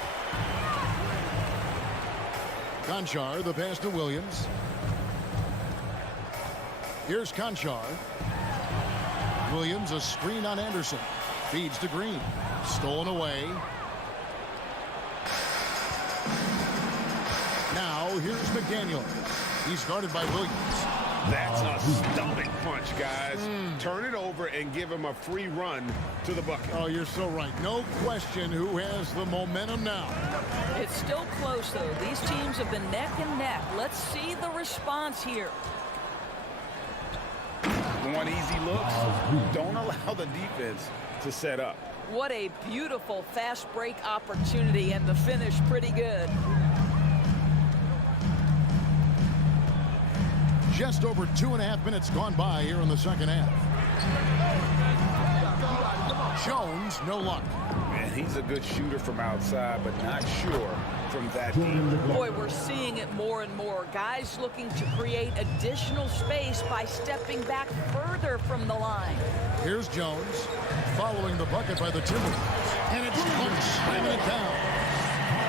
Conchar, the pass to Williams. Here's Conchar. Williams, a screen on Anderson. Feeds to Green. Stolen away. Now here's McDaniel. He's guarded by Williams. That's a stomach punch, guys. Turn it over and give him a free run to the bucket. Oh, you're so right. No question who has the momentum now. It's still close, though. These teams have been neck and neck. Let's see the response here. Want easy looks? Don't allow the defense to set up. What a beautiful fast break opportunity, and the finish pretty good. Just over 2.5 minutes gone by here in the second half. Jones, no luck. Man, he's a good shooter from outside, but not sure from that deep. Boy, we're seeing it more and more. Guys looking to create additional space by stepping back further from the line. Here's Jones following the bucket by the Timberwolves. And it's Clark slamming it down.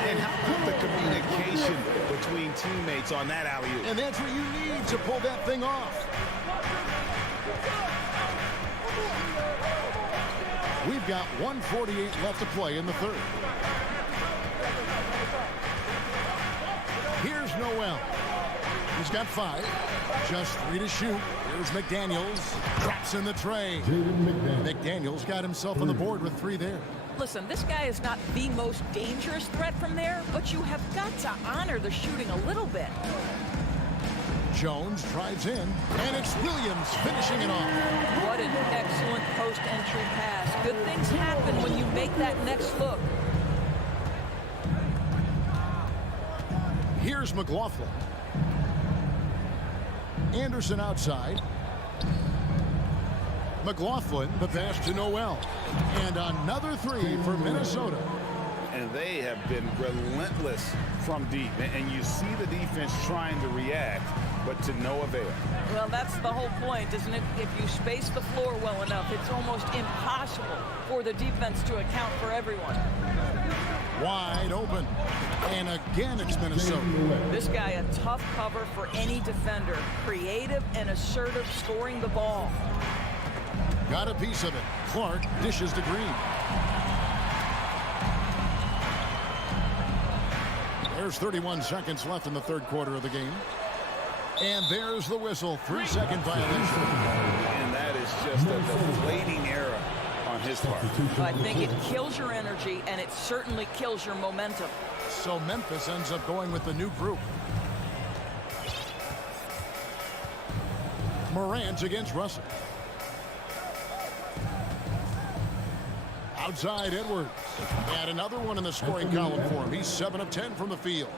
And how about the communication between teammates on that alley-oop? And that's what you need to pull that thing off. We've got 1:48 left to play in the third. Here's Noel. He's got 5. Just 3 to shoot. Here's McDaniels. Drops in the tray. McDaniels got himself on the board with 3 there. Listen, this guy is not the most dangerous threat from there, but you have got to honor the shooting a little bit. Jones drives in, and it's Williams finishing it off. What an excellent post-entry pass. Good things happen when you make that next look. Here's McLaughlin. Anderson outside. McLaughlin, the pass to Noel. And another 3 for Minnesota. And they have been relentless from deep. And you see the defense trying to react, but to no avail. Well, that's the whole point, isn't it? If you space the floor well enough, it's almost impossible for the defense to account for everyone. Wide open. And again, it's Minnesota. This guy, a tough cover for any defender. Creative and assertive scoring the ball. Got a piece of it. Clark dishes to Green. There's 31 seconds left in the third quarter of the game. And there's the whistle. 3-second violation. And that is just a deflating error on his part. I think it kills your energy, and it certainly kills your momentum. So Memphis ends up going with the new group. Morant against Russell. Outside Edwards. And another one in the scoring column for him. He's 7 of 10 from the field.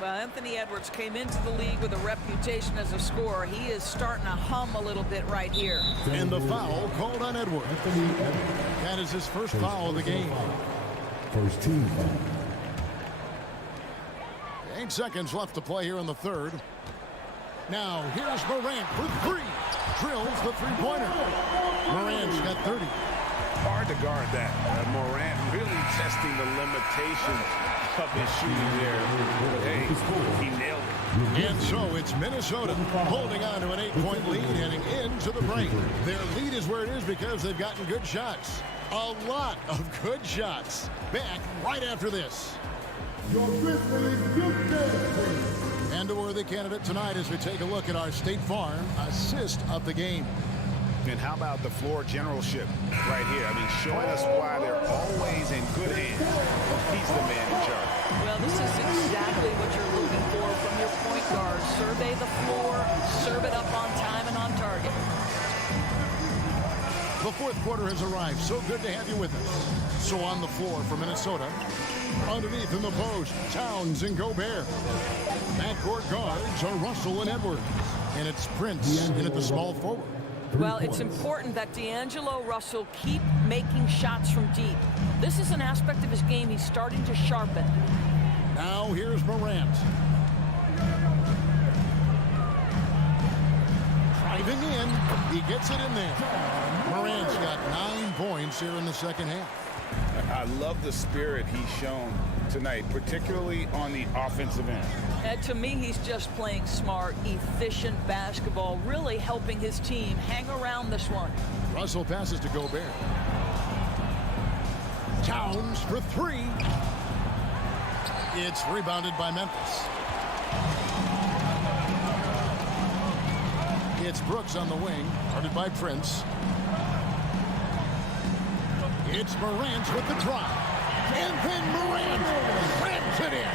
Well, Anthony Edwards came into the league with a reputation as a scorer. He is starting to hum a little bit right here. And the foul called on Edwards. That is his first foul of the game. First team foul. 8 seconds left to play here in the third. Now, here's Morant for 3. Drills the three-pointer. Morant's got 30. Hard to guard that. Morant really testing the limitations of his shooting there. But hey, he nailed it. And so it's Minnesota holding on to an 8-point lead heading into the break. Their lead is where it is because they've gotten good shots. A lot of good shots. Back right after this. Your Grizzlies And a worthy candidate tonight as we take a look at our State Farm assist of the game. And how about the floor generalship right here? I mean, showing us why they're always in good hands. He's the man in charge. Well, this is exactly what you're looking for from your point guard. Survey the floor, serve it up on time and on target. The fourth quarter has arrived. So good to have you with us. So on the floor for Minnesota, underneath in the post, Towns and Gobert. Backcourt guards are Russell and Edwards. And it's Prince in at the small forward. Well, it's important that D'Angelo Russell keep making shots from deep. This is an aspect of his game he's starting to sharpen. Now here's Morant. Driving in. He gets it in there. Morant's got 9 points here in the second half. I love the spirit he's shown tonight, particularly on the offensive end. And to me, he's just playing smart, efficient basketball, really helping his team hang around this one. Russell passes to Gobert. Towns for 3. It's rebounded by Memphis. It's Brooks on the wing, guarded by Prince. It's Morant with the drive. And then Morant slams it in.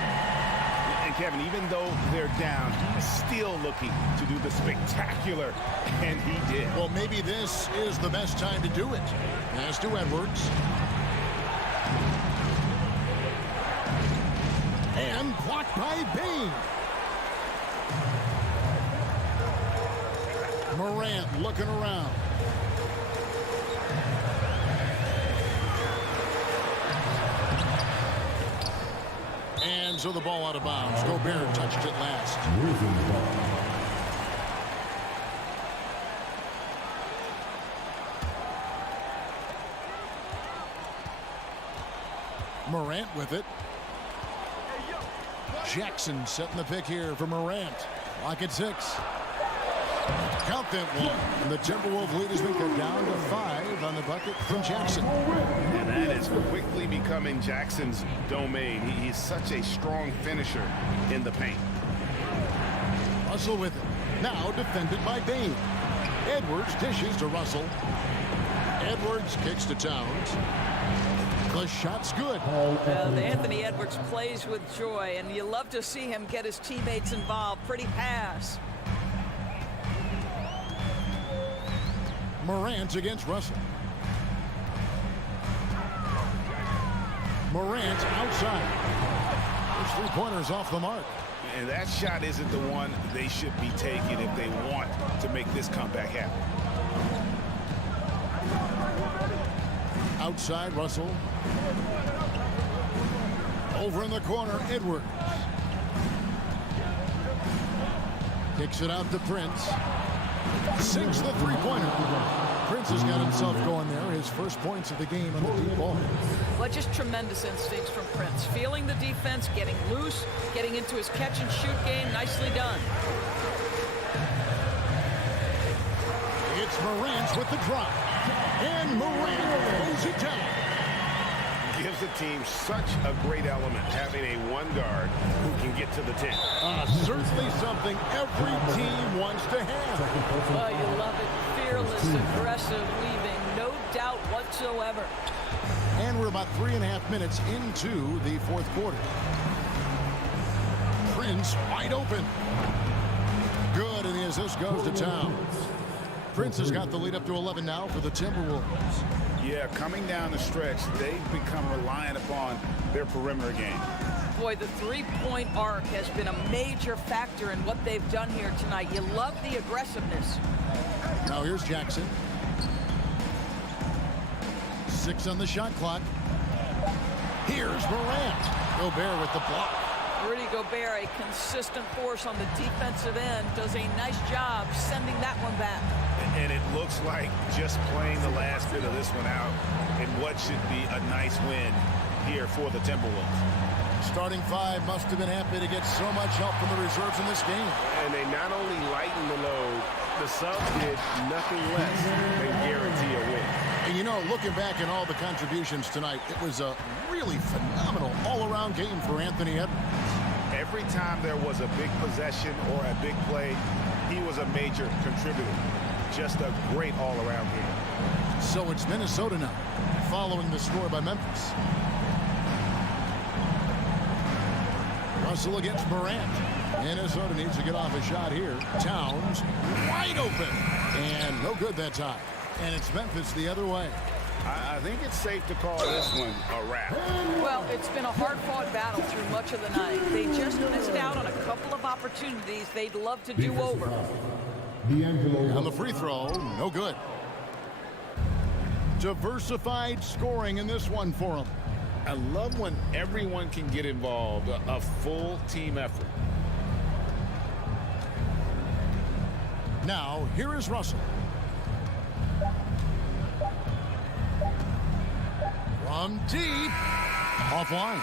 And Kevin, even though they're down, he's still looking to do the spectacular, and he did. Well, maybe this is the best time to do it. As to Edwards. And blocked by Bain. Morant looking around. And so the ball out of bounds. Gobert touched it last. Morant with it. Jackson setting the pick here for Morant. Lock at 6. Count that one. And the Timberwolves lead has been cut down to 5 on the bucket from Jackson. And that is quickly becoming Jackson's domain. He's such a strong finisher in the paint. Russell with it. Now defended by Bain. Edwards dishes to Russell. Edwards kicks to Towns. The shot's good. Anthony Edwards plays with joy, and you love to see him get his teammates involved. Pretty pass. Morant against Russell. Morant outside. There's 3-pointers off the mark. And that shot isn't the one they should be taking if they want to make this comeback happen. Outside, Russell. Over in the corner, Edwards. Kicks it out to Prince. Sinks the 3-pointer. Prince has got himself going there. His first points of the game on the deep ball. Well, just tremendous instincts from Prince. Feeling the defense, getting loose, getting into his catch-and-shoot game. Nicely done. It's Morant with the drop. And Morant throws it down. Gives the team such a great element, having a one guard who can get to the 10. Certainly something every team wants to have. Well, you love it. Fearless, aggressive, leaving no doubt whatsoever. And we're about 3.5 minutes into the fourth quarter. Prince wide open. Good, and the assist goes to Towns. Prince has got the lead up to 11 now for the Timberwolves. Yeah, coming down the stretch, they've become reliant upon their perimeter game. Boy, the three-point arc has been a major factor in what they've done here tonight. You love the aggressiveness. Now here's Jackson. 6 on the shot clock. Here's Morant. Gobert with the block. Rudy Gobert, a consistent force on the defensive end, does a nice job sending that one back. And it looks like just playing the last bit of this one out in what should be a nice win here for the Timberwolves. Starting 5 must have been happy to get so much help from the reserves in this game. And they not only lightened the load, the subs did nothing less than guarantee a win. And you know, looking back at all the contributions tonight, it was a really phenomenal all-around game for Anthony Edwards. Every time there was a big possession or a big play, he was a major contributor. Just a great all-around game. So it's Minnesota now, following the score by Memphis. Russell against Morant. Minnesota needs to get off a shot here. Towns wide open. And no good that time. And it's Memphis the other way. I think it's safe to call this one a wrap. Well, it's been a hard-fought battle through much of the night. They just missed out on a couple of opportunities they'd love to do over. On the free throw, no good. Diversified scoring in this one for them. I love when everyone can get involved, a full team effort. Now, here is Russell. From deep, offline.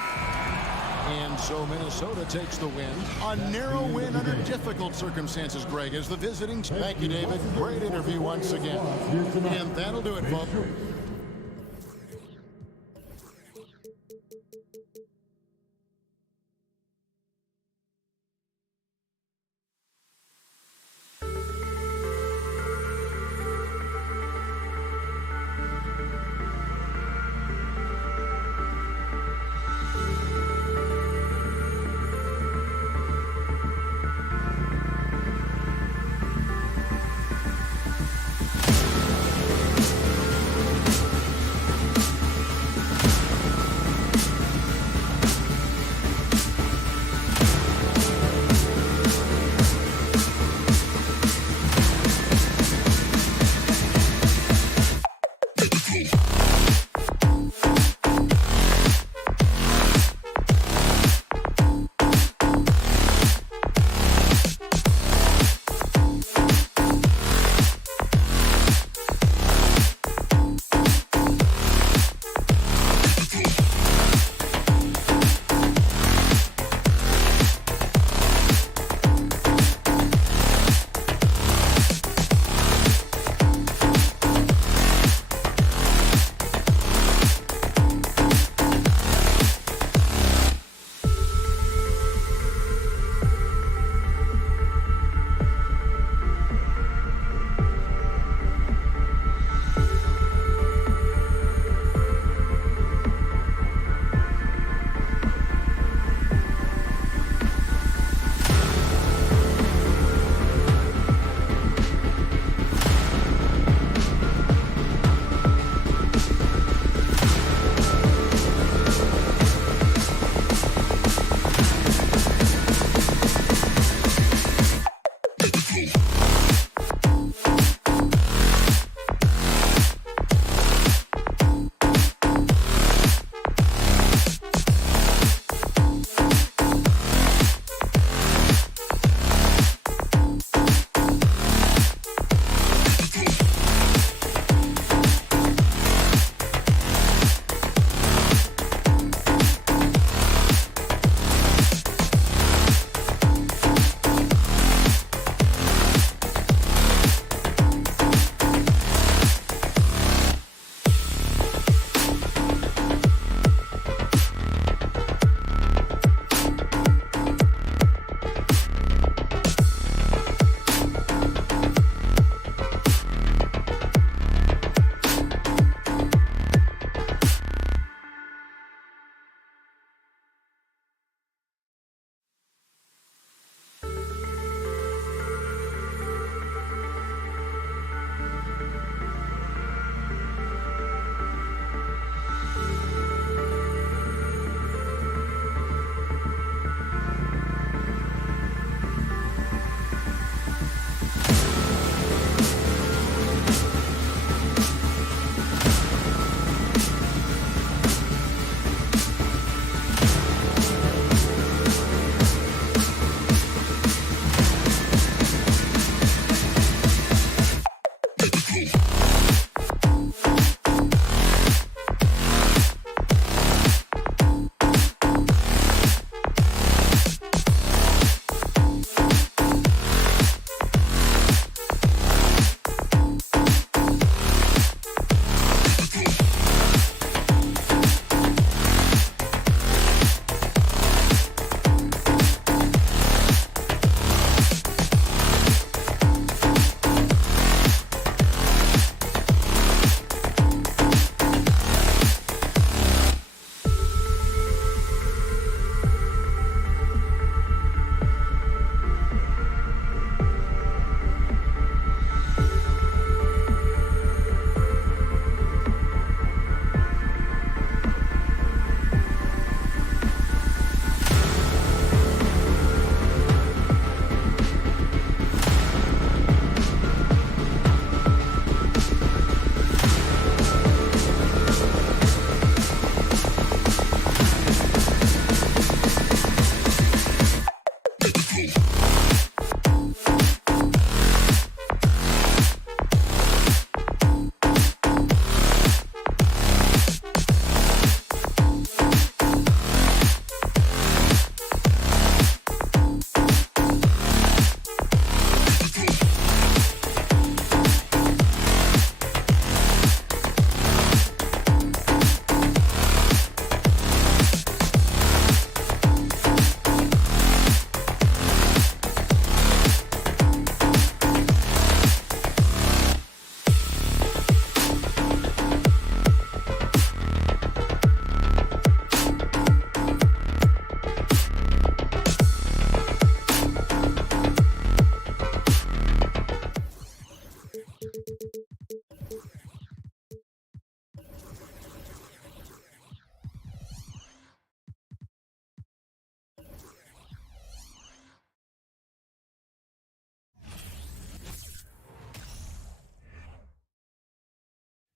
And so Minnesota takes the win. A narrow win under difficult circumstances, Greg, as the visiting. Thank you, David. Great interview once again. And that'll do it, folks.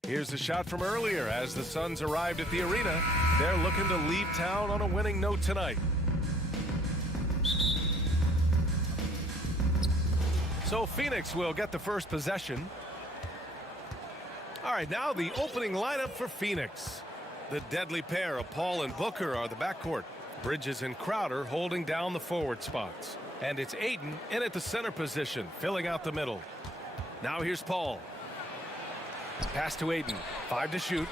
Here's the shot from earlier as the Suns arrived at the arena. They're looking to leave town on a winning note tonight. So Phoenix will get the first possession. All right, now the opening lineup for Phoenix. The deadly pair of Paul and Booker are the backcourt. Bridges and Crowder holding down the forward spots. And it's Ayton in at the center position, filling out the middle. Now here's Paul. Pass to Ayton. 5 to shoot.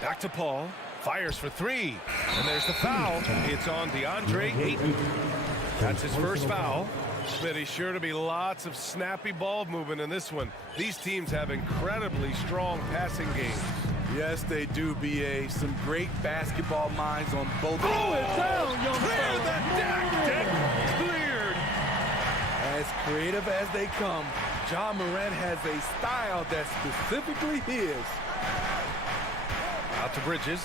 Back to Paul. Fires for 3. And there's the foul. It's on DeAndre Ayton. That's his first foul. Smitty, sure to be lots of snappy ball movement in this one. These teams have incredibly strong passing games. Yes, they do, B.A. Some great basketball minds on both. Throw it down, young Clear the deck. Deck cleared. As creative as they come, Ja Morant has a style that's specifically his. Out to Bridges.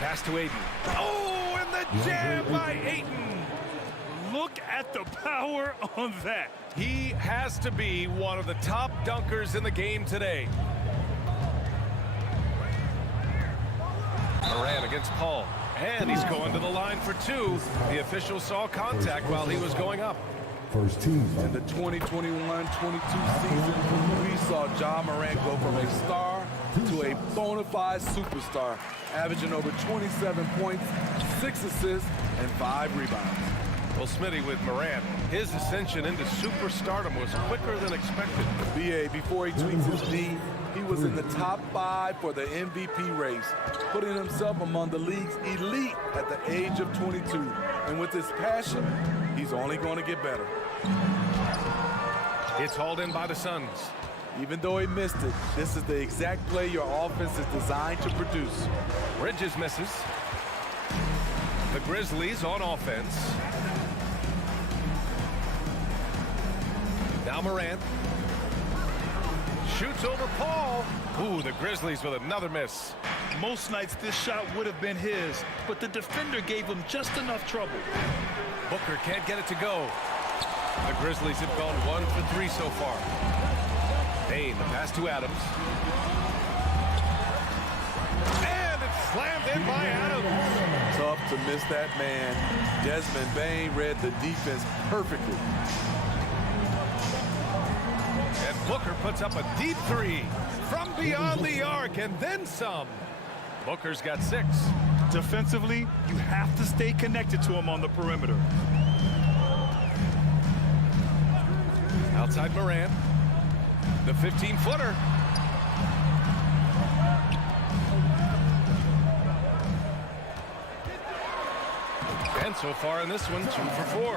Pass to Ayton. Oh, and the jam by Ayton. Look at the power on that. He has to be one of the top dunkers in the game today. Morant against Paul. And he's going to the line for 2. The official saw contact while he was going up. First team. In the 2021-22 season, we saw Ja Morant go from a star to a bona fide superstar, averaging over 27 points, 6 assists, and 5 rebounds. Well, Smitty, with Morant, his ascension into superstardom was quicker than expected. B.A., before he tweaked his knee, he was in the top 5 for the MVP race, putting himself among the league's elite at the age of 22. And with his passion, he's only going to get better. It's hauled in by the Suns. Even though he missed it, this is the exact play your offense is designed to produce. Bridges misses. The Grizzlies on offense. Now Morant. Shoots over Paul. Ooh, the Grizzlies with another miss. Most nights this shot would have been his, but the defender gave him just enough trouble. Booker can't get it to go. The Grizzlies have gone 1 for 3 so far. Payne, the pass to Adams. And it's slammed in by Adams. Tough to miss that man. Desmond Bane read the defense perfectly. And Booker puts up a deep 3 from beyond the arc and then some. Booker's got 6. Defensively, you have to stay connected to him on the perimeter. Outside Morant. The 15-footer. And so far in this one, 2 for 4.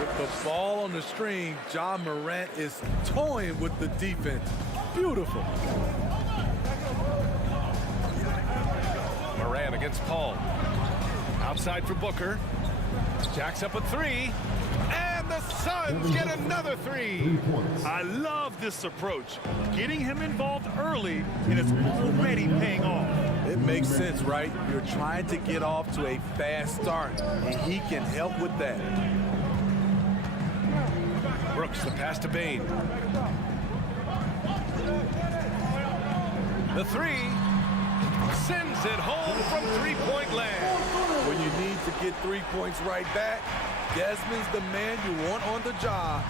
With the ball on the string, Ja Morant is toying with the defense. Beautiful. Morant against Paul. Outside for Booker. Jacks up a 3. And the Suns get another 3. I love this approach. Getting him involved early, and it's already paying off. It makes sense, right? You're trying to get off to a fast start, and he can help with that. Brooks, the pass to Bane. The 3 sends it home from 3-point land. When you need to get 3 points right back, Desmond's the man you want on the job.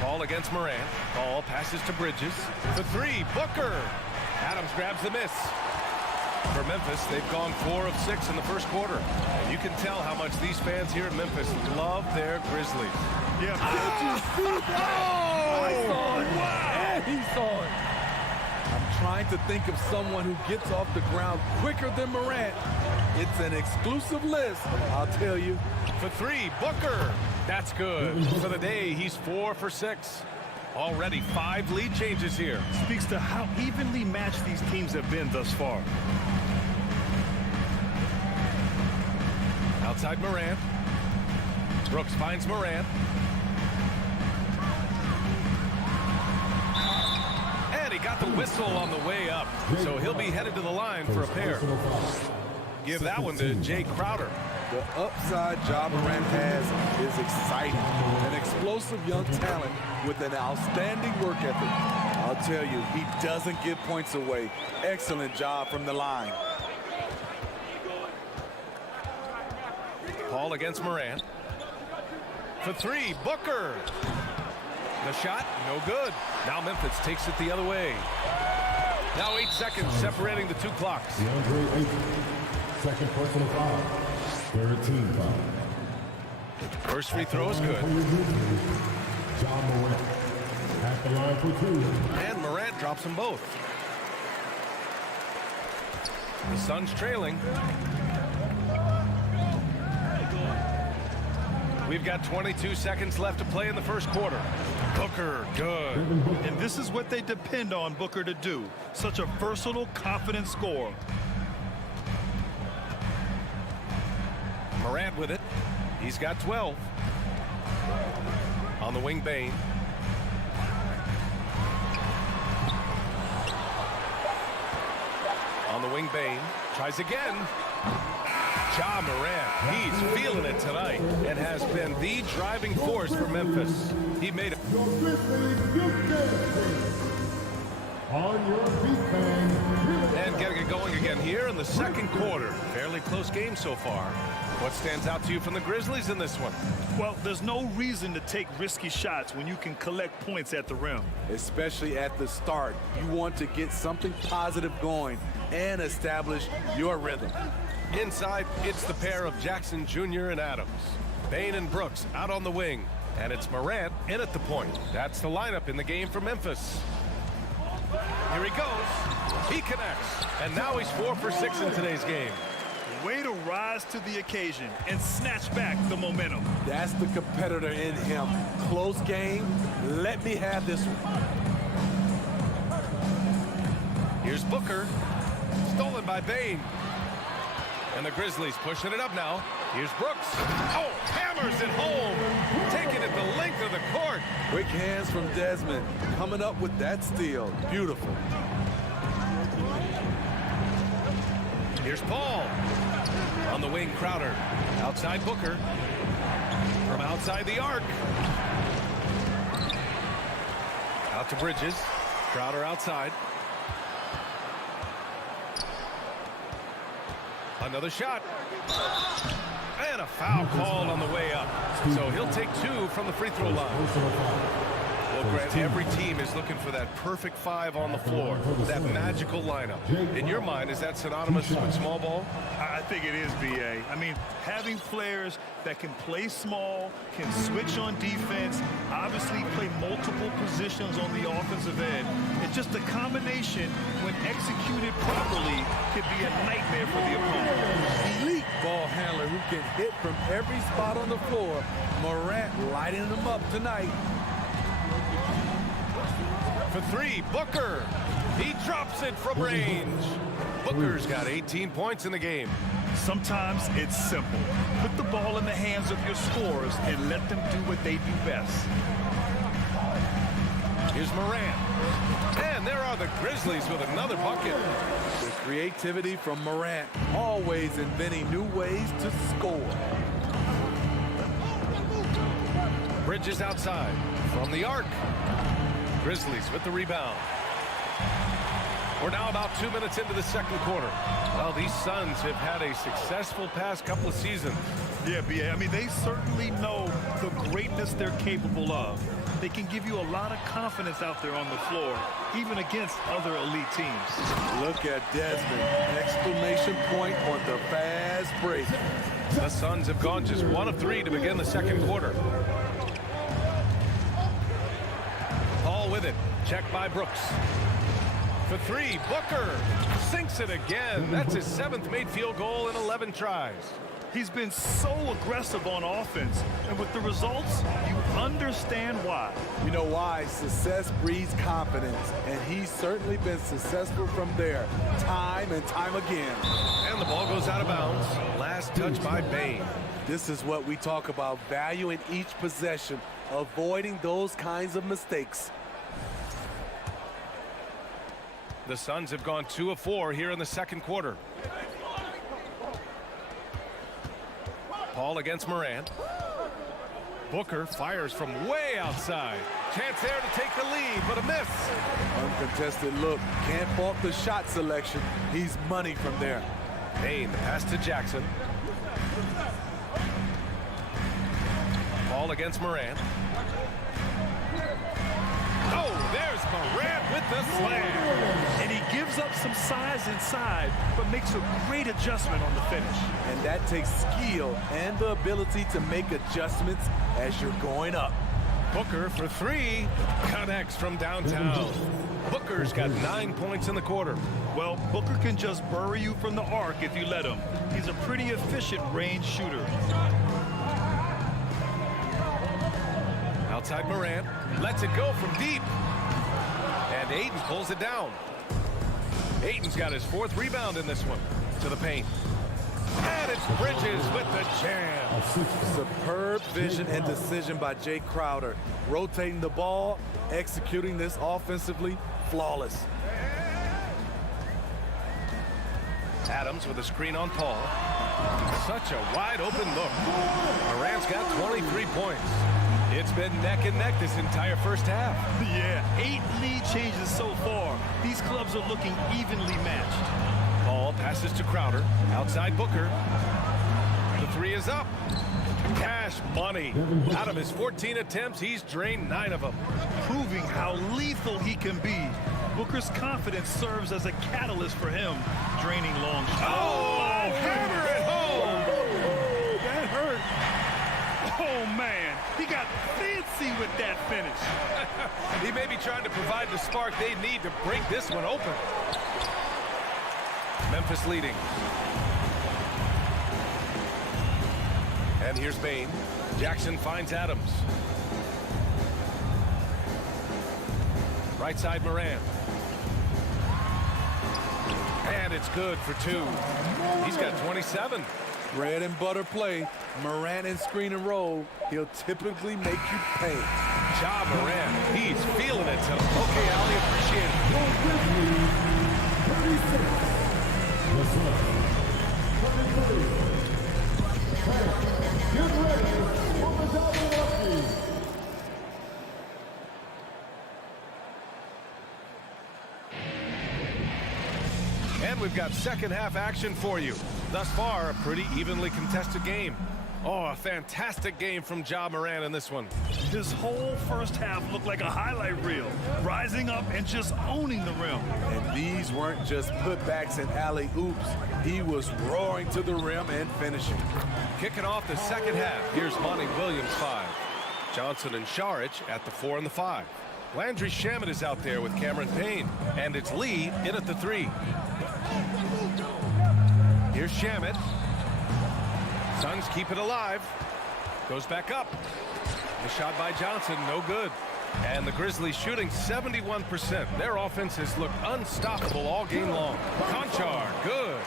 Paul against Morant. Paul passes to Bridges. The 3, Booker. Adams grabs the miss. For Memphis, they've gone 4 of 6 in the first quarter. And you can tell how much these fans here in Memphis love their Grizzlies. Yeah. Did you see that? I saw it. Wow. And he saw it. I'm trying to think of someone who gets off the ground quicker than Morant. It's an exclusive list, I'll tell you. For 3, Booker. That's good. For the day, he's 4 for 6. Already 5 lead changes here. Speaks to how evenly matched these teams have been thus far. Outside Morant. Brooks finds Morant. And he got the whistle on the way up. So he'll be headed to the line for a pair. Give that one to Jay Crowder. The upside Ja Morant has is exciting. An explosive young talent with an outstanding work ethic. I'll tell you, he doesn't give points away. Excellent job from the line. Paul against Morant. For three, Booker. The shot, no good. Now Memphis takes it the other way. Now 8 seconds separating the two clocks. DeAndre Ayton, second personal foul. Third team foul. First free throw is good. Ja Morant at the line for two. And Morant drops them both. The Suns trailing. We've got 22 seconds left to play in the first quarter. Booker, good. And this is what they depend on Booker to do. Such a versatile, confident scorer. Morant with it. He's got 12. On the wing, Bane. On the wing, Bane. Tries again. Ja Morant, he's feeling it tonight and has been the driving force for Memphis. He made it. Your Grizzlies, on your feet, fans. And getting it going again here in the second quarter. Fairly close game so far. What stands out to you from the Grizzlies in this one? Well, there's no reason to take risky shots when you can collect points at the rim. Especially at the start. You want to get something positive going and establish your rhythm. Inside, it's the pair of Jackson Jr. and Adams. Bane and Brooks out on the wing. And it's Morant in at the point. That's the lineup in the game for Memphis. Here he goes. He connects. And now he's 4 for 6 in today's game. Way to rise to the occasion and snatch back the momentum. That's the competitor in him. Close game. Let me have this one. Here's Booker. Stolen by Bane. And the Grizzlies pushing it up now. Here's Brooks. Oh, hammers it home. Taking it the length of the court. Quick hands from Desmond. Coming up with that steal. Beautiful. Here's Paul. On the wing, Crowder. Outside Booker. From outside the arc. Out to Bridges. Crowder outside. Another shot. And a foul called on the way up. So he'll take 2 from the free throw line. Well, Grant, every team is looking for that perfect 5 on the floor, that magical lineup. In your mind, is that synonymous with small ball? I think it is, B.A. I mean, having players that can play small, can switch on defense, obviously play multiple positions on the offensive end. It's just a combination, when executed properly, could be a nightmare for the opponent. Elite ball handler who can hit from every spot on the floor. Morant lighting them up tonight. For 3, Booker. He drops it from range. Booker's got 18 points in the game. Sometimes it's simple. Put the ball in the hands of your scorers and let them do what they do best. Here's Morant. And there are the Grizzlies with another bucket. The creativity from Morant, always inventing new ways to score. Bridges outside from the arc. Grizzlies with the rebound. We're now about 2 minutes into the second quarter. Well, these Suns have had a successful past couple of seasons. Yeah, B.A. I mean, they certainly know the greatness they're capable of. They can give you a lot of confidence out there on the floor, even against other elite teams. Look at Desmond. Exclamation point on the fast break. The Suns have gone just 1 of 3 to begin the second quarter. Paul with it. Checked by Brooks. For 3, Booker sinks it again. That's his 7th made field goal in 11 tries. He's been so aggressive on offense, and with the results, you understand why. You know why? Success breeds confidence, and he's certainly been successful from there, time and time again. And the ball goes out of bounds. Last touch by Bane. This is what we talk about, valuing each possession, avoiding those kinds of mistakes. The Suns have gone 2 of 4 here in the second quarter. Paul against Morant. Booker fires from way outside. Chance there to take the lead, but a miss. Uncontested look. Can't fault the shot selection. He's money from there. Payne, the pass to Jackson. Paul against Morant. Oh, there's Morant with the slam. And he gives up some size inside, but makes a great adjustment on the finish. And that takes skill and the ability to make adjustments as you're going up. Booker for three. Connects from downtown. Booker's got 9 points in the quarter. Well, Booker can just bury you from the arc if you let him. He's a pretty efficient range shooter. Outside Morant. Lets it go from deep. And Ayton pulls it down. Ayton's got his 4th rebound in this one. To the paint. And it's Bridges with the jam. Superb vision and decision by Jay Crowder. Rotating the ball, executing this offensively, flawless. Adams with a screen on Paul. Such a wide open look. Morant's got 23 points. It's been neck and neck this entire first half. Yeah, 8 lead changes so far. These clubs are looking evenly matched. Paul passes to Crowder. Outside Booker. The 3 is up. Cash money. Out of his 14 attempts, he's drained 9 of them. Proving how lethal he can be. Booker's confidence serves as a catalyst for him, draining long shots. Oh, hammer it home. That hurt. Oh, man. He got fancy with that finish. He may be trying to provide the spark they need to break this one open. Memphis leading. And here's Bane. Jackson finds Adams. Right side Morant. And it's good for 2. He's got 27. Bread and butter play. Morant and screen and roll. He'll typically make you pay. Ja Morant, he's feeling it. Okay, Ali, appreciate And we've got second half action for you. Thus far, a pretty evenly contested game. Oh, a fantastic game from Ja Morant in this one. This whole first half looked like a highlight reel, rising up and just owning the rim. And these weren't just putbacks and alley-oops. He was roaring to the rim and finishing. Kicking off the second half, here's Monty Williams 5. Johnson and Saric at the 4 and the 5. Landry Shamet is out there with Cameron Payne. And it's Lee in at the 3. Here's Shamet. Suns keep it alive. Goes back up. The shot by Johnson, no good. And the Grizzlies shooting 71%. Their offense has looked unstoppable all game long. Conchar, good.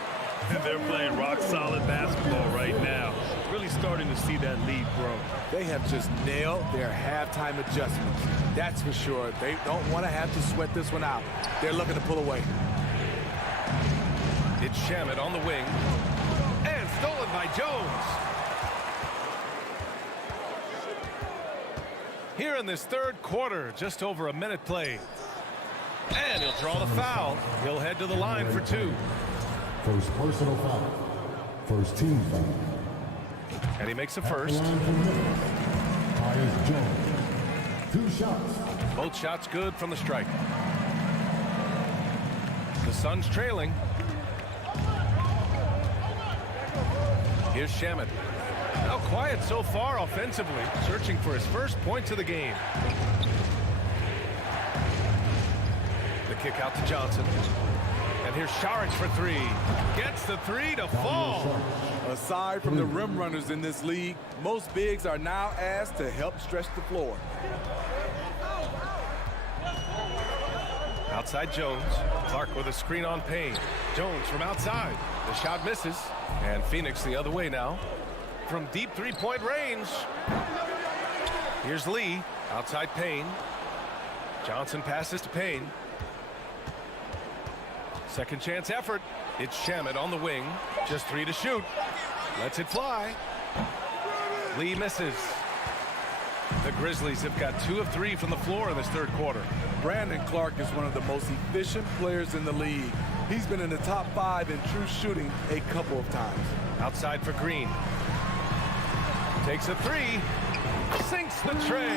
They're playing rock-solid basketball right now. Really starting to see that lead grow. They have just nailed their halftime adjustments. That's for sure. They don't want to have to sweat this one out. They're looking to pull away. It's Shamet on the wing. And stolen by Jones. Here in this third quarter, just over a minute played. And he'll draw the foul. He'll head to the line for 2. First personal foul. First team foul. And he makes a first. Tyus Jones. 2 shots. Both shots good from the stripe. The Suns trailing. Here's Shamet. Now quiet so far offensively, searching for his first points of the game. The kick out to Johnson. And here's Saric for 3. Gets the 3 to fall. Aside from the rim runners in this league, most bigs are now asked to help stretch the floor. Outside Jones. Clark with a screen on Payne. Jones from outside. The shot misses. And Phoenix the other way now. From deep three-point range. Here's Lee. Outside Payne. Johnson passes to Payne. Second chance effort. It's Shamet on the wing. Just 3 to shoot. Lets it fly. Lee misses. The Grizzlies have got 2 of 3 from the floor in this third quarter. Brandon Clark is one of the most efficient players in the league. He's been in the top 5 in true shooting a couple of times. Outside for Green. Takes a 3. Sinks the tray.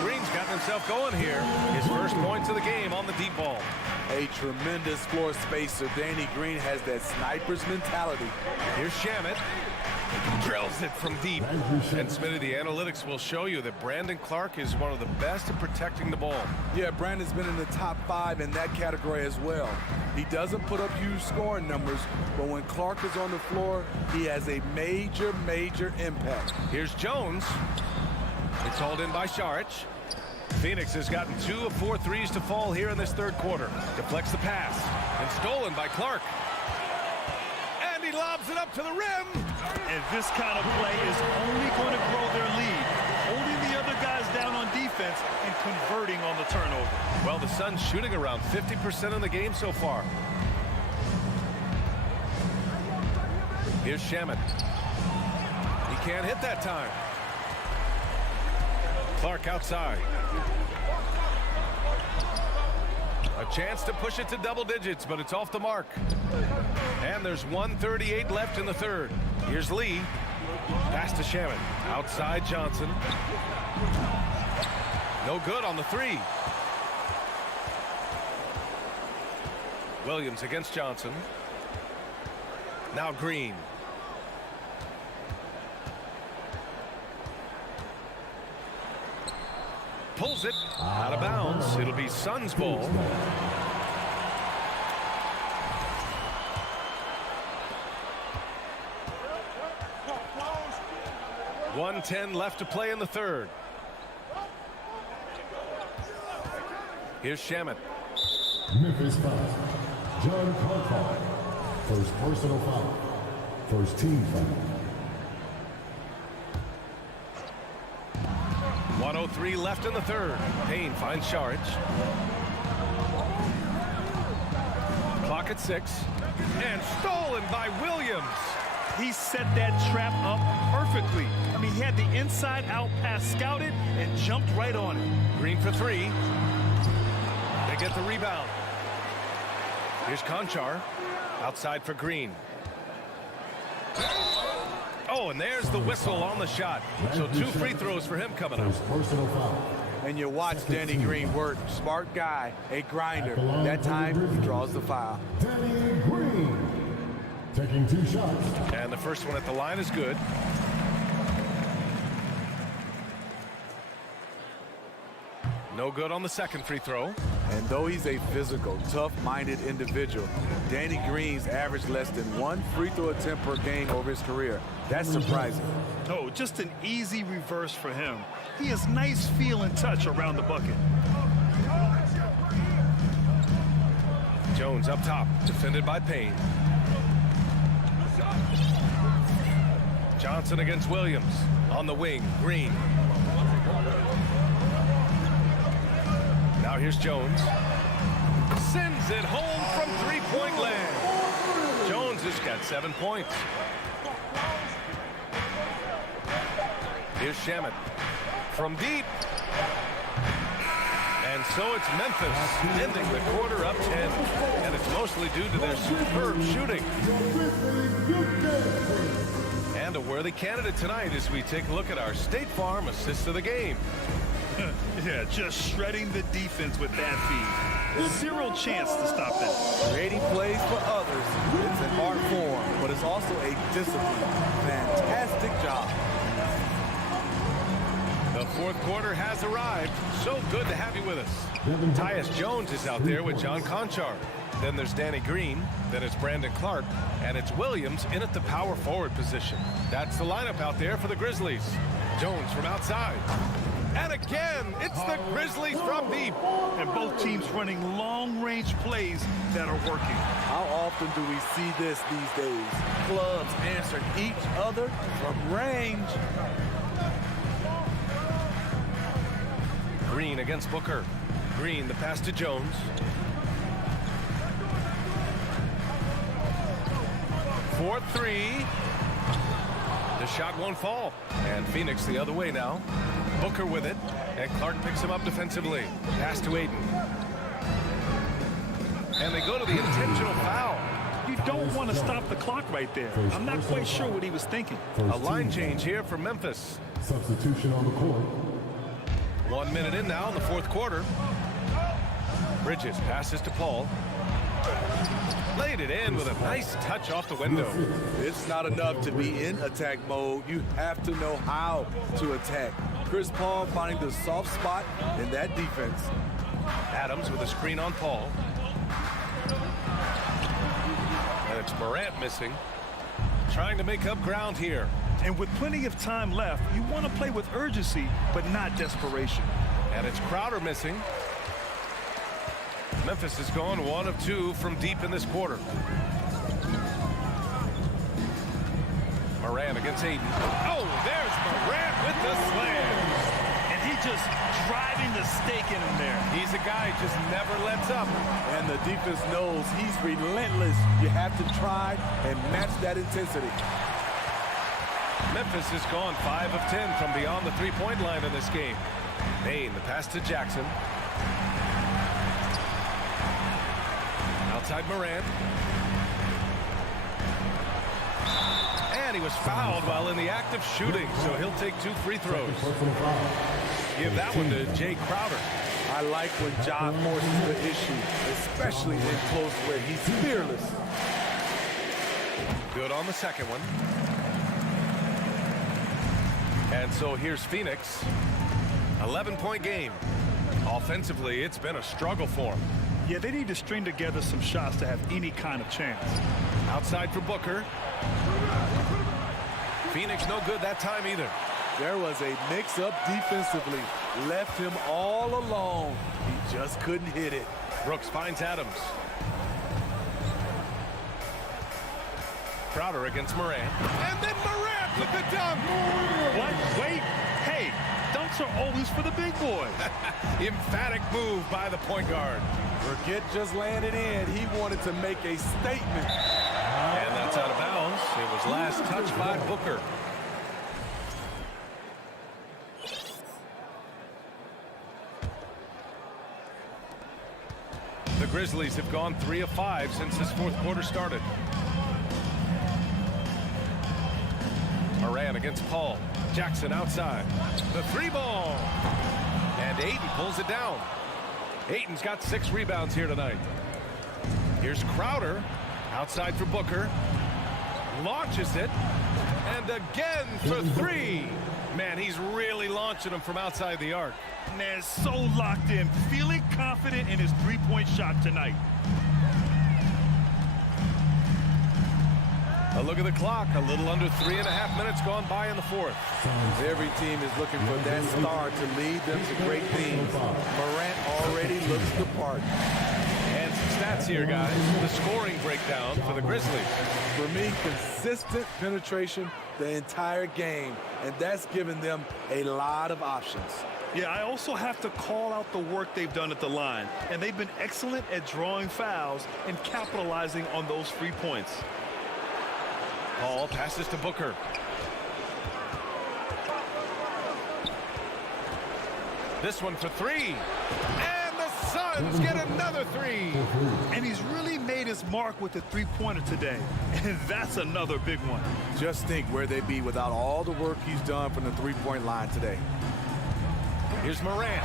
Green's got himself going here. His first points of the game on the deep ball. A tremendous floor spacer. Danny Green has that sniper's mentality. Here's Shamet. Drills it from deep. And Smitty, the analytics will show you that Brandon Clark is one of the best at protecting the ball. Yeah, Brandon's been in the top 5 in that category as well. He doesn't put up huge scoring numbers, but when Clark is on the floor, he has a major, major impact. Here's Jones. It's hauled in by Saric. Phoenix has gotten 2 of 4 threes to fall here in this third quarter. Deflects the pass and stolen by Clark. And he lobs it up to the rim. And this kind of play is only going to grow their lead, holding the other guys down on defense and converting on the turnover. Well, the Suns shooting around 50% in the game so far. Here's Shamet. He can't hit that time. Clark outside. A chance to push it to double digits, but it's off the mark. And there's 1:38 left in the third. Here's Lee. Pass to Shamet. Outside Johnson. No good on the 3. Williams against Johnson. Now Green. Pulls it out of bounds. It'll be Suns ball. .110 left to play in the third. Here's Shamet. Memphis foul. John Carter. First personal foul. First team foul. 1:03 left in the third. Payne finds Saric. Clock at 6. And stolen by Williams. He set that trap up perfectly. I mean, he had the inside-out pass scouted and jumped right on it. Green for 3. They get the rebound. Here's Conchar. Outside for Green. Oh, and there's the whistle on the shot. So 2 free throws for him coming up. Personal foul. And you watch Danny Green work. Smart guy, a grinder. That time, he draws the foul. Danny Green taking 2 shots. And the first one at the line is good. No good on the second free throw. And though he's a physical, tough-minded individual, Danny Green's averaged less than 1 free throw attempt per game over his career. That's surprising. No, just an easy reverse for him. He has nice feel and touch around the bucket. Jones up top, defended by Payne. Johnson against Williams. On the wing, Green. Now here's Jones. Sends it home from 3-point land. Jones has got 7 points. Here's Shamet. From deep. And so it's Memphis ending the quarter up 10. And it's mostly due to their superb shooting. And a worthy candidate tonight as we take a look at our State Farm assist of the game. Yeah, just shredding the defense with that feed. Zero chance to stop that. Creating plays for others. It's an art form, but it's also a discipline. Fantastic job. The fourth quarter has arrived. So good to have you with us. Tyus Jones is out there with John Conchar. Then there's Danny Green. Then it's Brandon Clark. And it's Williams in at the power forward position. That's the lineup out there for the Grizzlies. Jones from outside. And again, it's the Grizzlies from deep. And both teams running long-range plays that are working. How often do we see this these days? Clubs answering each other from range. Green against Booker. Green, the pass to Jones. 4-3. The shot won't fall. And Phoenix the other way now. Booker with it. And Clark picks him up defensively. Pass to Ayton. And they go to the intentional foul. You don't want to stop the clock right there. I'm not quite sure what he was thinking. A line change here for Memphis. Substitution on the court. 1 minute in now in the fourth quarter. Bridges passes to Paul. Laid it in with a nice touch off the window. It's not enough to be in attack mode. You have to know how to attack. Chris Paul finding the soft spot in that defense. Adams with a screen on Paul. And it's Morant missing. Trying to make up ground here. And with plenty of time left, you want to play with urgency, but not desperation. And it's Crowder missing. Memphis has gone 1 of 2 from deep in this quarter. Morant against Ayton. Oh, there's Morant with the slam. And he just driving the stake in him there. He's a guy who just never lets up. And the defense knows he's relentless. You have to try and match that intensity. Memphis has gone 5 of 10 from beyond the three-point line in this game. Bain, the pass to Jackson. Outside Morant. And he was fouled while in the act of shooting, so he'll take 2 free throws. Give that one to Jay Crowder. I like when Ja forces the issue, especially in close play. He's fearless. Good on the second one. And so here's Phoenix. 11-point game. Offensively, it's been a struggle for them. Yeah, they need to string together some shots to have any kind of chance. Outside for Booker. Phoenix no good that time either. There was a mix-up defensively. Left him all alone. He just couldn't hit it. Brooks finds Adams. Crowder against Morant. And then Morant with the dunk. What? Wait. Hey, dunks are always for the big boy. Emphatic move by the point guard. Forget just laying it in. He wanted to make a statement. And that's out of bounds. It was last touched by Booker. The Grizzlies have gone 3 of 5 since this fourth quarter started. Morant against Paul. Jackson outside. The 3-ball. And Ayton pulls it down. Ayton's got 6 rebounds here tonight. Here's Crowder. Outside for Booker. Launches it. And again for 3. Man, he's really launching them from outside the arc. Man, so locked in. Feeling confident in his three-point shot tonight. A look at the clock. A little under 3.5 minutes gone by in the fourth. Every team is looking for that star to lead them to great things. Morant already looks the part. And some stats here, guys. The scoring breakdown for the Grizzlies. For me, consistent penetration the entire game, and that's given them a lot of options. Yeah, I also have to call out the work they've done at the line, and they've been excellent at drawing fouls and capitalizing on those free points. Paul passes to Booker. This one for 3. And the Suns get another 3. And he's really made his mark with the three-pointer today. And that's another big one. Just think where they'd be without all the work he's done from the three-point line today. Here's Morant.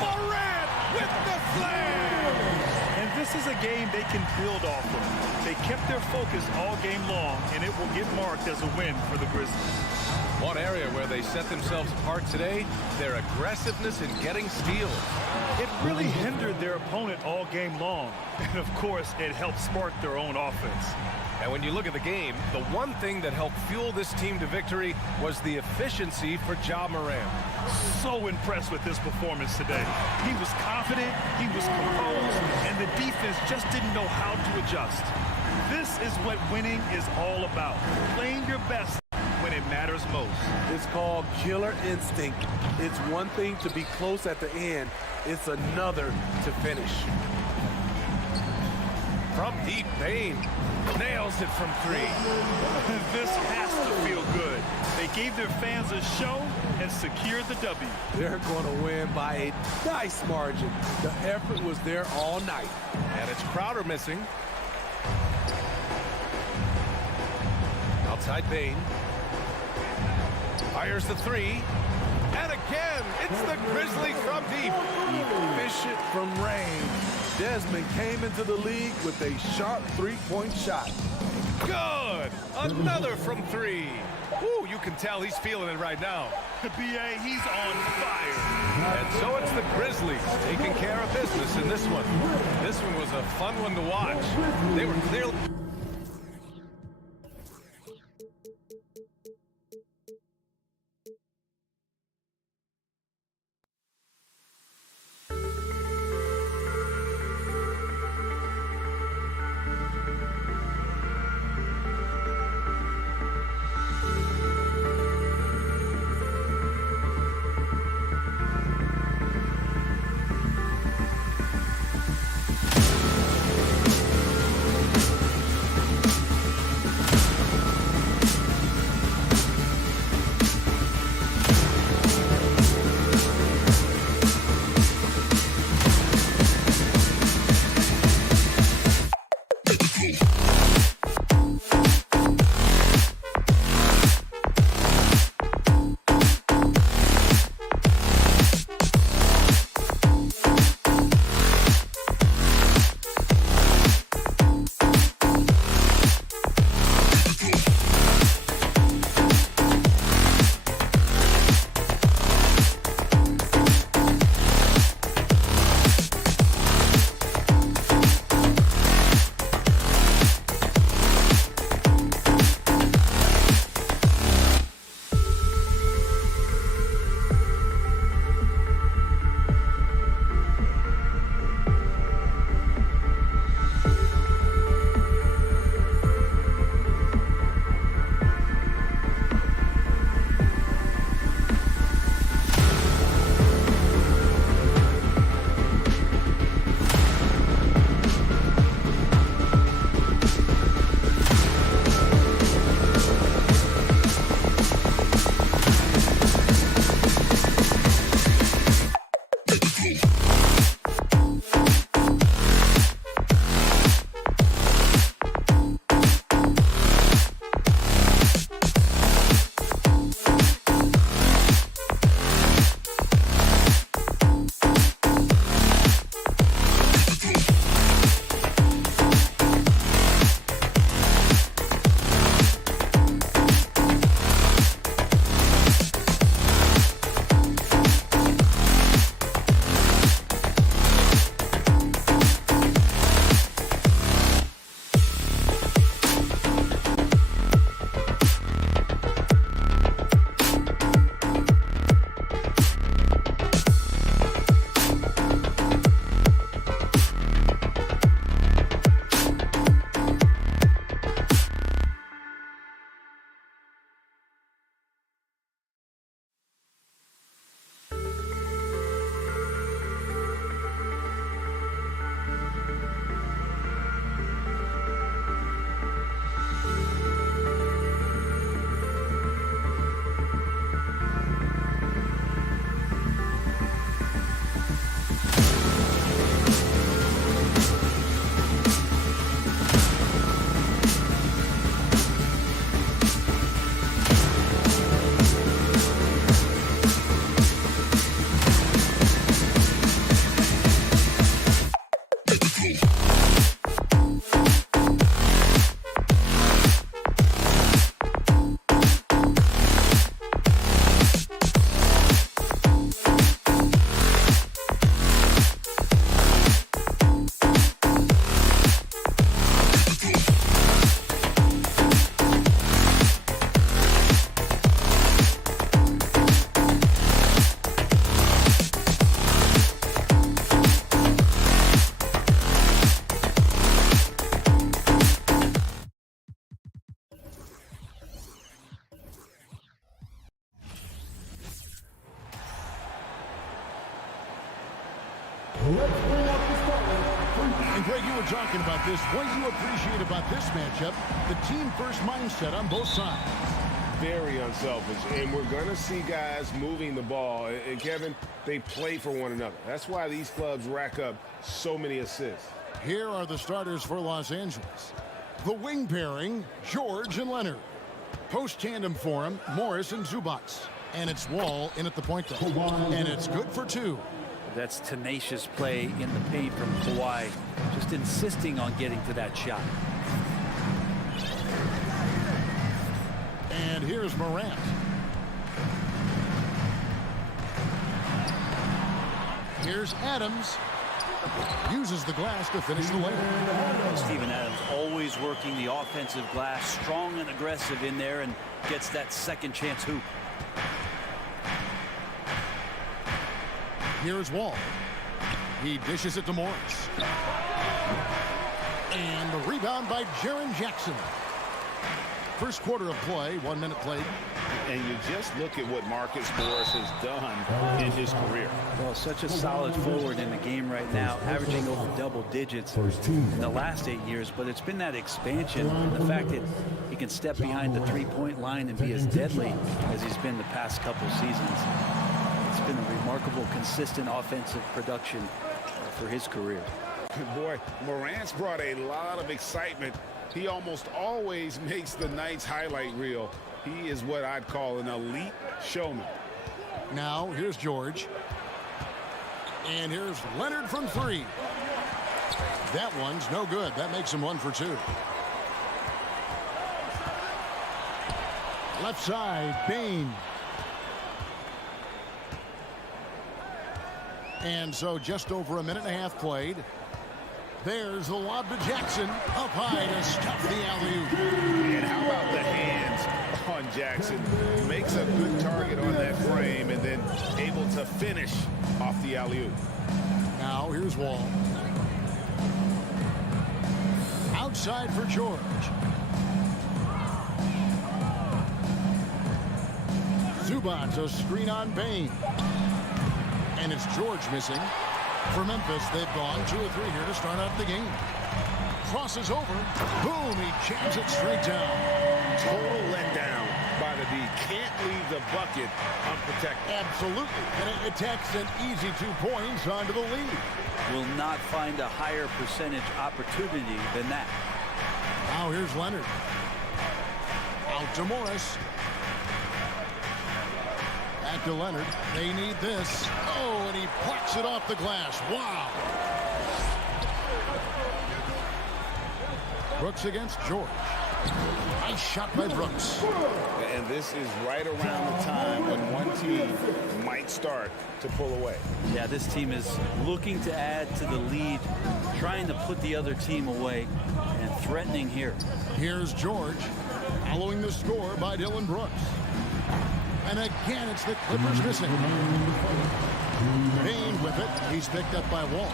Morant with the slam! And this is a game they can build off of. They kept their focus all game long, and it will get marked as a win for the Grizzlies. One area where they set themselves apart today, their aggressiveness in getting steals. It really hindered their opponent all game long. And, of course, it helped spark their own offense. And when you look at the game, the one thing that helped fuel this team to victory was the efficiency for Ja Morant. So impressed with this performance today. He was confident, he was composed, and the defense just didn't know how to adjust. This is what winning is all about. Playing your best when it matters most. It's called killer instinct. It's one thing to be close at the end. It's another to finish. From deep, Bane nails it from 3. This has to feel good. They gave their fans a show and secured the W. They're going to win by a nice margin. The effort was there all night. And it's Crowder missing. Outside Bane. Fires the 3. And again, it's the Grizzlies from deep. Efficient from range. Desmond came into the league with a sharp three-point shot. Good! Another from 3. Ooh, you can tell he's feeling it right now. The BA, he's on fire. And so it's the Grizzlies taking care of business in this one. This one was a fun one to watch. They were clearly... Let's bring up the starters And Greg, you were talking about this. What you appreciate about this matchup, the team-first mindset on both sides. Very unselfish, and we're going to see guys moving the ball. And Kevin, they play for one another. That's why these clubs rack up so many assists. Here are the starters for Los Angeles. The wing pairing, George and Leonard. Post tandem for him, Morris and Zubats. And it's Wall in at the point guard. And it's good for two. That's tenacious play in the paint from Kawhi, just insisting on getting to that shot. And here's Morant. Here's Adams. Uses the glass to finish the layup. Steven Adams always working the offensive glass, strong and aggressive in there, and gets that second chance hoop. Here's Wall. He dishes it to Morris. And the rebound by Jaren Jackson. First quarter of play, 1 minute played. And you just look at what Marcus Morris has done in his career. Well, such a solid forward in the game right now, averaging over double digits in the last 8 years. But it's been that expansion, the fact that he can step behind the three-point line and be as deadly as he's been the past couple seasons. It's been a remarkable, consistent offensive production for his career. Boy, Morant's brought a lot of excitement. He almost always makes the night's highlight reel. He is what I'd call an elite showman. Now, here's George. And here's Leonard from three. That one's no good. That makes him 1 for 2. Left side, Bain. And so just over 1.5 minutes played. There's the lob to Jackson. Up high to stuff the alley-oop. And how about the hands on Jackson? Makes a good target on that frame and then able to finish off the alley-oop. Now here's Wall. Outside for George. Zubats a screen on Bain. And it's George missing. For Memphis, they've gone 2 or 3 here to start out the game. Crosses over. Boom, he jams it straight down. Total letdown by the D. Can't leave the bucket unprotected. Absolutely. And it takes an easy 2 points onto the lead. Will not find a higher percentage opportunity than that. Now here's Leonard. Out to Morris. Back to Leonard. They need this. Oh, and he plucks it off the glass. Wow. Brooks against George. Nice shot by Brooks. And this is right around the time when one team might start to pull away. Yeah, this team is looking to add to the lead, trying to put the other team away, and threatening here. Here's George, following the score by Dylan Brooks. And again, it's the Clippers missing. Bain with it. He's picked up by Wall.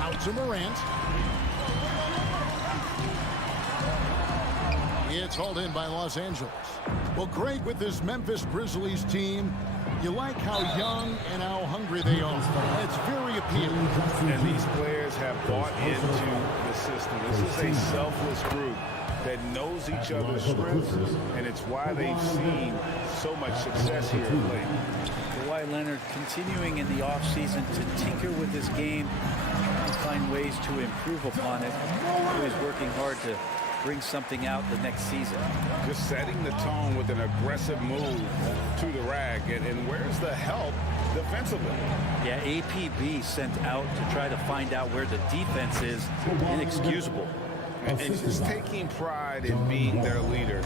Out to Morant. It's hauled in by Los Angeles. Well, great with this Memphis Grizzlies team. You like how young and how hungry they are. It's very appealing. And these players have bought into the system. This is a selfless group that knows each other's strengths, and it's why they've seen so much success here of late. Kawhi Leonard continuing in the offseason to tinker with his game and find ways to improve upon it. Always working hard to bring something out the next season. Just setting the tone with an aggressive move to the rack, and where's the help defensively? Yeah, APB sent out to try to find out where the defense is. Inexcusable. And just taking pride in being their leader.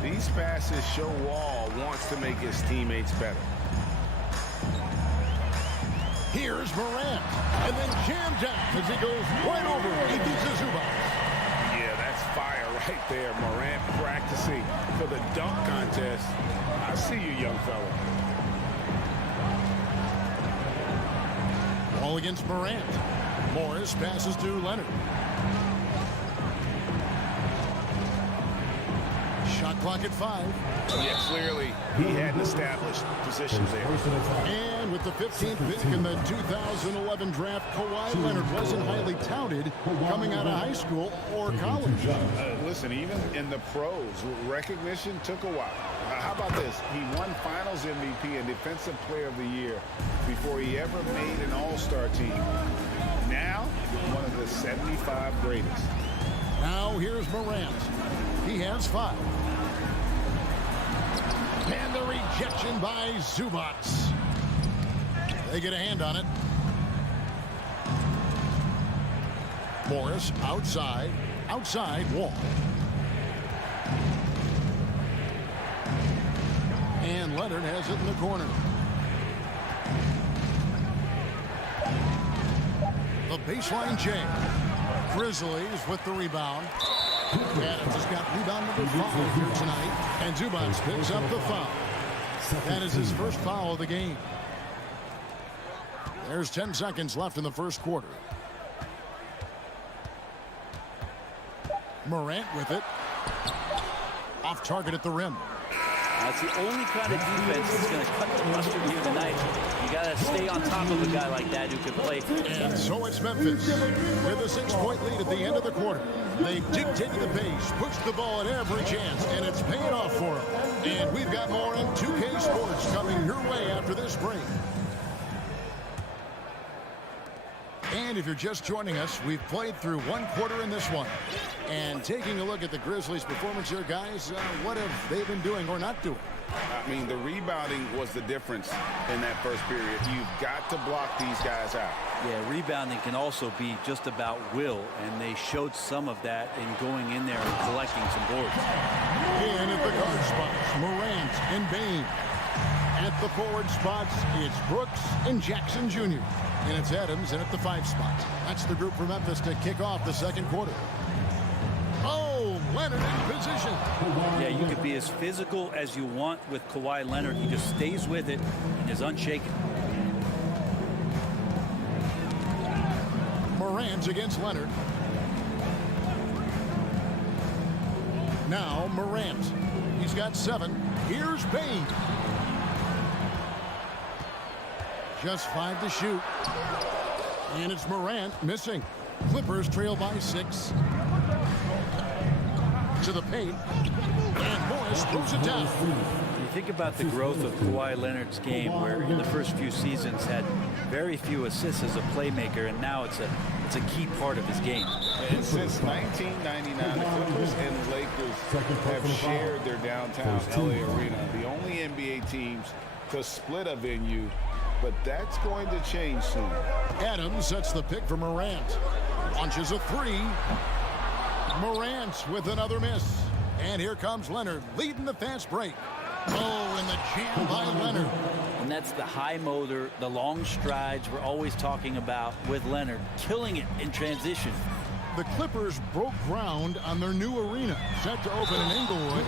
These passes show Wall wants to make his teammates better. Here's Morant. And then jammed down as he goes right over Idris Zubats. Yeah, that's fire right there. Morant practicing for the dunk contest. I see you, young fella. Ball against Morant. Morris passes to Leonard. Shot clock at 5. Yeah, clearly he had an established position there. And with the 15th pick in the 2011 draft, Kawhi Leonard wasn't highly touted coming out of high school or college. Listen, even in the pros, recognition took a while. How about this? He won Finals MVP and Defensive Player of the Year before he ever made an All-Star team. Now, one of the 75 greatest. Now here's Morant. He has 5. And the rejection by Zubac. They get a hand on it. Morris outside. Outside Wall. And Leonard has it in the corner. The baseline J. Grizzlies with the rebound. Adams has got rebound number 5 here tonight. And Zubac picks up the foul. That is his first foul of the game. There's 10 seconds left in the first quarter. Morant with it. Off target at the rim. That's the only kind of defense that's going to cut the mustard here tonight. You got to stay on top of a guy like that who can play. And so it's Memphis with a 6-point lead at the end of the quarter. They've dictated the pace, pushed the ball at every chance, and it's paying off for them. And we've got more in 2K Sports coming your way after this break. And if you're just joining us, we've played through one quarter in this one. And taking a look at the Grizzlies' performance here, guys, what have they been doing or not doing? I mean, the rebounding was the difference in that first period. You've got to block these guys out. Yeah, rebounding can also be just about will, and they showed some of that in going in there and collecting some boards. In at the guard spots, Morant and Bane. At the forward spots, it's Brooks and Jackson Jr. And it's Adams in at the 5 spot. That's the group for Memphis to kick off the second quarter. Oh, Leonard in position. Yeah, you could be as physical as you want with Kawhi Leonard. He just stays with it and is unshaken. Morant against Leonard. Now Morant. He's got 7. Here's Bane. Just 5 to shoot. And it's Morant missing. Clippers trail by 6. To the paint. And Morris throws it down. You think about the growth of Kawhi Leonard's game, where in the first few seasons had very few assists as a playmaker, and now it's a key part of his game. And since 1999, the Clippers and Lakers have shared their downtown LA arena. The only NBA teams to split a venue, but that's going to change soon. Adams sets the pick for Morant. Launches a 3. Morant with another miss. And here comes Leonard leading the fast break. Oh, and the jam by Leonard. And that's the high motor, the long strides we're always talking about with Leonard, killing it in transition. The Clippers broke ground on their new arena, set to open in Inglewood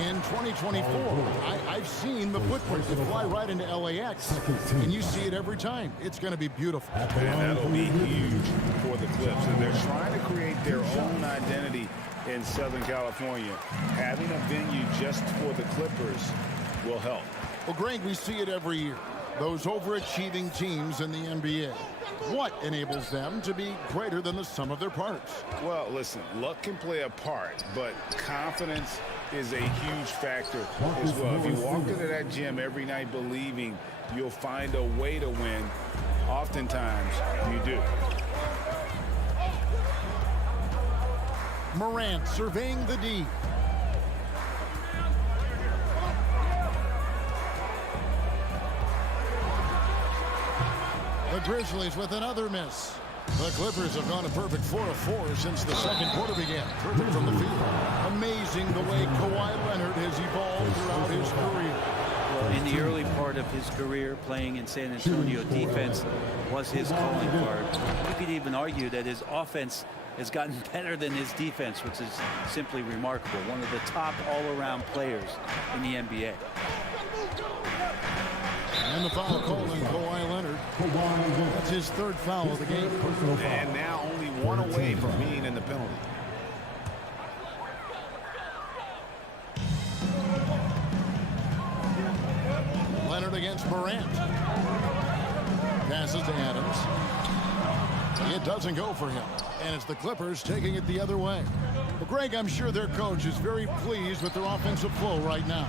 in 2024. I've seen the footprint fly right into LAX, and you see it every time. It's going to be beautiful. And that'll be huge for the Clips. And they're trying to create their own identity in Southern California. Having a venue just for the Clippers will help. Well, Greg, we see it every year. Those overachieving teams in the NBA. What enables them to be greater than the sum of their parts? Well, listen, luck can play a part, but confidence is a huge factor as well. If you walk into that gym every night believing you'll find a way to win, oftentimes you do. Morant surveying the D. The Grizzlies with another miss. The Clippers have gone a perfect 4 of 4 since the second quarter began. Perfect from the field. Amazing the way Kawhi Leonard has evolved throughout his career. Well, in the early part of his career, playing in San Antonio, defense was his calling card. You could even argue that his offense has gotten better than his defense, which is simply remarkable. One of the top all-around players in the NBA. And the foul called on Kawhi Leonard. That's his 3rd foul of the game. And now only 1 away from being in the penalty. Morant. Passes to Adams. It doesn't go for him. And it's the Clippers taking it the other way. Well, Greg, I'm sure their coach is very pleased with their offensive flow right now.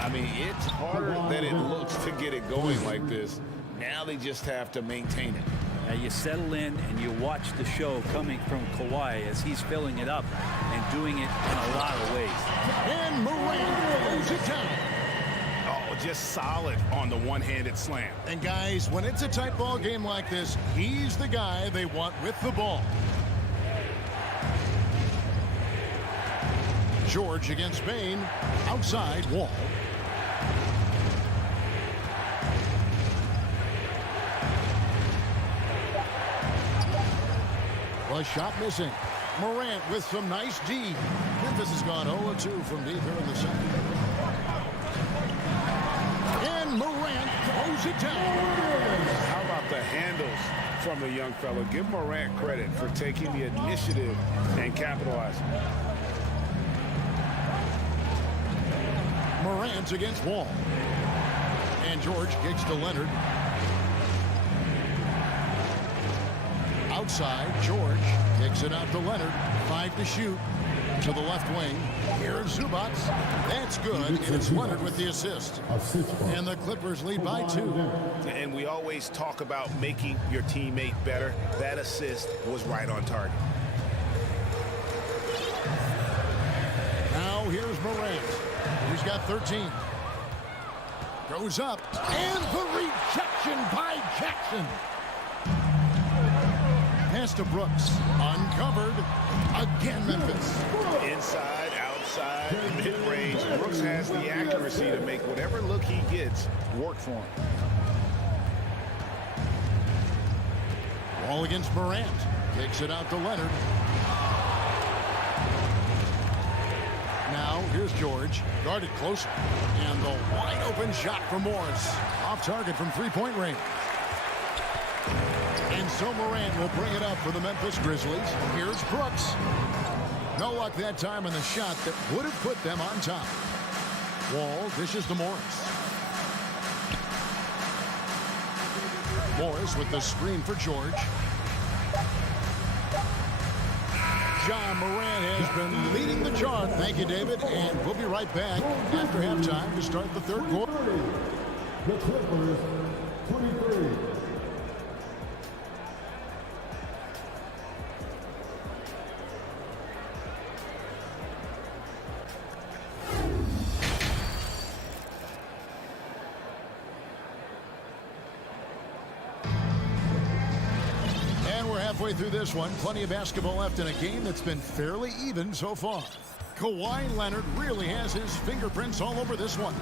I mean, it's harder than it looks to get it going like this. Now they just have to maintain it. You settle in and you watch the show coming from Kawhi as he's filling it up and doing it in a lot of ways. And Morant throws it down. Oh, just solid on the one-handed slam. And guys, when it's a tight ball game like this, he's the guy they want with the ball. George against Bain. Outside, Wall. A shot missing. Morant with some nice D. Memphis has gone 0-2 from deep here in the second. And Morant throws it down. How about the handles from the young fellow? Give Morant credit for taking the initiative and capitalizing. Morant against Wall. And George kicks to Leonard. Outside, George kicks it out to Leonard. 5 to shoot. To the left wing. Here's Zubac. That's good. And it's Leonard with the assist. And the Clippers lead by 2. And we always talk about making your teammate better. That assist was right on target. Now here's Morant. He's got 13. Goes up. And the rejection by Jackson. Pass to Brooks. Uncovered. Again, Memphis. Inside, outside, mid-range. Brooks has the accuracy to make whatever look he gets work for him. Wall against Morant. Kicks it out to Leonard. Now, here's George. Guarded closer. And the wide open shot from Morris. Off target from three-point range. And so Morant will bring it up for the Memphis Grizzlies. Here's Brooks. No luck that time on the shot that would have put them on top. Wall dishes to Morris. Morris with the screen for George. John Morant has been leading the charge. Thank you, David. And we'll be right back after halftime to start the third quarter. The Clippers, 23. Halfway through this one, plenty of basketball left in a game that's been fairly even so far. Kawhi Leonard really has his fingerprints all over this one.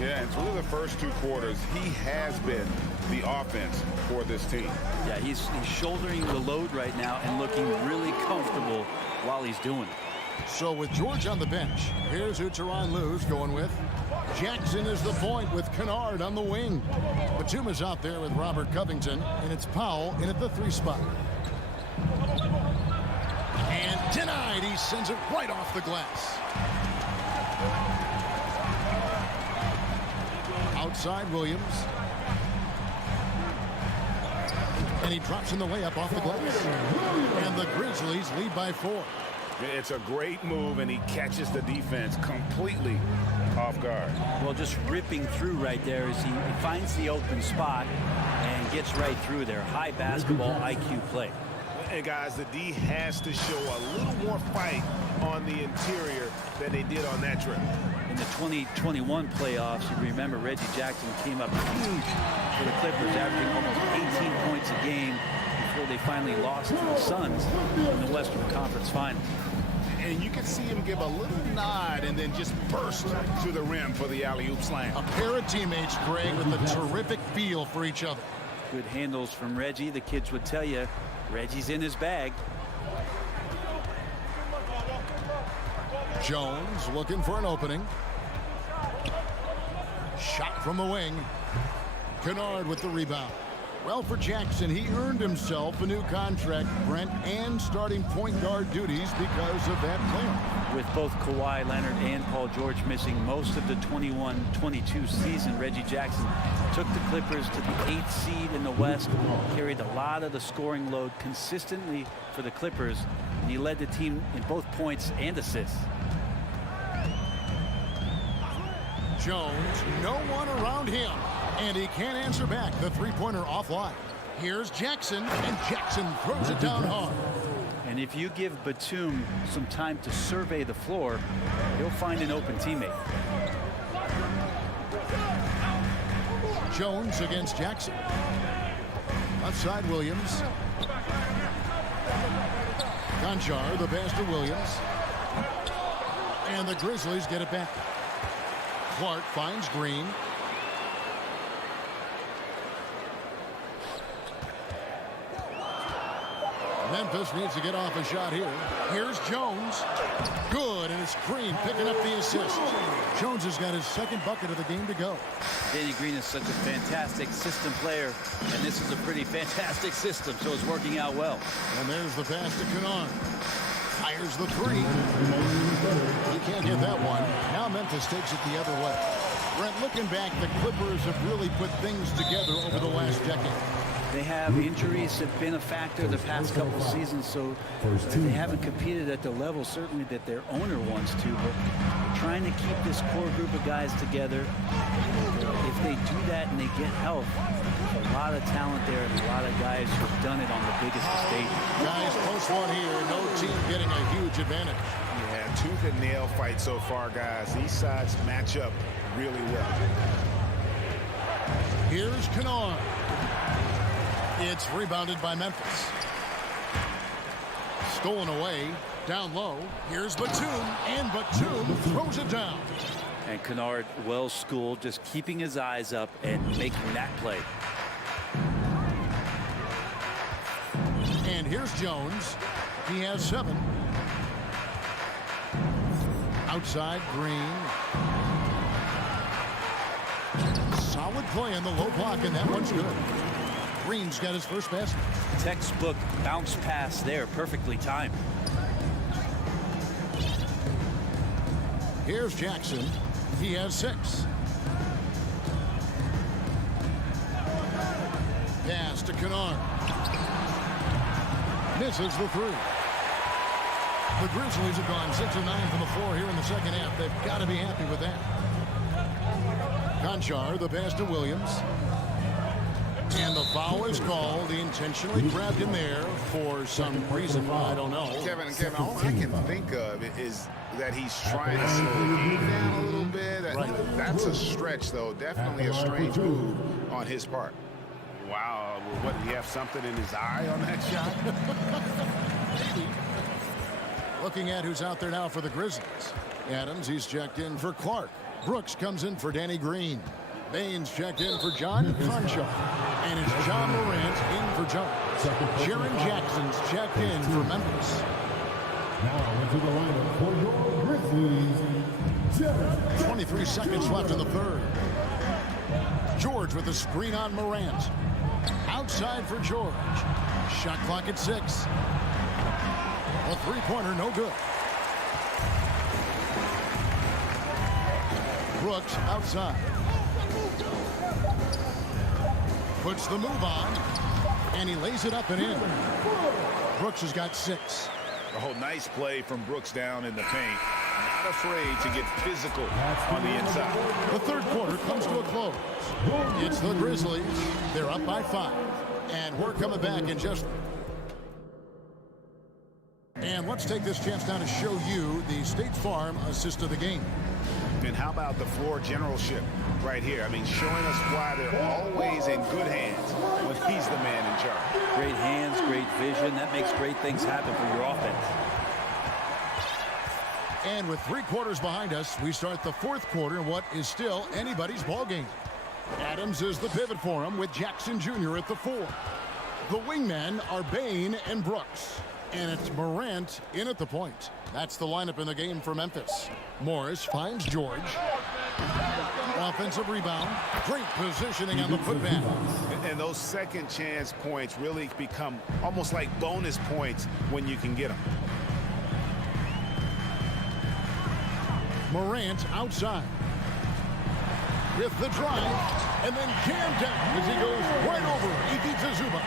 Yeah, and through the first 2 quarters, he has been the offense for this team. Yeah, he's shouldering the load right now and looking really comfortable while he's doing it. So with George on the bench, here's who Tyronn Lue's going with. Jackson is the point with Kennard on the wing. Batuma's out there with Robert Covington, and it's Powell in at the 3 spot. And denied. He sends it right off the glass. Outside Williams. And he drops in the layup off the glass. And the Grizzlies lead by 4. It's a great move, and he catches the defense completely off guard. Well, just ripping through right there as he finds the open spot and gets right through there. High basketball IQ play. And guys, the D has to show a little more fight on the interior than they did on that trip. In the 2021 playoffs, you remember Reggie Jackson came up huge for the Clippers, averaging almost 18 points a game before they finally lost to the Suns in the Western Conference Finals. And you can see him give a little nod and then just burst to the rim for the alley-oop slam. A pair of teammates, Greg, with a terrific feel for each other. Good handles from Reggie. The kids would tell you Reggie's in his bag. Jones looking for an opening. Shot from the wing. Kennard with the rebound. Well, for Jackson, he earned himself a new contract, Brent, and starting point guard duties because of that playoff. With both Kawhi Leonard and Paul George missing most of the 21-22 season, Reggie Jackson took the Clippers to the 8th seed in the West, carried a lot of the scoring load consistently for the Clippers, and he led the team in both points and assists. Jones, no one around him, and he can't answer back. The three-pointer offline. Here's Jackson, and Jackson throws it down hard. And if you give Batum some time to survey the floor, he'll find an open teammate. Jones against Jackson. Left side, Williams. Conchar, the pass to Williams. And the Grizzlies get it back. Clark finds Green. Memphis needs to get off a shot here. Here's Jones. Good, and it's Green picking up the assist. Jones has got his second bucket of the game to go. Danny Green is such a fantastic system player, and this is a pretty fantastic system, so it's working out well. And there's the pass to Kennard. Fires the three. He can't get that one. Now Memphis takes it the other way. Brent, looking back, the Clippers have really put things together over the last decade. They have injuries have been a factor the past couple of seasons, so they haven't competed at the level certainly that their owner wants to, but they're trying to keep this core group of guys together. If they do that and they get health, there's a lot of talent there and a lot of guys who've done it on the biggest stage. Guys, post one here, no team getting a huge advantage. Yeah, tooth and nail fight so far, guys. These sides match up really well. Here's Kennard. It's rebounded by Memphis. Stolen away, down low. Here's Batum, and Batum throws it down. And Kennard, well schooled, just keeping his eyes up and making that play. And here's Jones. He has 7. Outside, Green. Solid play on the low block, and that one's good. Green's got his first basket. Textbook bounce pass there, perfectly timed. Here's Jackson. He has 6. Pass to Kennard. Misses the 3. The Grizzlies have gone 6 of 9 from the floor here in the second half. They've got to be happy with that. Conchar, the pass to Williams. And the foul is called. He intentionally grabbed him there for some reason. I don't know. Kevin, all I can think of is that he's trying to slow the game down a little bit. Right. That's a stretch, though. Definitely a strange move on his part. Wow. What, did he have something in his eye on that shot? Looking at who's out there now for the Grizzlies. Adams, he's checked in for Clark. Brooks comes in for Danny Green. Baines checked in for John Conchar. And it's John Morant in for John. Jaren Jackson's checked in for Memphis. Now into the lineup for your Grizzlies. 23 seconds left in the third. George with a screen on Morant. Outside for George. Shot clock at 6. A three-pointer, no good. Brooks outside. Puts the move on, and he lays it up and in. Brooks has got 6. Oh, nice play from Brooks down in the paint. Not afraid to get physical on the inside. The third quarter comes to a close. It's the Grizzlies. They're up by 5. And we're coming back in just... And let's take this chance now to show you the State Farm assist of the game. And how about the floor generalship right here? I mean, showing us why they're always in good hands when he's the man in charge. Great hands, great vision. That makes great things happen for your offense. And with 3 quarters behind us, we start the fourth quarter in what is still anybody's ball game. Adams is the pivot for him with Jackson Jr. at the 4. The wingmen are Bain and Brooks. And it's Morant in at the point. That's the lineup in the game for Memphis. Morris finds George. offensive rebound. Great positioning on the putback. And those second chance points really become almost like bonus points when you can get them. Morant outside. With the drive, and then jammed down as he goes right over Ivica Zubac.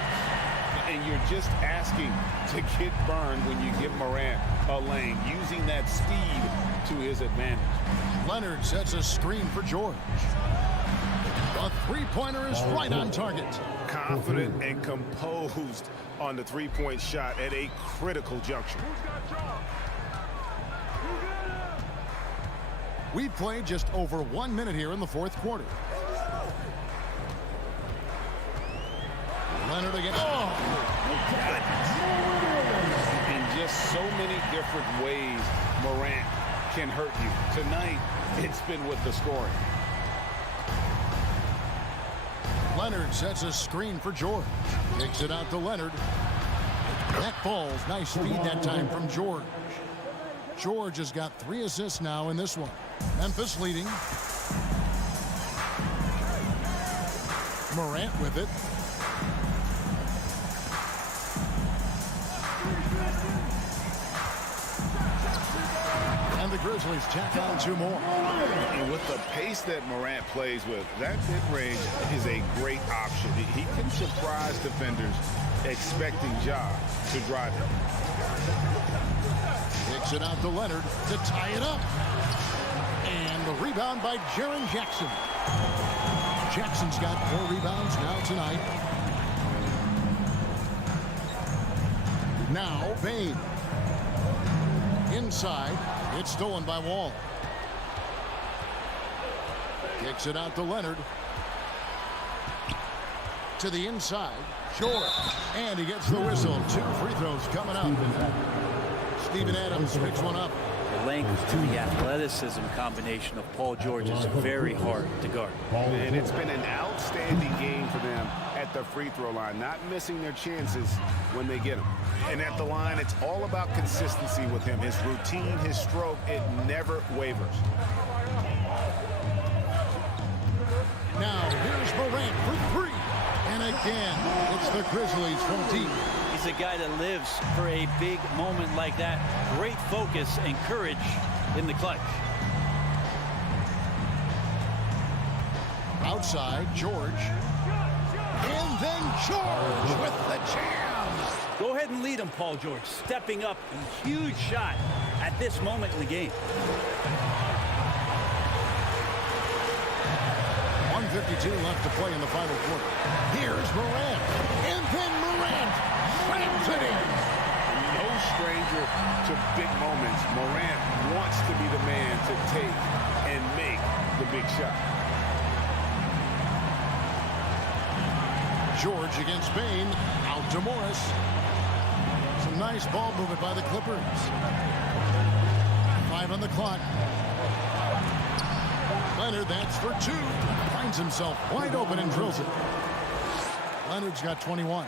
And you're just asking to get burned when you give Morant a lane, using that speed to his advantage. Leonard sets a screen for George. A three-pointer is right on target. Confident and composed on the three-point shot at a critical juncture. We've played just over 1 minute here in the fourth quarter. Leonard again. Oh! In just so many different ways, Morant can hurt you. Tonight, it's been with the scoring. Leonard sets a screen for George. Kicks it out to Leonard. That falls. Nice speed that time from George. George has got 3 assists now in this one. Memphis leading. Morant with it. And the Grizzlies tack on 2 more. And with the pace that Morant plays with, that mid-range is a great option. He can surprise defenders expecting Ja to drive it. Kicks it out to Leonard to tie it up. And the rebound by Jaren Jackson. Jackson's got 4 rebounds now tonight. Now Bane. Inside. It's stolen by Wall. Kicks it out to Leonard. To the inside. Short. And he gets the whistle. 2 free throws coming up. Steven Adams picks one up. The length and the athleticism combination of Paul George is very hard to guard. And it's been an outstanding game for them at the free throw line, not missing their chances when they get them. And at the line, it's all about consistency with him. His routine, his stroke, it never wavers. Now here's Morant for 3. And again, it's the Grizzlies from deep. He's a guy that lives for a big moment like that. Great focus and courage in the clutch. Outside, George. And then George with the jam. Go ahead and lead him, Paul George. Stepping up, a huge shot at this moment in the game. 1:52 left to play in the final quarter. Here's Morant. And then Morant slams it in. No stranger to big moments. Morant wants to be the man to take and make the big shot. George against Bane. Out to Morris. Some nice ball movement by the Clippers. 5 on the clock. Leonard, that's for 2. Finds himself wide open and drills it. Leonard's got 21.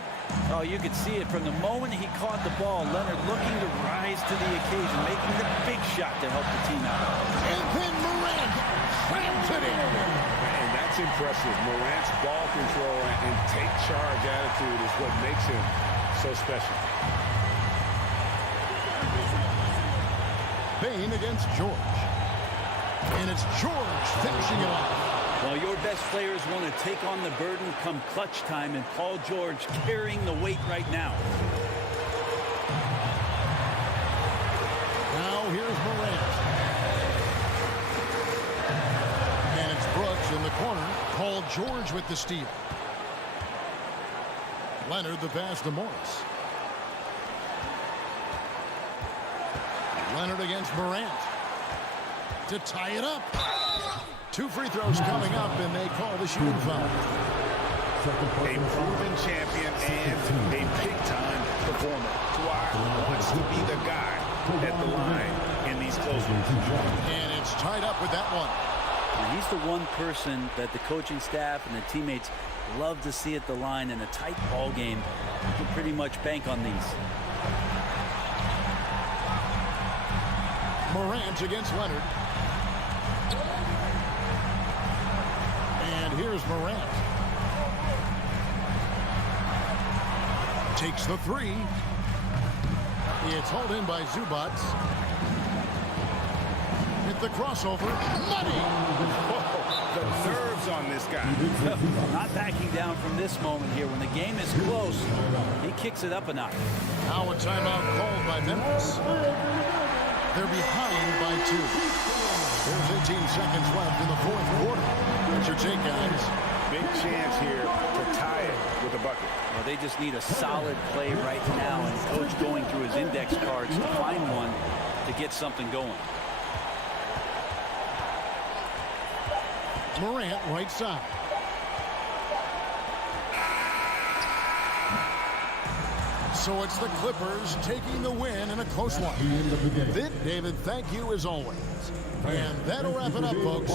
Oh, you could see it from the moment he caught the ball. Leonard looking to rise to the occasion, making the big shot to help the team out. And then Morant slams it in. And that's impressive. Morant's ball control and take charge attitude is what makes him so special. Bane against George. And it's George finishing it off. Well, your best players want to take on the burden come clutch time, and Paul George carrying the weight right now. Now here's Morant. And it's Brooks in the corner. Paul George with the steal. Leonard the pass to Morris. Leonard against Morant. To tie it up. 2 free throws coming up, and they call the shooting foul. A proven champion and a big-time performer. Dwyer wants to be the guy at the line in these close ones. And it's tied up with that one. And he's the one person that the coaching staff and the teammates love to see at the line in a tight ball game. You can pretty much bank on these. Morant against Leonard. And here's Morant. Takes the three. It's hauled in by Zubac. Hit the crossover. Money! The nerves on this guy. Not backing down from this moment here. When the game is close, he kicks it up a notch. Now a timeout called by Memphis. They're behind by 2. There's 18 seconds left in the fourth quarter. What's your take, guys? Big chance here to tie it with a bucket. Well, they just need a solid play right now, and coach going through his index cards to find one to get something going. Morant right side. So it's the Clippers taking the win in a close one. David, thank you as always. And that'll wrap it up, folks.